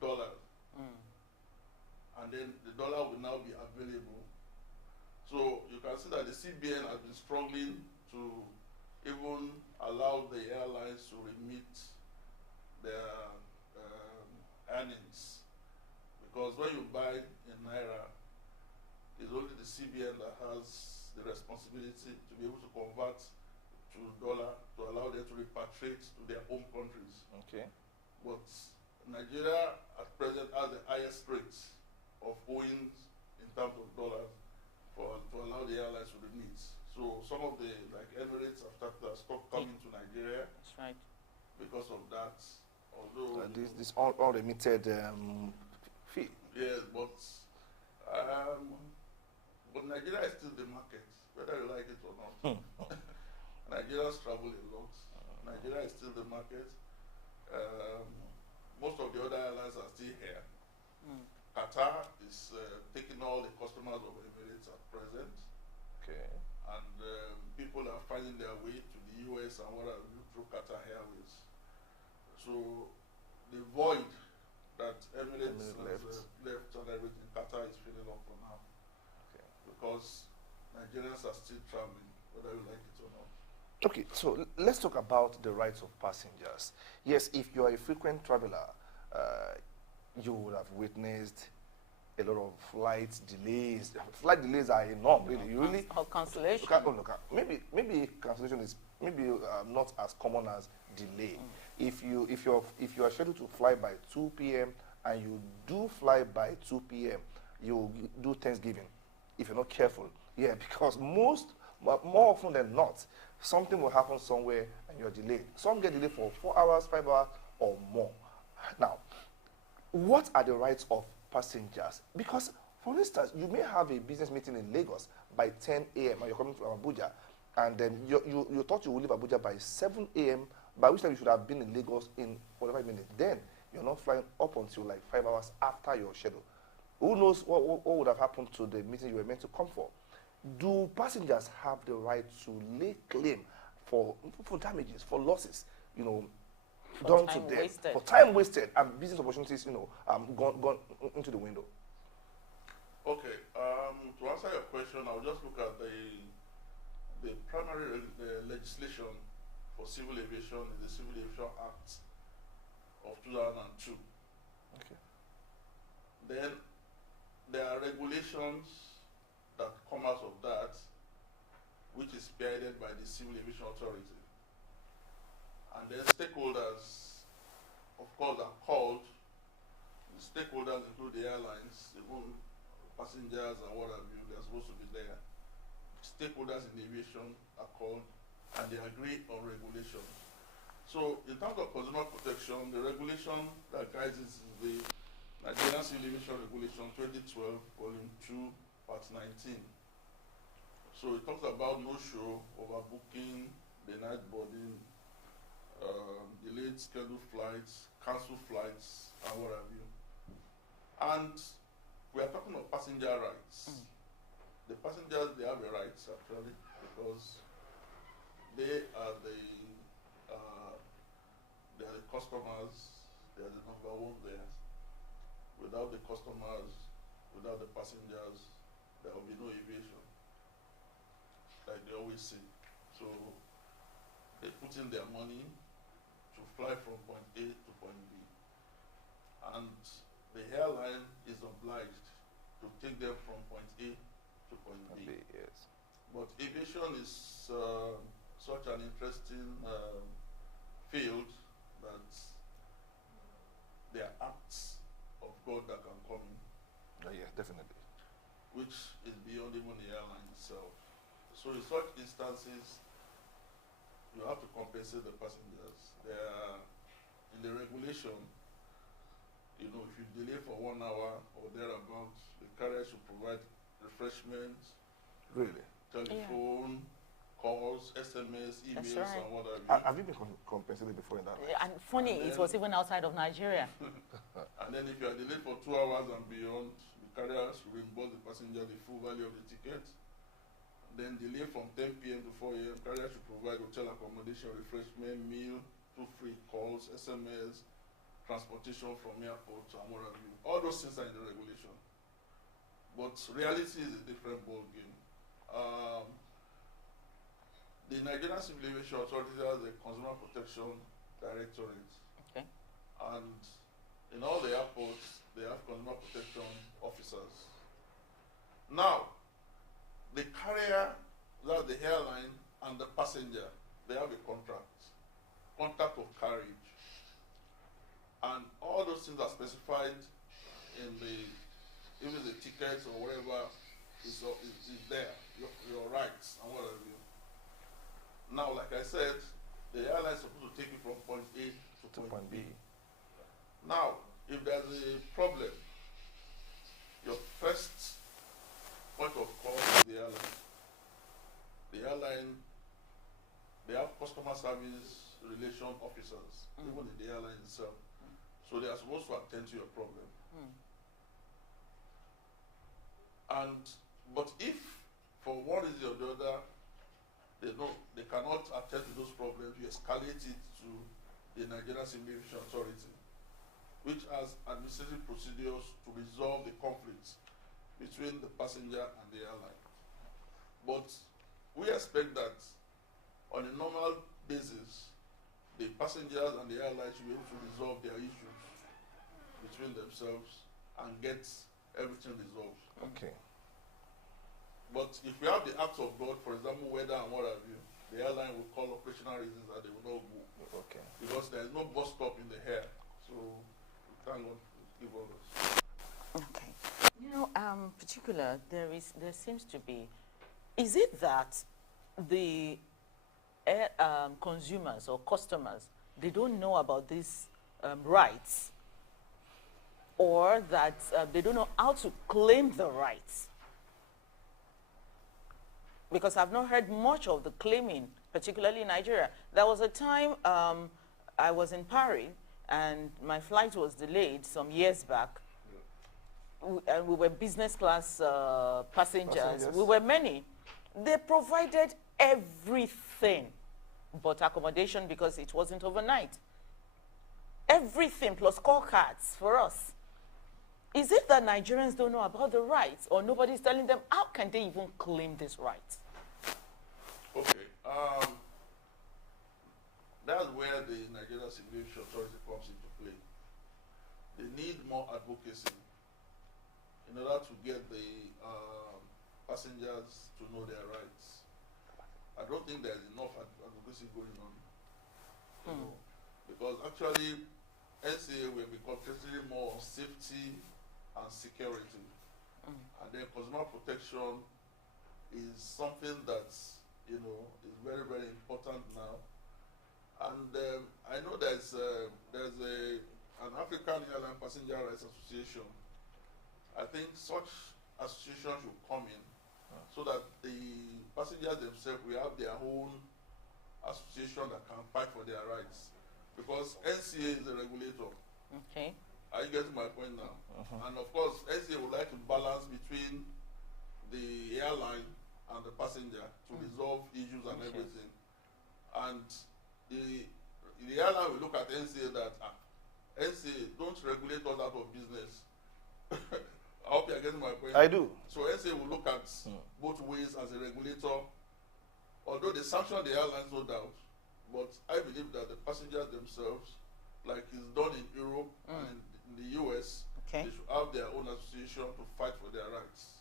dollars, and then the dollar will now be available. So you can see that the CBN has been struggling to even allow the airlines to remit their earnings, because when you buy in naira, it's only the CBN that has the responsibility to be able to convert to dollar to allow them to repatriate to their home countries. Okay. But Nigeria at present has the highest rates of owing in terms of dollars to allow the airlines to remit. So some of the, like Emirates, have stopped coming to Nigeria. That's right. Because of that, although this unremitted fee. Yes, but Nigeria is still the market, whether you like it or not. Nigerians travel a lot. Nigeria is still the market. Most of the other airlines are still here. Qatar is taking all the customers of Emirates at present. Okay. And people are finding their way to the US and what have you through Qatar Airways. So the void that Emirates has left and everything, Qatar is filling up for now. Okay. Because Nigerians are still traveling, whether you like it or not. Okay, so let's talk about the rights of passengers. Yes, if you are a frequent traveler, you would have witnessed a lot of flight delays. Flight delays are enormous, really. You really or cancellation. Maybe cancellation is not as common as delay. If you are scheduled to fly by 2 p.m. and you do fly by 2 p.m., you do Thanksgiving if you're not careful. Yeah, because more often than not, something will happen somewhere and you're delayed. Some get delayed for 4 hours, 5 hours, or more. Now, what are the rights of passengers? Because, for instance, you may have a business meeting in Lagos by 10 a.m. and you're coming from Abuja, and then you thought you would leave Abuja by 7 a.m., by which time you should have been in Lagos in 45 minutes. Then you're not flying up until like 5 hours after your schedule. Who knows what would have happened to the meeting you were meant to come for? Do passengers have the right to lay claim for damages, for losses, done to them, for time wasted and business opportunities, gone into the window? Okay, to answer your question, I'll just look at the primary legislation for civil aviation is the Civil Aviation Act of 2002. Okay. Then there are regulations that come out of that, which is spearheaded by the Civil Aviation Authority. And then stakeholders, of course, are called. The stakeholders include the airlines, even passengers and what have you, they're supposed to be there. Stakeholders in aviation are called and they agree on regulations. So in terms of consumer protection, the regulation that guides it is the Nigerian Civil Aviation Regulation 2012, Volume 2, Part 19. So it talks about no-show, overbooking, denied boarding, delayed scheduled flights, cancelled flights, and what have you. And we are talking of passenger rights. The passengers, they have the rights actually, because they are the customers. They are the number one there. Without the customers, without the passengers, there will be no aviation, like they always say. So they put in their money to fly from point A to point B, and the airline is obliged to take them from point A to point B. Yes. But aviation is such an interesting field that there are acts of God that can come in, Yeah, definitely. which is beyond even the airline itself. So in such instances, you have to compensate the passengers. There are, in the regulation, you know, if you delay for 1 hour or thereabouts, the carrier should provide refreshments, Really. telephone, calls, SMS, emails, right. and what have you. Have you been compensated before in that? Way? And funny, it was even outside of Nigeria. And then if you are delayed for 2 hours and beyond, the carrier should reimburse the passenger the full value of the ticket. Then delay from 10 p.m. to 4 a.m., carrier should provide hotel accommodation, refreshment, meal, 2 free calls, SMS, transportation from airport, and what have you. All those things are in the regulation. But reality is a different ball game. The Nigerian Civil Aviation Authority has a Consumer Protection Directorate. Okay. And in all the airports, they have consumer protection officers. Now, the carrier, that's the airline, and the passenger, they have a contract of carriage. And all those things are specified in the, even the tickets or whatever is there, your rights and what have you. Now, like I said, the airline is supposed to take you from point A to point B. Now, if there's a problem, your first point of call is the airline. The airline, they have customer service relation officers, even in the airline itself. So they are supposed to attend to your problem. But if, for one reason or the other, they cannot attend to those problems, you escalate it to the Nigerian Civil Aviation Authority, which has administrative procedures to resolve the conflicts between the passenger and the airline. But we expect that on a normal basis, the passengers and the airline should be able to resolve their issues between themselves and get everything resolved. Okay. But if we have the acts of God, for example, weather and what have you, the airline will call operational reasons that they will not go. Okay. Because there is no bus stop in the air. So thank God to give all this. Okay. You know, particular, there seems to be, is it that the consumers or customers, they don't know about these rights, or that they don't know how to claim the rights? Because I've not heard much of the claiming, particularly in Nigeria. There was a time I was in Paris and my flight was delayed some years back. And we were business class passengers. We were many. They provided everything but accommodation because it wasn't overnight. Everything plus call cards for us. Is it that Nigerians don't know about the rights, or nobody's telling them how can they even claim these rights? Okay. That's where the Nigerian Civil Aviation Authority comes into play. They need more advocacy in order to get the passengers to know their rights. I don't think there's enough advocacy going on. You know, because actually, NCA will be concentrating more on safety and security. And then consumer protection is something that's, you know, is very, very important now. And I know there's an African Airline Passenger Rights Association. I think such association should come in so that the passengers themselves will have their own association that can fight for their rights. Because NCA is a regulator. Okay. Are you getting my point now? And of course, NCA would like to balance between the airline and the passenger to resolve issues and everything. And the airline will look at NCA that, NCA, don't regulate us out of business. I hope you're getting my point. I do. So NCA will look at both ways as a regulator. Although they sanction the airlines, no doubt, but I believe that the passengers themselves, like is done in Europe and in the US, they should have their own association to fight for their rights.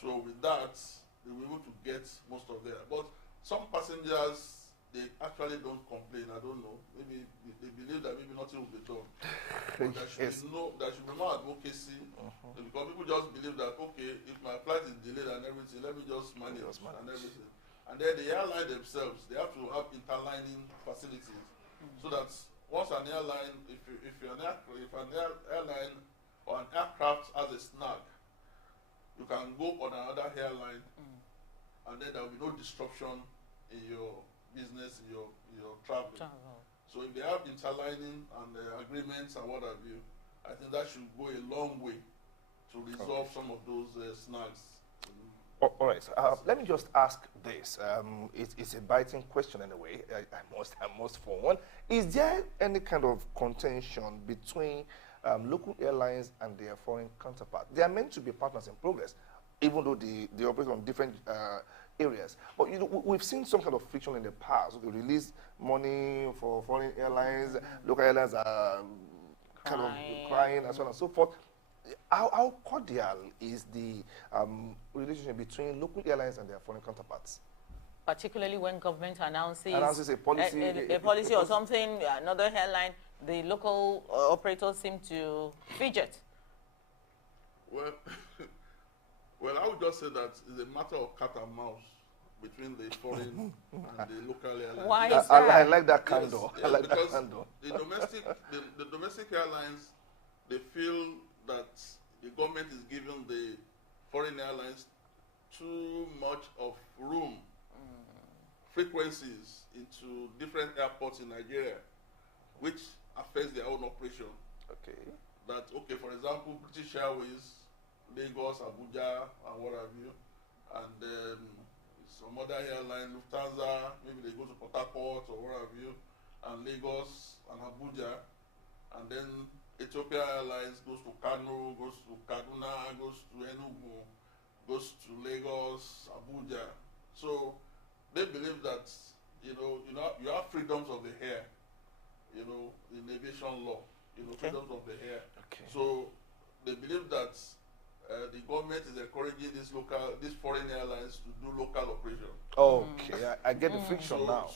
So with that, they will be able to get most of their. But some passengers, they actually don't complain. I don't know. Maybe they believe that maybe nothing will be done. But there should be more advocacy, because people just believe that, okay, if my flight is delayed and everything, let me just manage and everything. And then the airline themselves, they have to have interlining facilities, so that once an airline, if an airline or an aircraft has a snag, you can go on another airline, and then there will be no disruption in your business, in your travel. So if they have interlining and agreements and what have you, I think that should go a long way to resolve some of those snags. All right. So, let me just ask this. It's a biting question anyway. I must for one. Is there any kind of contention between local airlines and their foreign counterparts? They are meant to be partners in progress, even though they operate on different areas. But you know, we've seen some kind of friction in the past. We release money for foreign airlines. Local airlines are kind of crying and so on and so forth. How cordial is the relationship between local airlines and their foreign counterparts? Particularly when government announces a policy, a policy or something, another airline, the local operators seem to fidget. Well, well, I would just say that it's a matter of cat and mouse between the foreign and the local airlines. Why is that? I like that candor. Yes, I like because that candor. the domestic airlines, they feel that the government is giving the foreign airlines too much of room, frequencies into different airports in Nigeria, which affects their own operation. Okay. That, okay, for example, British Airways, Lagos, Abuja, and what have you, and some other airline, Lufthansa, maybe they go to Port Harcourt or what have you, and Lagos and Abuja, and then Ethiopia Airlines goes to Kano, goes to Kaduna, goes to Enugu, goes to Lagos, Abuja. So they believe that you have freedoms of the air, in aviation law, freedoms of the air. Okay. So they believe that the government is encouraging these foreign airlines to do local operation. Okay, I get the friction now.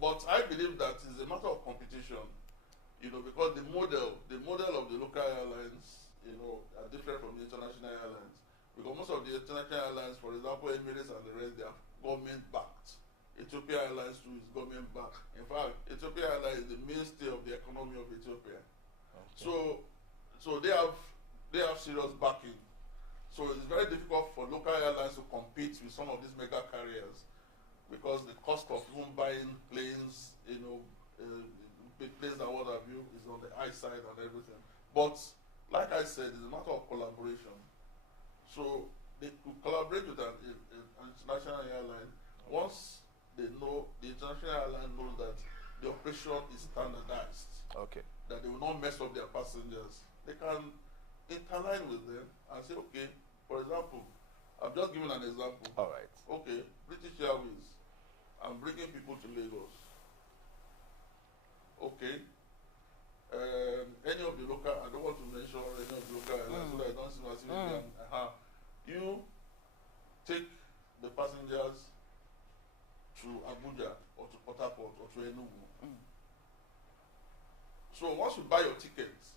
But I believe that it's a matter of competition. Because the model of the local airlines, are different from the international airlines. Because most of the international airlines, for example, Emirates and the rest, they are government-backed. Ethiopia Airlines too is government-backed. In fact, Ethiopia Airlines is the mainstay of the economy of Ethiopia. Okay. So they have serious backing. So it's very difficult for local airlines to compete with some of these mega carriers, because the cost of even buying planes, planes and what have you, is on the high side and everything. But like I said, it's a matter of collaboration. So they could collaborate with an international airline once they know, the international airline knows that the operation is standardized. Okay. That they will not mess up their passengers. They can interline with them and say, okay, for example, I've just given an example. All right. Okay, British Airways, I'm bringing people to Lagos. Okay. Any of the local, I don't want to mention any of the local airlines, so that I don't see myself. You take the passengers to Abuja or to Port Harcourt or to Enugu. So once you buy your tickets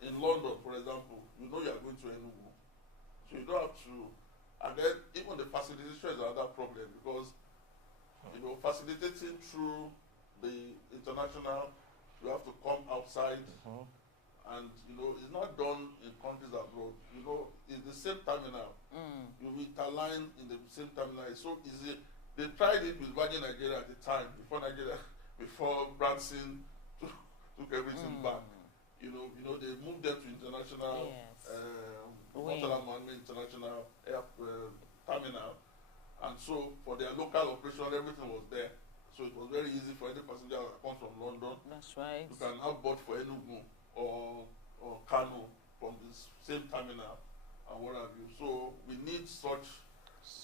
in London, for example, you know you are going to Enugu. So you don't have to, and then even the facilitation is another problem, because facilitating through the international, you have to come outside And, you know, it's not done in countries abroad. You know, it's the same terminal. You interline in the same terminal. It's so easy. They tried it with Virgin Nigeria at the time, before Branson took everything back. You know, they moved them to international, international terminal. And so for their local operation, everything was there. So it was very easy for any passenger that comes from London. That's right. You can have bought for Enugu or Kano from this same terminal and what have you. So we need such,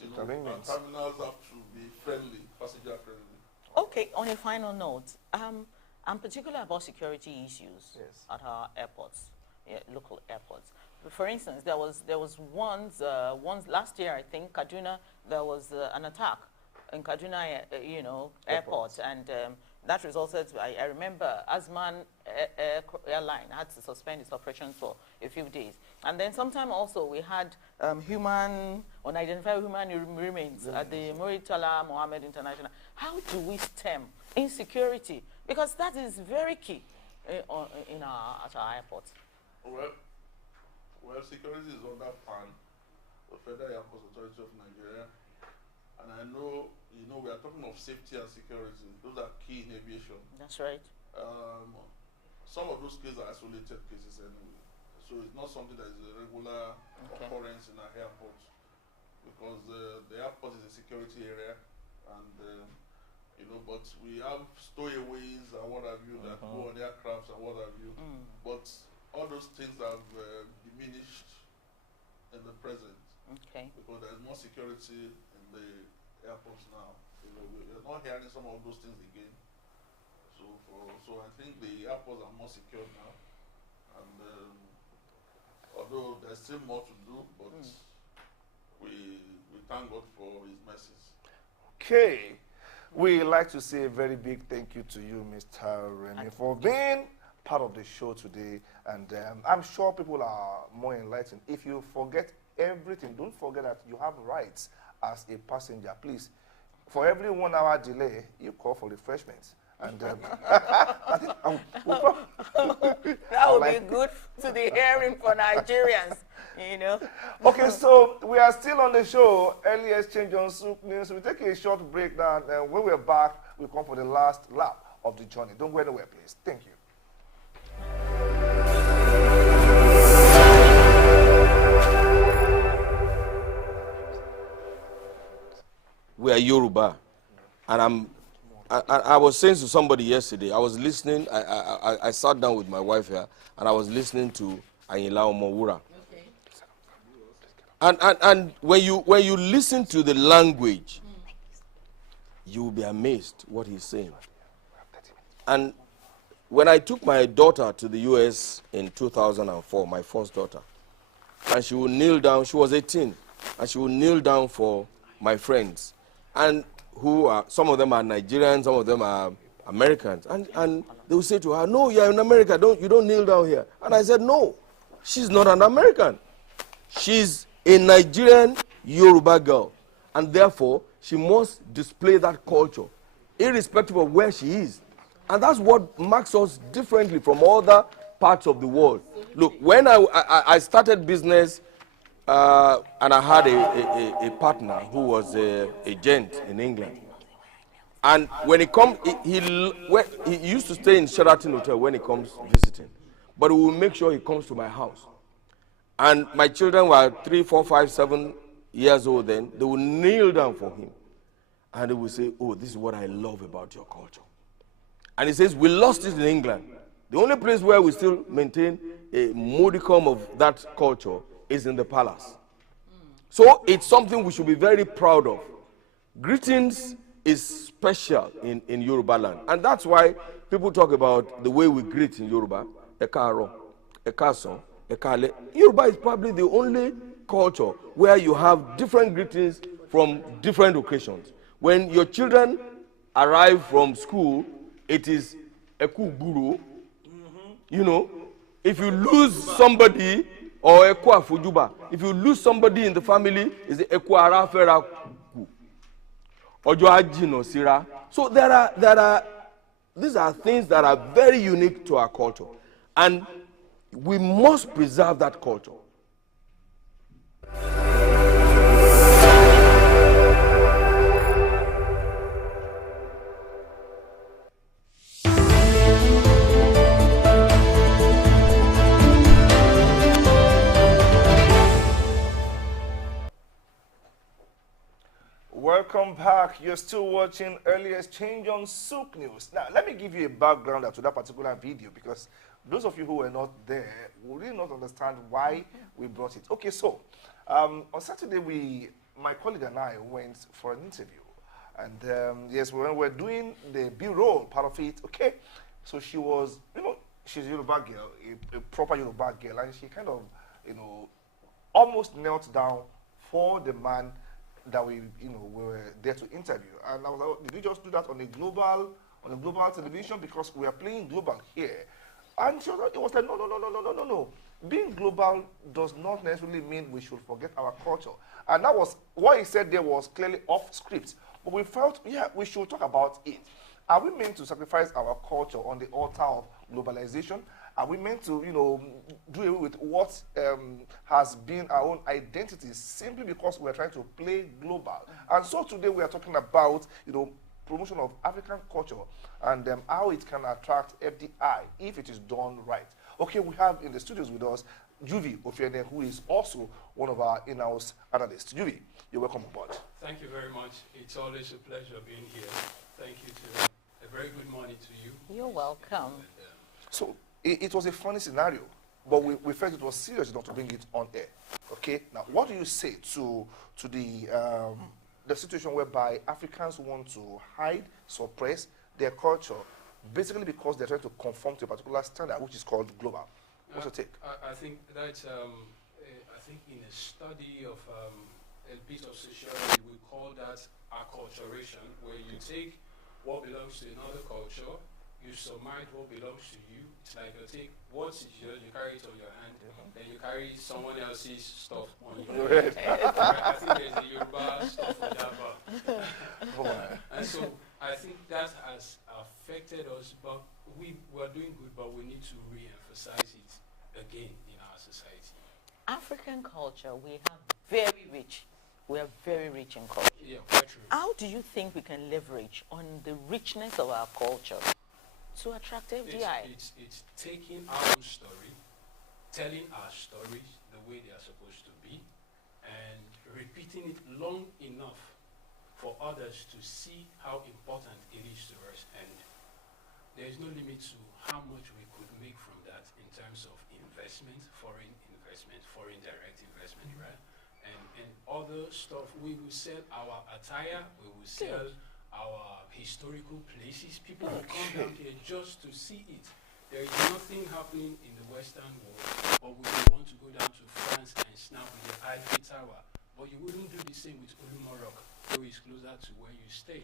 you know, and terminals have to be friendly, passenger friendly. Okay, on a final note, I'm particular about security issues at our airports, local airports. For instance, there was once last year, I think, Kaduna, there was an attack in Kaduna, airport, and that resulted. I remember Azman Airline had to suspend its operations for a few days, and then sometime also we had unidentified human remains at the Muritala Mohammed International. How do we stem insecurity? Because that is very key at our airports. Well, security is under PAN, the Federal Airports Authority of Nigeria. And I know, we are talking of safety and security. Those are key in aviation. That's right. Some of those cases are isolated cases anyway. So it's not something that is a regular occurrence in our airport. Because the airport is a security area. And, but we have stowaways and what have you that go on aircrafts and what have you. But all those things have diminished in the present. Okay. Because there's more security in the airports now. We're not hearing some of those things again. So I think the airports are more secure now. And although there's still more to do, but we thank God for His mercies. Okay. We'd like to say a very big thank you to you, Mr. Remy, for being part of the show today, and I'm sure people are more enlightened. If you forget everything, don't forget that you have rights as a passenger. Please, for every 1 hour delay, you call for refreshments. And I think that would be good to the hearing for Nigerians, Okay, so we are still on the show, Early Exchange on Soup News. We'll take a short break now, and when we're back, we'll come for the last lap of the journey. Don't go anywhere, please. Thank you. We are Yoruba, and I was saying to somebody yesterday, I was listening, I sat down with my wife here, and I was listening to Ayinla Omowura. Okay. And when you listen to the language, you will be amazed what he's saying. And when I took my daughter to the U.S. in 2004, my first daughter, and she would kneel down, she was 18, and she would kneel down for my friends, and some of them are Nigerians, some of them are Americans, and they would say to her, no, you're in America, you don't kneel down here. And I said, no, she's not an American. She's a Nigerian Yoruba girl, and therefore she must display that culture, irrespective of where she is. And that's what marks us differently from other parts of the world. Look, when I started business, and I had a partner who was a gent in England. And when he comes, he used to stay in Sheraton Hotel when he comes visiting. But we will make sure he comes to my house. And my children were 3, 4, 5, 7 years old then. They would kneel down for him. And they would say, oh, this is what I love about your culture. And he says, we lost it in England. The only place where we still maintain a modicum of that culture is in the palace. So it's something we should be very proud of. Greetings is special in Yoruba land. And that's why people talk about the way we greet in Yoruba. Ekaro, Ekason, Ekale. Yoruba is probably the only culture where you have different greetings from different occasions. When your children arrive from school, it is Eku Guru. If you lose somebody, or Eku Afujuba, if you lose somebody in the family, it's Eku Arafera Ku. Ojo Ajino Sira. So these are things that are very unique to our culture. And We must preserve that culture. Welcome back. You're still watching Early Exchange on Souk News. Now, let me give you a background to that particular video because those of you who were not there will really not understand why we brought it. Okay, so on Saturday, my colleague and I went for an interview. And yes, we were doing the B-roll part of it. Okay, so she was, she's a Yoruba girl, a proper Yoruba girl, and she kind of, almost knelt down for the man that we were there to interview. And I was like, did you just do that on a global television because we are playing global here? And she was like, it was like, no. Being global does not necessarily mean we should forget our culture. And that was what he said there was clearly off script. But we felt, yeah, we should talk about it. Are we meant to sacrifice our culture on the altar of globalization? Are we meant to, do away with what has been our own identity simply because we are trying to play global? And so today we are talking about, promotion of African culture and how it can attract FDI if it is done right. Okay, we have in the studios with us Juvie Ofiene, who is also one of our in-house analysts. Juvie, you're welcome aboard. Thank you very much. It's always a pleasure being here. Thank you too. A very good morning to you. You're welcome. So it was a funny scenario, but we felt it was serious enough to bring it on air. Okay, now what do you say to the situation whereby Africans want to hide, suppress their culture, basically because they're trying to conform to a particular standard, which is called global? What's your take? I think that I think in a study of a bit of sociology, we call that acculturation, where you take what belongs to another culture, you submit what belongs to you. It's like you take what's yours, you carry it on your hand, then you carry someone else's stuff on your head. I think there's a Yoruba stuff for that, and so I think that has affected us, but we were doing good, but we need to re-emphasize it again in our society. African culture, we are very rich in culture. Yeah, quite true. How do you think we can leverage on the richness of our culture to attract FDI? It's taking our own story, telling our stories the way they are supposed to be, and repeating it long enough for others to see how important it is to us. And there is no limit to how much we could make from that in terms of investment, foreign direct investment, right? And other stuff. We will sell our attire, we will sell our historical places. People will come down here just to see it. There is nothing happening in the Western world, but we want to go down to France and snap with the Eiffel Tower. But you wouldn't do the same with Olumorok, who is closer to where you stay.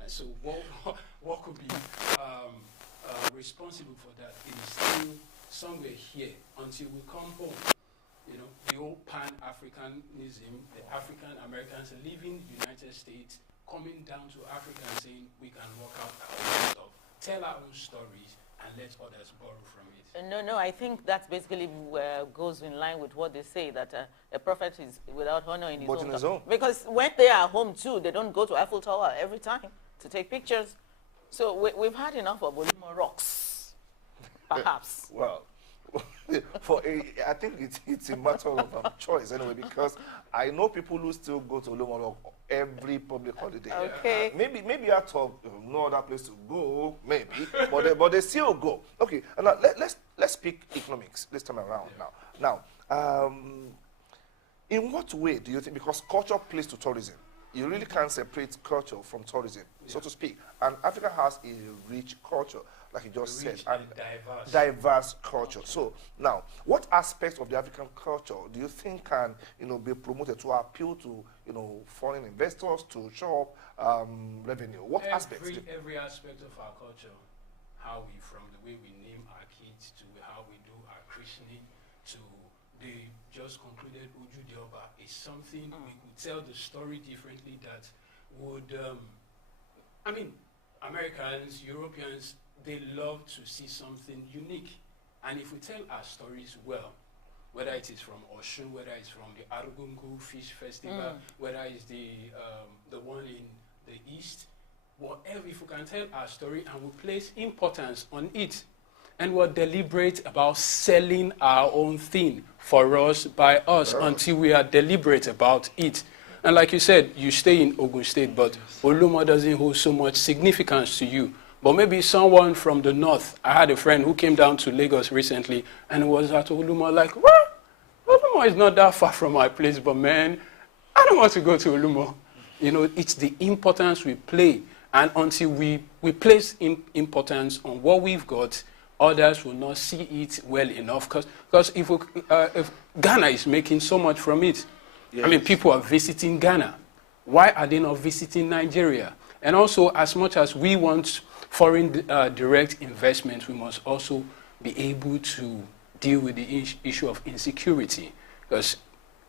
And so what could be responsible for that? It is still somewhere here until we come home. The old Pan-Africanism, the African Americans leaving the United States, coming down to Africa and saying we can work out our own stuff, tell our own stories, and let others borrow from it. No, I think that basically goes in line with what they say, that a prophet is without honor in his own town. Because when they are home too, they don't go to Eiffel Tower every time to take pictures. So we've had enough of Olumo rocks, perhaps. Well, I think it's a matter of choice anyway, because I know people who still go to Olumo Rock every public holiday. Okay. Maybe out of no other place to go, maybe, but they still go. Okay, and now let's speak economics this time around now. Now, in what way do you think, because culture plays to tourism, you really can't separate culture from tourism, so to speak. And Africa has a rich culture, like you just said, and diverse culture. So now, what aspects of the African culture do you think can, be promoted to appeal to, foreign investors to show up revenue? What aspects? Every aspect of our culture, from the way we name our kids to how we do our christening to the just concluded Uju Dioba, is something we could tell the story differently that would, Americans, Europeans, they love to see something unique. And if we tell our stories well, whether it is from Oshun, whether it's from the Arugungu Fish Festival, whether it's the one in the East, whatever, if we can tell our story and we place importance on it, and we're deliberate about selling our own thing for us, by us, until we are deliberate about it. And like you said, you stay in Ogun State, but Olumo doesn't hold so much significance to you. But maybe someone from the north, I had a friend who came down to Lagos recently and was at Olumo like, what? Olumo is not that far from my place, but man, I don't want to go to Olumo. You know, it's the importance we play. And until we place importance on what we've got, others will not see it well enough. Because if Ghana is making so much from it, yes. I mean, people are visiting Ghana. Why are they not visiting Nigeria? And also, as much as we want foreign direct investment, we must also be able to deal with the issue of insecurity. Because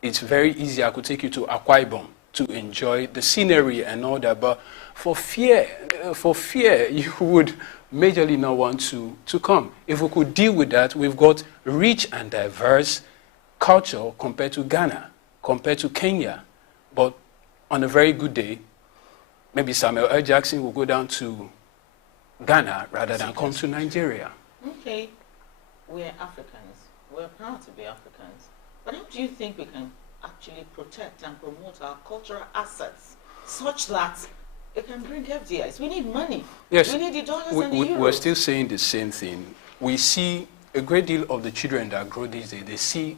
it's very easy. I could take you to Akwa Ibom to enjoy the scenery and all that, but for fear, you would majorly not want to come. If we could deal with that, we've got rich and diverse culture compared to Ghana, compared to Kenya. But on a very good day, maybe Samuel L. Jackson will go down to Ghana rather than come to Nigeria. Okay, we're Africans. We're proud to be Africans. But how do you think we can actually protect and promote our cultural assets such that it can bring FDIs? We need money. Yes. We need the dollars and the euros. We're still saying the same thing. We see a great deal of the children that grow these days, they see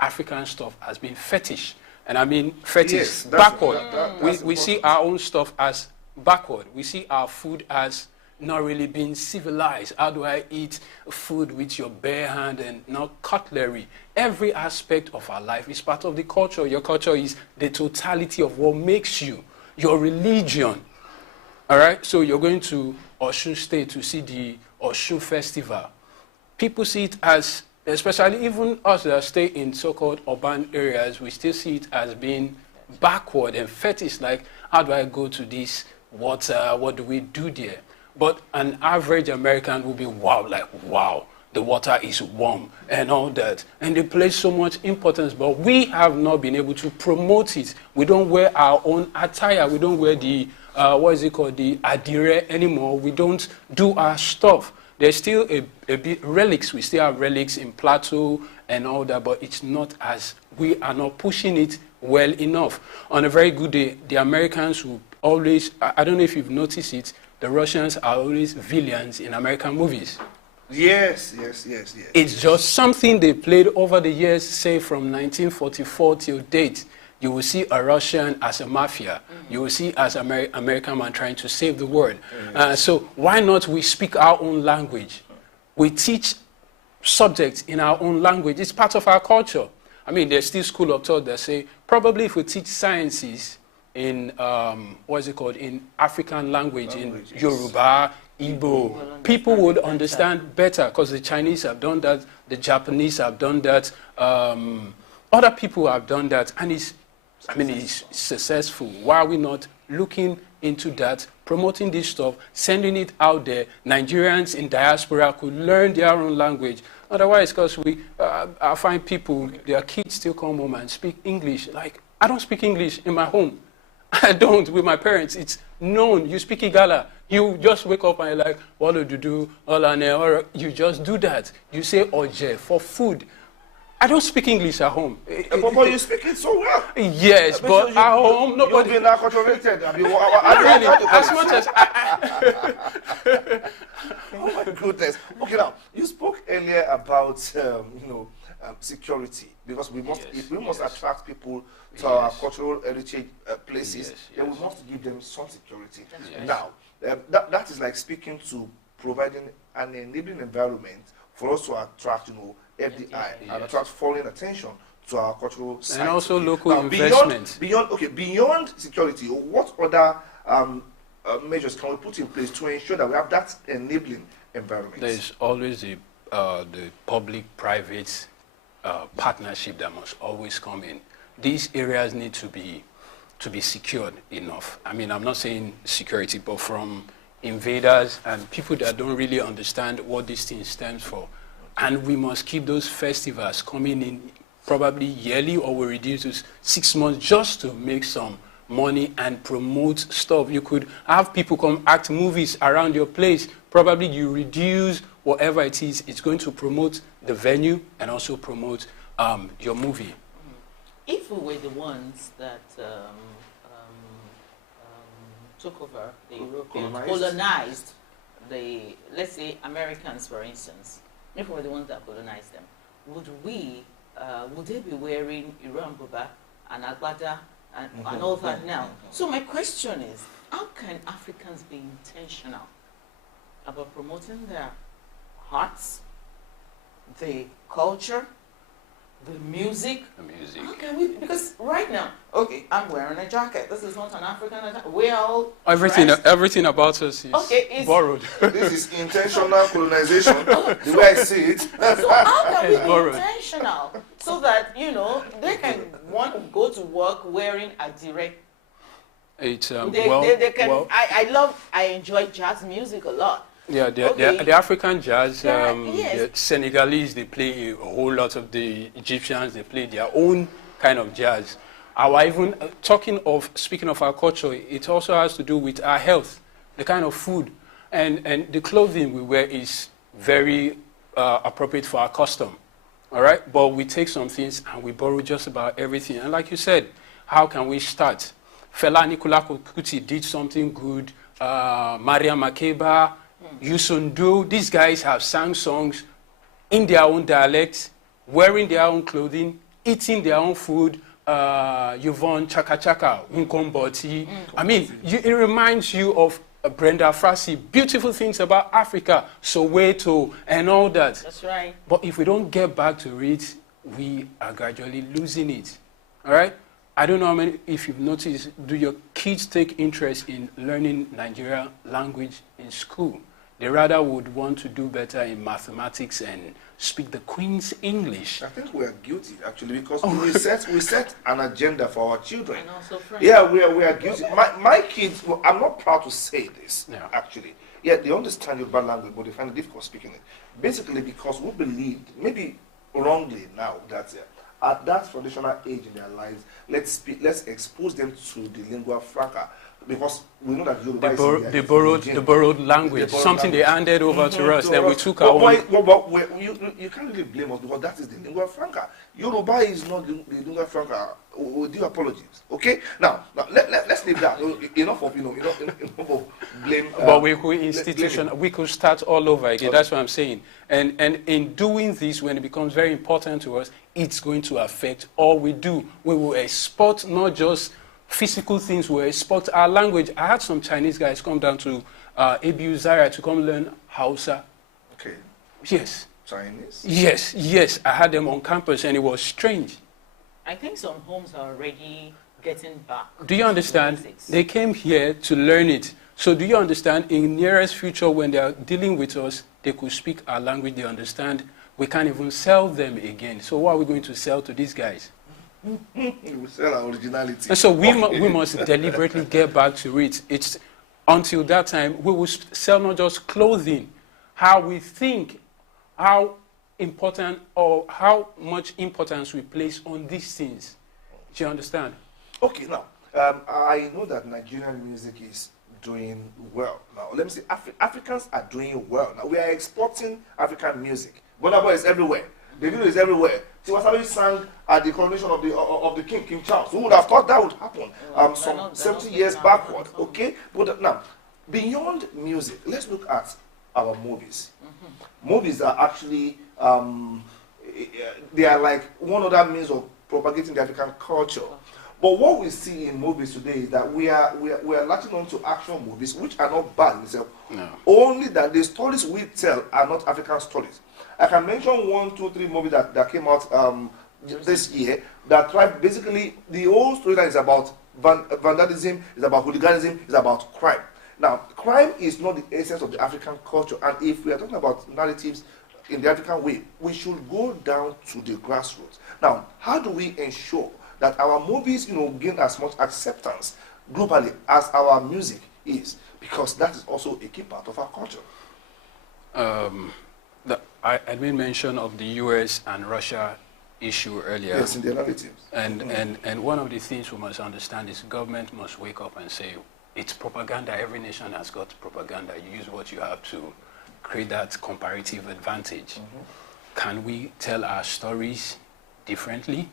African stuff as being fetish. And I mean fetish, yes, backward. We see our own stuff as backward. We see our food as not really being civilized. How do I eat food with your bare hand and not cutlery? Every aspect of our life is part of the culture. Your culture is the totality of what makes you, your religion. All right? So you're going to Osun State to see the Osun Festival. People see it as, especially even us that stay in so-called urban areas, we still see it as being backward and fetish. Like, how do I go to this water? What do we do there? But an average American will be wow, like, wow, the water is warm and all that. And they place so much importance, but we have not been able to promote it. We don't wear our own attire. We don't wear the, what is it called, the adire anymore. We don't do our stuff. There's still a bit relics. We still have relics in Plateau and all that, but it's not as, we are not pushing it well enough. On a very good day, the Americans will always, I don't know if you've noticed it, the Russians are always villains in American movies. Yes. It's just something they played over the years, say from 1944 till date. You will see a Russian as a mafia. You will see as an American man trying to save the world. So why not we speak our own language? We teach subjects in our own language. It's part of our culture. I mean, there's still school of thought that say, probably if we teach sciences in, what's it called, in African language, in Yoruba, Igbo, people would understand better because the Chinese have done that, the Japanese have done that, other people have done that, and it's successful. Why are we not looking into that, promoting this stuff, sending it out there? Nigerians in diaspora could learn their own language. Otherwise, because I find people, their kids still come home and speak English. Like, I don't speak English in my home. I don't with my parents. It's known. You speak Igala. You just wake up and you're like, what do you do? Or you just do that. You say oje for food. I don't speak English at home. But you speak it so well. Yes, but at home, nobody. You've been acculturated. Really, as much as oh my goodness. Okay, now you spoke earlier about security, because we must attract people to our cultural heritage places. Then we must give them some security. Now, that is like speaking to providing an enabling environment for us to attract, FDI and attract foreign attention to our cultural sites. And also local investment. Beyond security, what other measures can we put in place to ensure that we have that enabling environment? There's always the public-private partnership that must always come in. These areas need to be secured enough. I mean, I'm not saying security, but from invaders and people that don't really understand what this thing stands for. And we must keep those festivals coming in probably yearly, or we reduce to 6 months just to make some money and promote stuff. You could have people come act movies around your place. Probably you reduce whatever it is. It's going to promote the venue and also promote your movie. If we were the ones that took over the Europeans, colonized the, let's say, Americans, for instance, if we were the ones that colonized them, would they be wearing Iran Buba and Agbada and all that now? So my question is, how can Africans be intentional about promoting their arts, the culture, the music? How can we? Because right now, okay, I'm wearing a jacket. This is not an African jacket. We're all everything about us is borrowed. This is intentional colonization. The way I see it. So how can we be intentional so that they can want to go to work wearing a direct? It's they can. I enjoy jazz music a lot. Yeah, the African jazz, the Senegalese, they play a whole lot of the Egyptians, they play their own kind of jazz. Even speaking of our culture, it also has to do with our health, the kind of food, and the clothing we wear is very appropriate for our custom, all right? But we take some things and we borrow just about everything. And like you said, how can we start? Fela Anikulapo Kuti did something good, Maria Makeba, Yusundu, these guys have sang songs in their own dialect, wearing their own clothing, eating their own food. Yvonne Chaka Chaka, Nkomboti. I mean, it reminds you of Brenda Fassie, beautiful things about Africa, Soweto, and all that. That's right. But if we don't get back to it, we are gradually losing it. All right? I don't know how many, if you've noticed, do your kids take interest in learning Nigerian language in school? They rather would want to do better in mathematics and speak the Queen's English. I think we are guilty, actually, because we set an agenda for our children. And also yeah, we are guilty. My kids, well, I'm not proud to say this, actually. Yeah, they understand your bad language, but they find it difficult speaking it. Basically, because we believed, maybe wrongly now, that at that foundational age in their lives, let's expose them to the lingua franca. Because we know that Yoruba they borrowed language, something they handed over to us, then we took our own. But you can't really blame us, because that is the lingua franca. Yoruba is not the lingua franca. We do apologies, okay? Now let's leave that. Enough of enough of blame. But we could start all over again. Okay. That's what I'm saying. And in doing this, when it becomes very important to us, it's going to affect all we do. We will export not just physical things, we export our language. I had some Chinese guys come down to ABU Zaria to come learn Hausa. Okay. Yes. Chinese? Yes. I had them on campus and it was strange. I think some homes are already getting back. Do you understand? They came here to learn it. So do you understand, in nearest future when they are dealing with us, they could speak our language, they understand. We can't even sell them again. So what are we going to sell to these guys? We sell our originality. And so we must deliberately get back to it. It's until that time we will sell not just clothing, how we think, how important or how much importance we place on these things. Do you understand? Okay, now I know that Nigerian music is doing well. Now let me say Africans are doing well. Now we are exporting African music. Burna Boy is everywhere. Davido is everywhere. Tiwa Savage sang at the coronation of the King Charles. Who would have thought that would happen some 70 years backward? Okay, but now beyond music, let's look at our movies. Movies are actually they are like one other means of propagating the African culture. But what we see in movies today is that we are latching on to action movies, which are not bad in themselves. No. Only that the stories we tell are not African stories. I can mention 1, 2, 3 movies that came out this year that tried basically the whole story that is about vandalism, is about hooliganism, is about crime. Now, crime is not the essence of the African culture, and if we are talking about narratives in the African way, we should go down to the grassroots. Now, how do we ensure that our movies, gain as much acceptance globally as our music is? Because that is also a key part of our culture. I made mention of the US and Russia issue earlier. Yes, in the narratives. And one of the things we must understand is government must wake up and say, it's propaganda. Every nation has got propaganda. You use what you have to create that comparative advantage. Can we tell our stories differently?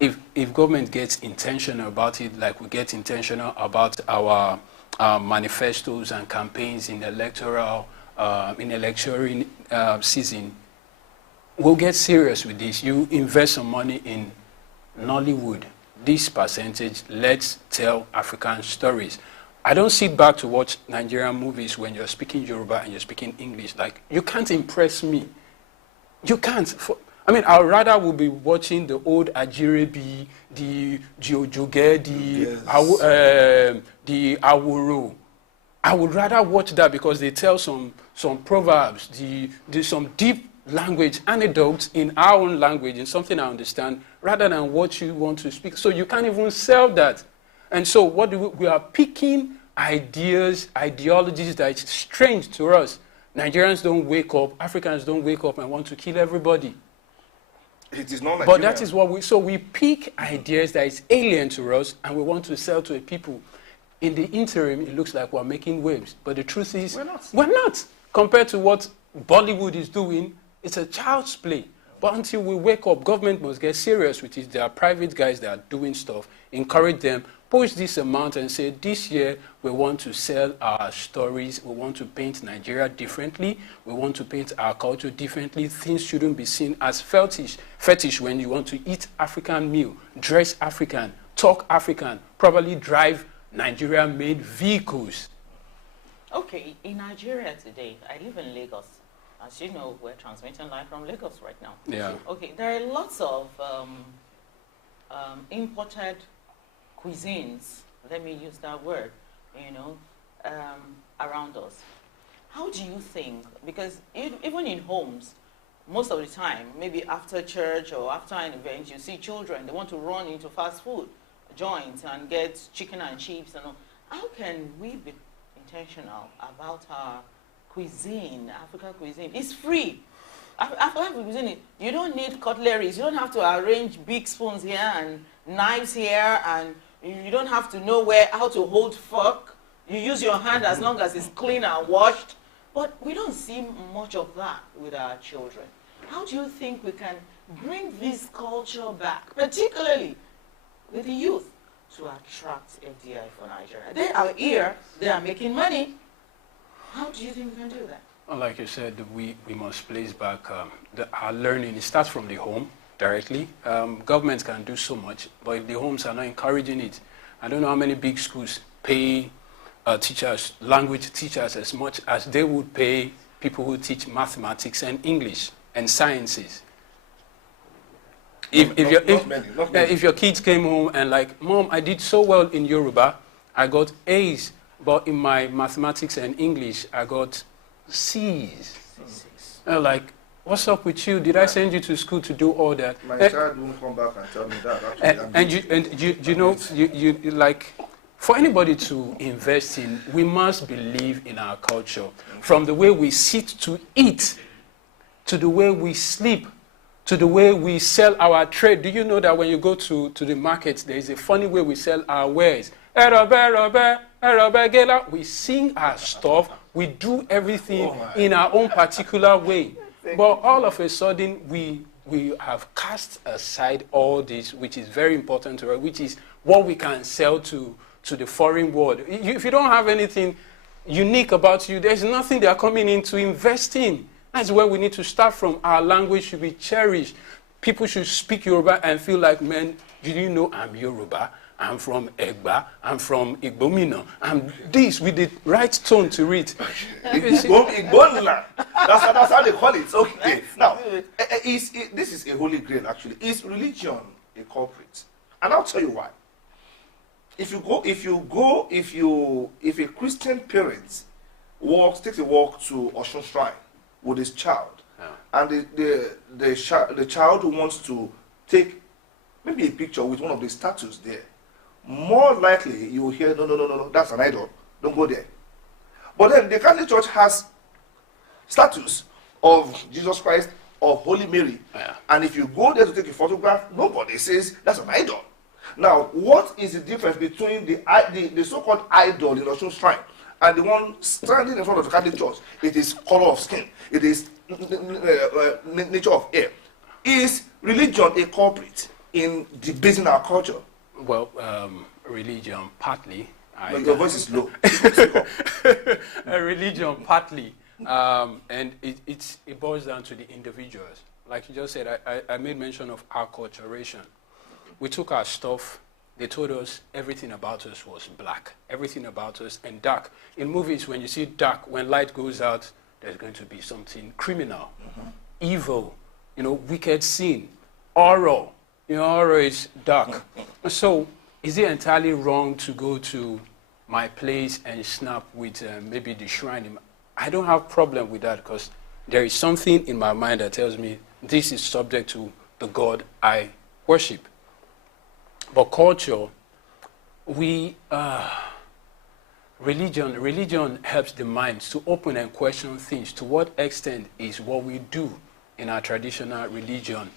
If government gets intentional about it, like we get intentional about our manifestos and campaigns in electoral season, we'll get serious with this. You invest some money in Nollywood. This percentage, let's tell African stories. I don't sit back to watch Nigerian movies when you're speaking Yoruba and you're speaking English. Like, you can't impress me. You can't. I mean, I'd rather will be watching the old Ajirebi, the Jojoge, the Awuru. I would rather watch that because they tell some proverbs, some deep language anecdotes in our own language, in something I understand, rather than what you want to speak. So you can't even sell that. And so what do we are picking ideas, ideologies that is strange to us. Nigerians don't wake up, Africans don't wake up and want to kill everybody. It is not But that is what we pick ideas that is alien to us and we want to sell to a people. In the interim, it looks like we're making waves. But the truth is, we're not. Compared to what Bollywood is doing, it's a child's play. But until we wake up, government must get serious with it. There are private guys that are doing stuff. Encourage them, push this amount and say, this year we want to sell our stories. We want to paint Nigeria differently. We want to paint our culture differently. Things shouldn't be seen as fetish when you want to eat African meal, dress African, talk African, probably drive Nigeria-made vehicles. Okay, in Nigeria today, I live in Lagos. As you know, we're transmitting live from Lagos right now. Yeah. Okay, there are lots of imported cuisines, let me use that word, around us. How do you think, because even in homes, most of the time, maybe after church or after an event, you see children, they want to run into fast food joints and get chicken and chips and all. How can we be intentional about our cuisine, African cuisine? It's free. African cuisine, you don't need cutleries. You don't have to arrange big spoons here and knives here, and you don't have to know how to hold fork. You use your hand as long as it's clean and washed. But we don't see much of that with our children. How do you think we can bring this culture back, particularly with the youth, to attract FDI for Nigeria? They are here, they are making money. How do you think we can do that? Well, like you said, we must place back our learning. It starts from the home directly. Governments can do so much, but if the homes are not encouraging it, I don't know how many big schools pay teachers, language teachers, as much as they would pay people who teach mathematics and English and sciences. If your kids came home and like, Mom, I did so well in Yoruba, I got A's, but in my mathematics and English, I got C's. Like, what's up with you? Did I send you to school to do all that? My child won't come back and tell me that. You like, for anybody to invest in, we must believe in our culture. From the way we sit to eat, to the way we sleep, to the way we sell our trade. Do you know that when you go to the markets, there is a funny way we sell our wares? We sing our stuff. We do everything in our own particular way. But all of a sudden, we have cast aside all this, which is very important to us, which is what we can sell to the foreign world. If you don't have anything unique about you, there's nothing they are coming in to invest in. That's where we need to start from. Our language should be cherished. People should speak Yoruba and feel like, man, did you know I'm Yoruba? I'm from Egba, I'm from Igbomina, I'm this with the right tone to read. That's how they call it. Okay. Now, this is a holy grail, actually. Is religion a culprit? And I'll tell you why. If a Christian parent takes a walk to Osun Shrine with his child, and the child who wants to take maybe a picture with one of the statues there, more likely you will hear, no, that's an idol, don't go there. But then the Catholic Church has statues of Jesus Christ, of Holy Mary. Yeah. And if you go there to take a photograph, nobody says that's an idol. Now, what is the difference between the so-called idol in Osun Shrine and the one standing in front of the Catholic Church? It is color of skin. It is nature of hair. Is religion a culprit in debasing our culture? Well, religion partly. But your voice is low. Religion partly. And it boils down to the individuals. Like you just said, I made mention of acculturation. We took our stuff, they told us everything about us was black, everything about us and dark. In movies, when you see dark, when light goes out, there's going to be something criminal, evil, wicked sin, horror. Horror is dark. So is it entirely wrong to go to my place and snap with maybe the shrine? I don't have problem with that because there is something in my mind that tells me this is subject to the God I worship. But culture, religion helps the mind to open and question things. To what extent is what we do in our traditional religion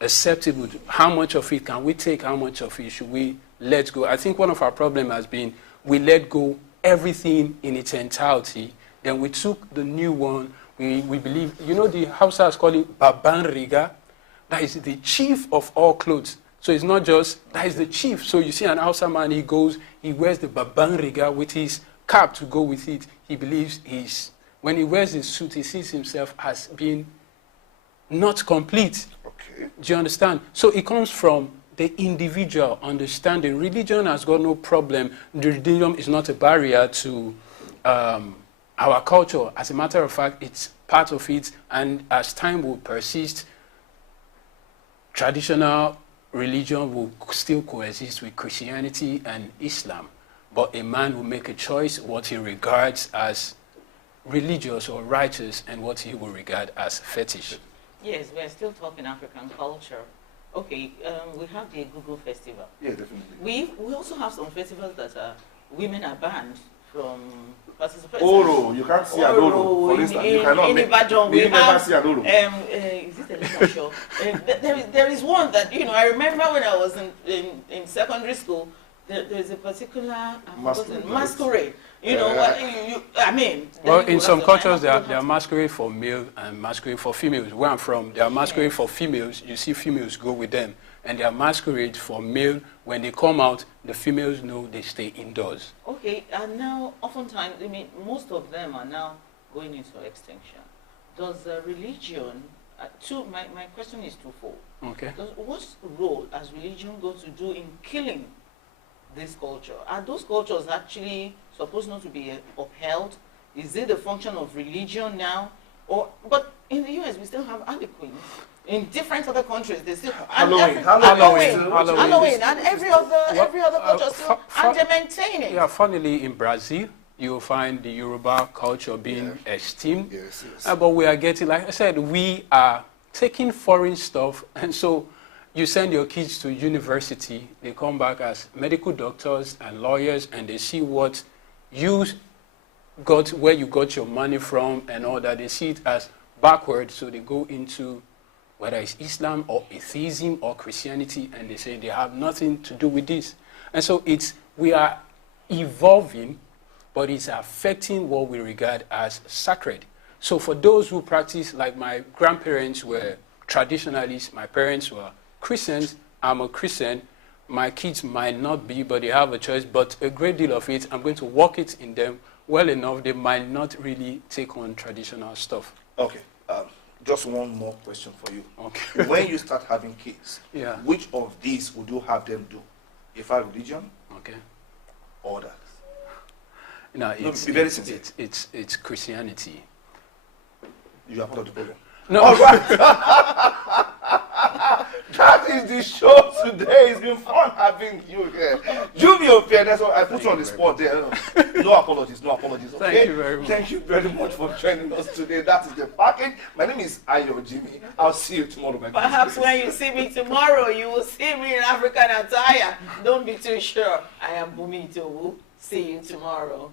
acceptable? How much of it can we take? How much of it should we let go? I think one of our problems has been we let go everything in its entirety. Then we took the new one. We believe, the Hausas call it Babban Riga. That is the chief of all clothes. So it's not just, that is the chief. So you see an Hausa man, he wears the Babban Riga with his cap to go with it. He believes when he wears his suit, he sees himself as being not complete. Okay. Do you understand? So it comes from the individual understanding. Religion has got no problem. The religion is not a barrier to our culture. As a matter of fact, it's part of it. And as time will persist, traditional religion will still coexist with Christianity and Islam. But a man will make a choice what he regards as religious or righteous and what he will regard as fetish. Yes, we're still talking African culture. Okay, we have the Google Festival. Yeah, definitely. We also have some festivals that women are banned from participating. Oro, you can't see Adoro, for instance. You cannot never see Adoro. Is it a little show? There is one that, I remember when I was in secondary school, there's a particular masquerade. Well, in some cultures, there are masquerade for male and masquerade for females. Where I'm from, there are masquerade for females. You see females go with them. And they are masquerade for male. When they come out, the females know they stay indoors. Okay, and now, oftentimes, most of them are now going into extinction. Does religion, my question is twofold. Okay. What role has religion going to do in killing this culture? Are those cultures actually supposed not to be upheld? Is it the function of religion now? But in the US, we still have Harlequins. In different other countries, they still Halloween, and every other culture still, and they maintain it. Yeah, funnily, in Brazil, you'll find the Yoruba culture being esteemed. Yes. But we are getting, like I said, we are taking foreign stuff, and so you send your kids to university, they come back as medical doctors and lawyers, and they see what you got, where you got your money from, and all that. They see it as backward, so they go into whether it's Islam or atheism or Christianity, and they say they have nothing to do with this. And so we are evolving, but it's affecting what we regard as sacred. So for those who practice, like my grandparents were traditionalists, my parents were Christians, I'm a Christian, my kids might not be, but they have a choice, but a great deal of it, I'm going to work it in them well enough, they might not really take on traditional stuff. Okay. Just one more question for you. Okay. When you start having kids, Yeah. which of these would you have them do? If a religion, Okay. or that? No, be very sincere. it's Christianity. You are part of the program. No. All right. That is the show today. It's been fun having you here. You be okay. That's why I put you on the spot there. No apologies. Okay? Thank you very much. Thank you very much for joining us today. That is the package. My name is Ayo Jimmy. I'll see you tomorrow. My Perhaps when you see me tomorrow, you will see me in African attire. Don't be too sure. I am Bumi Itowu. See you tomorrow.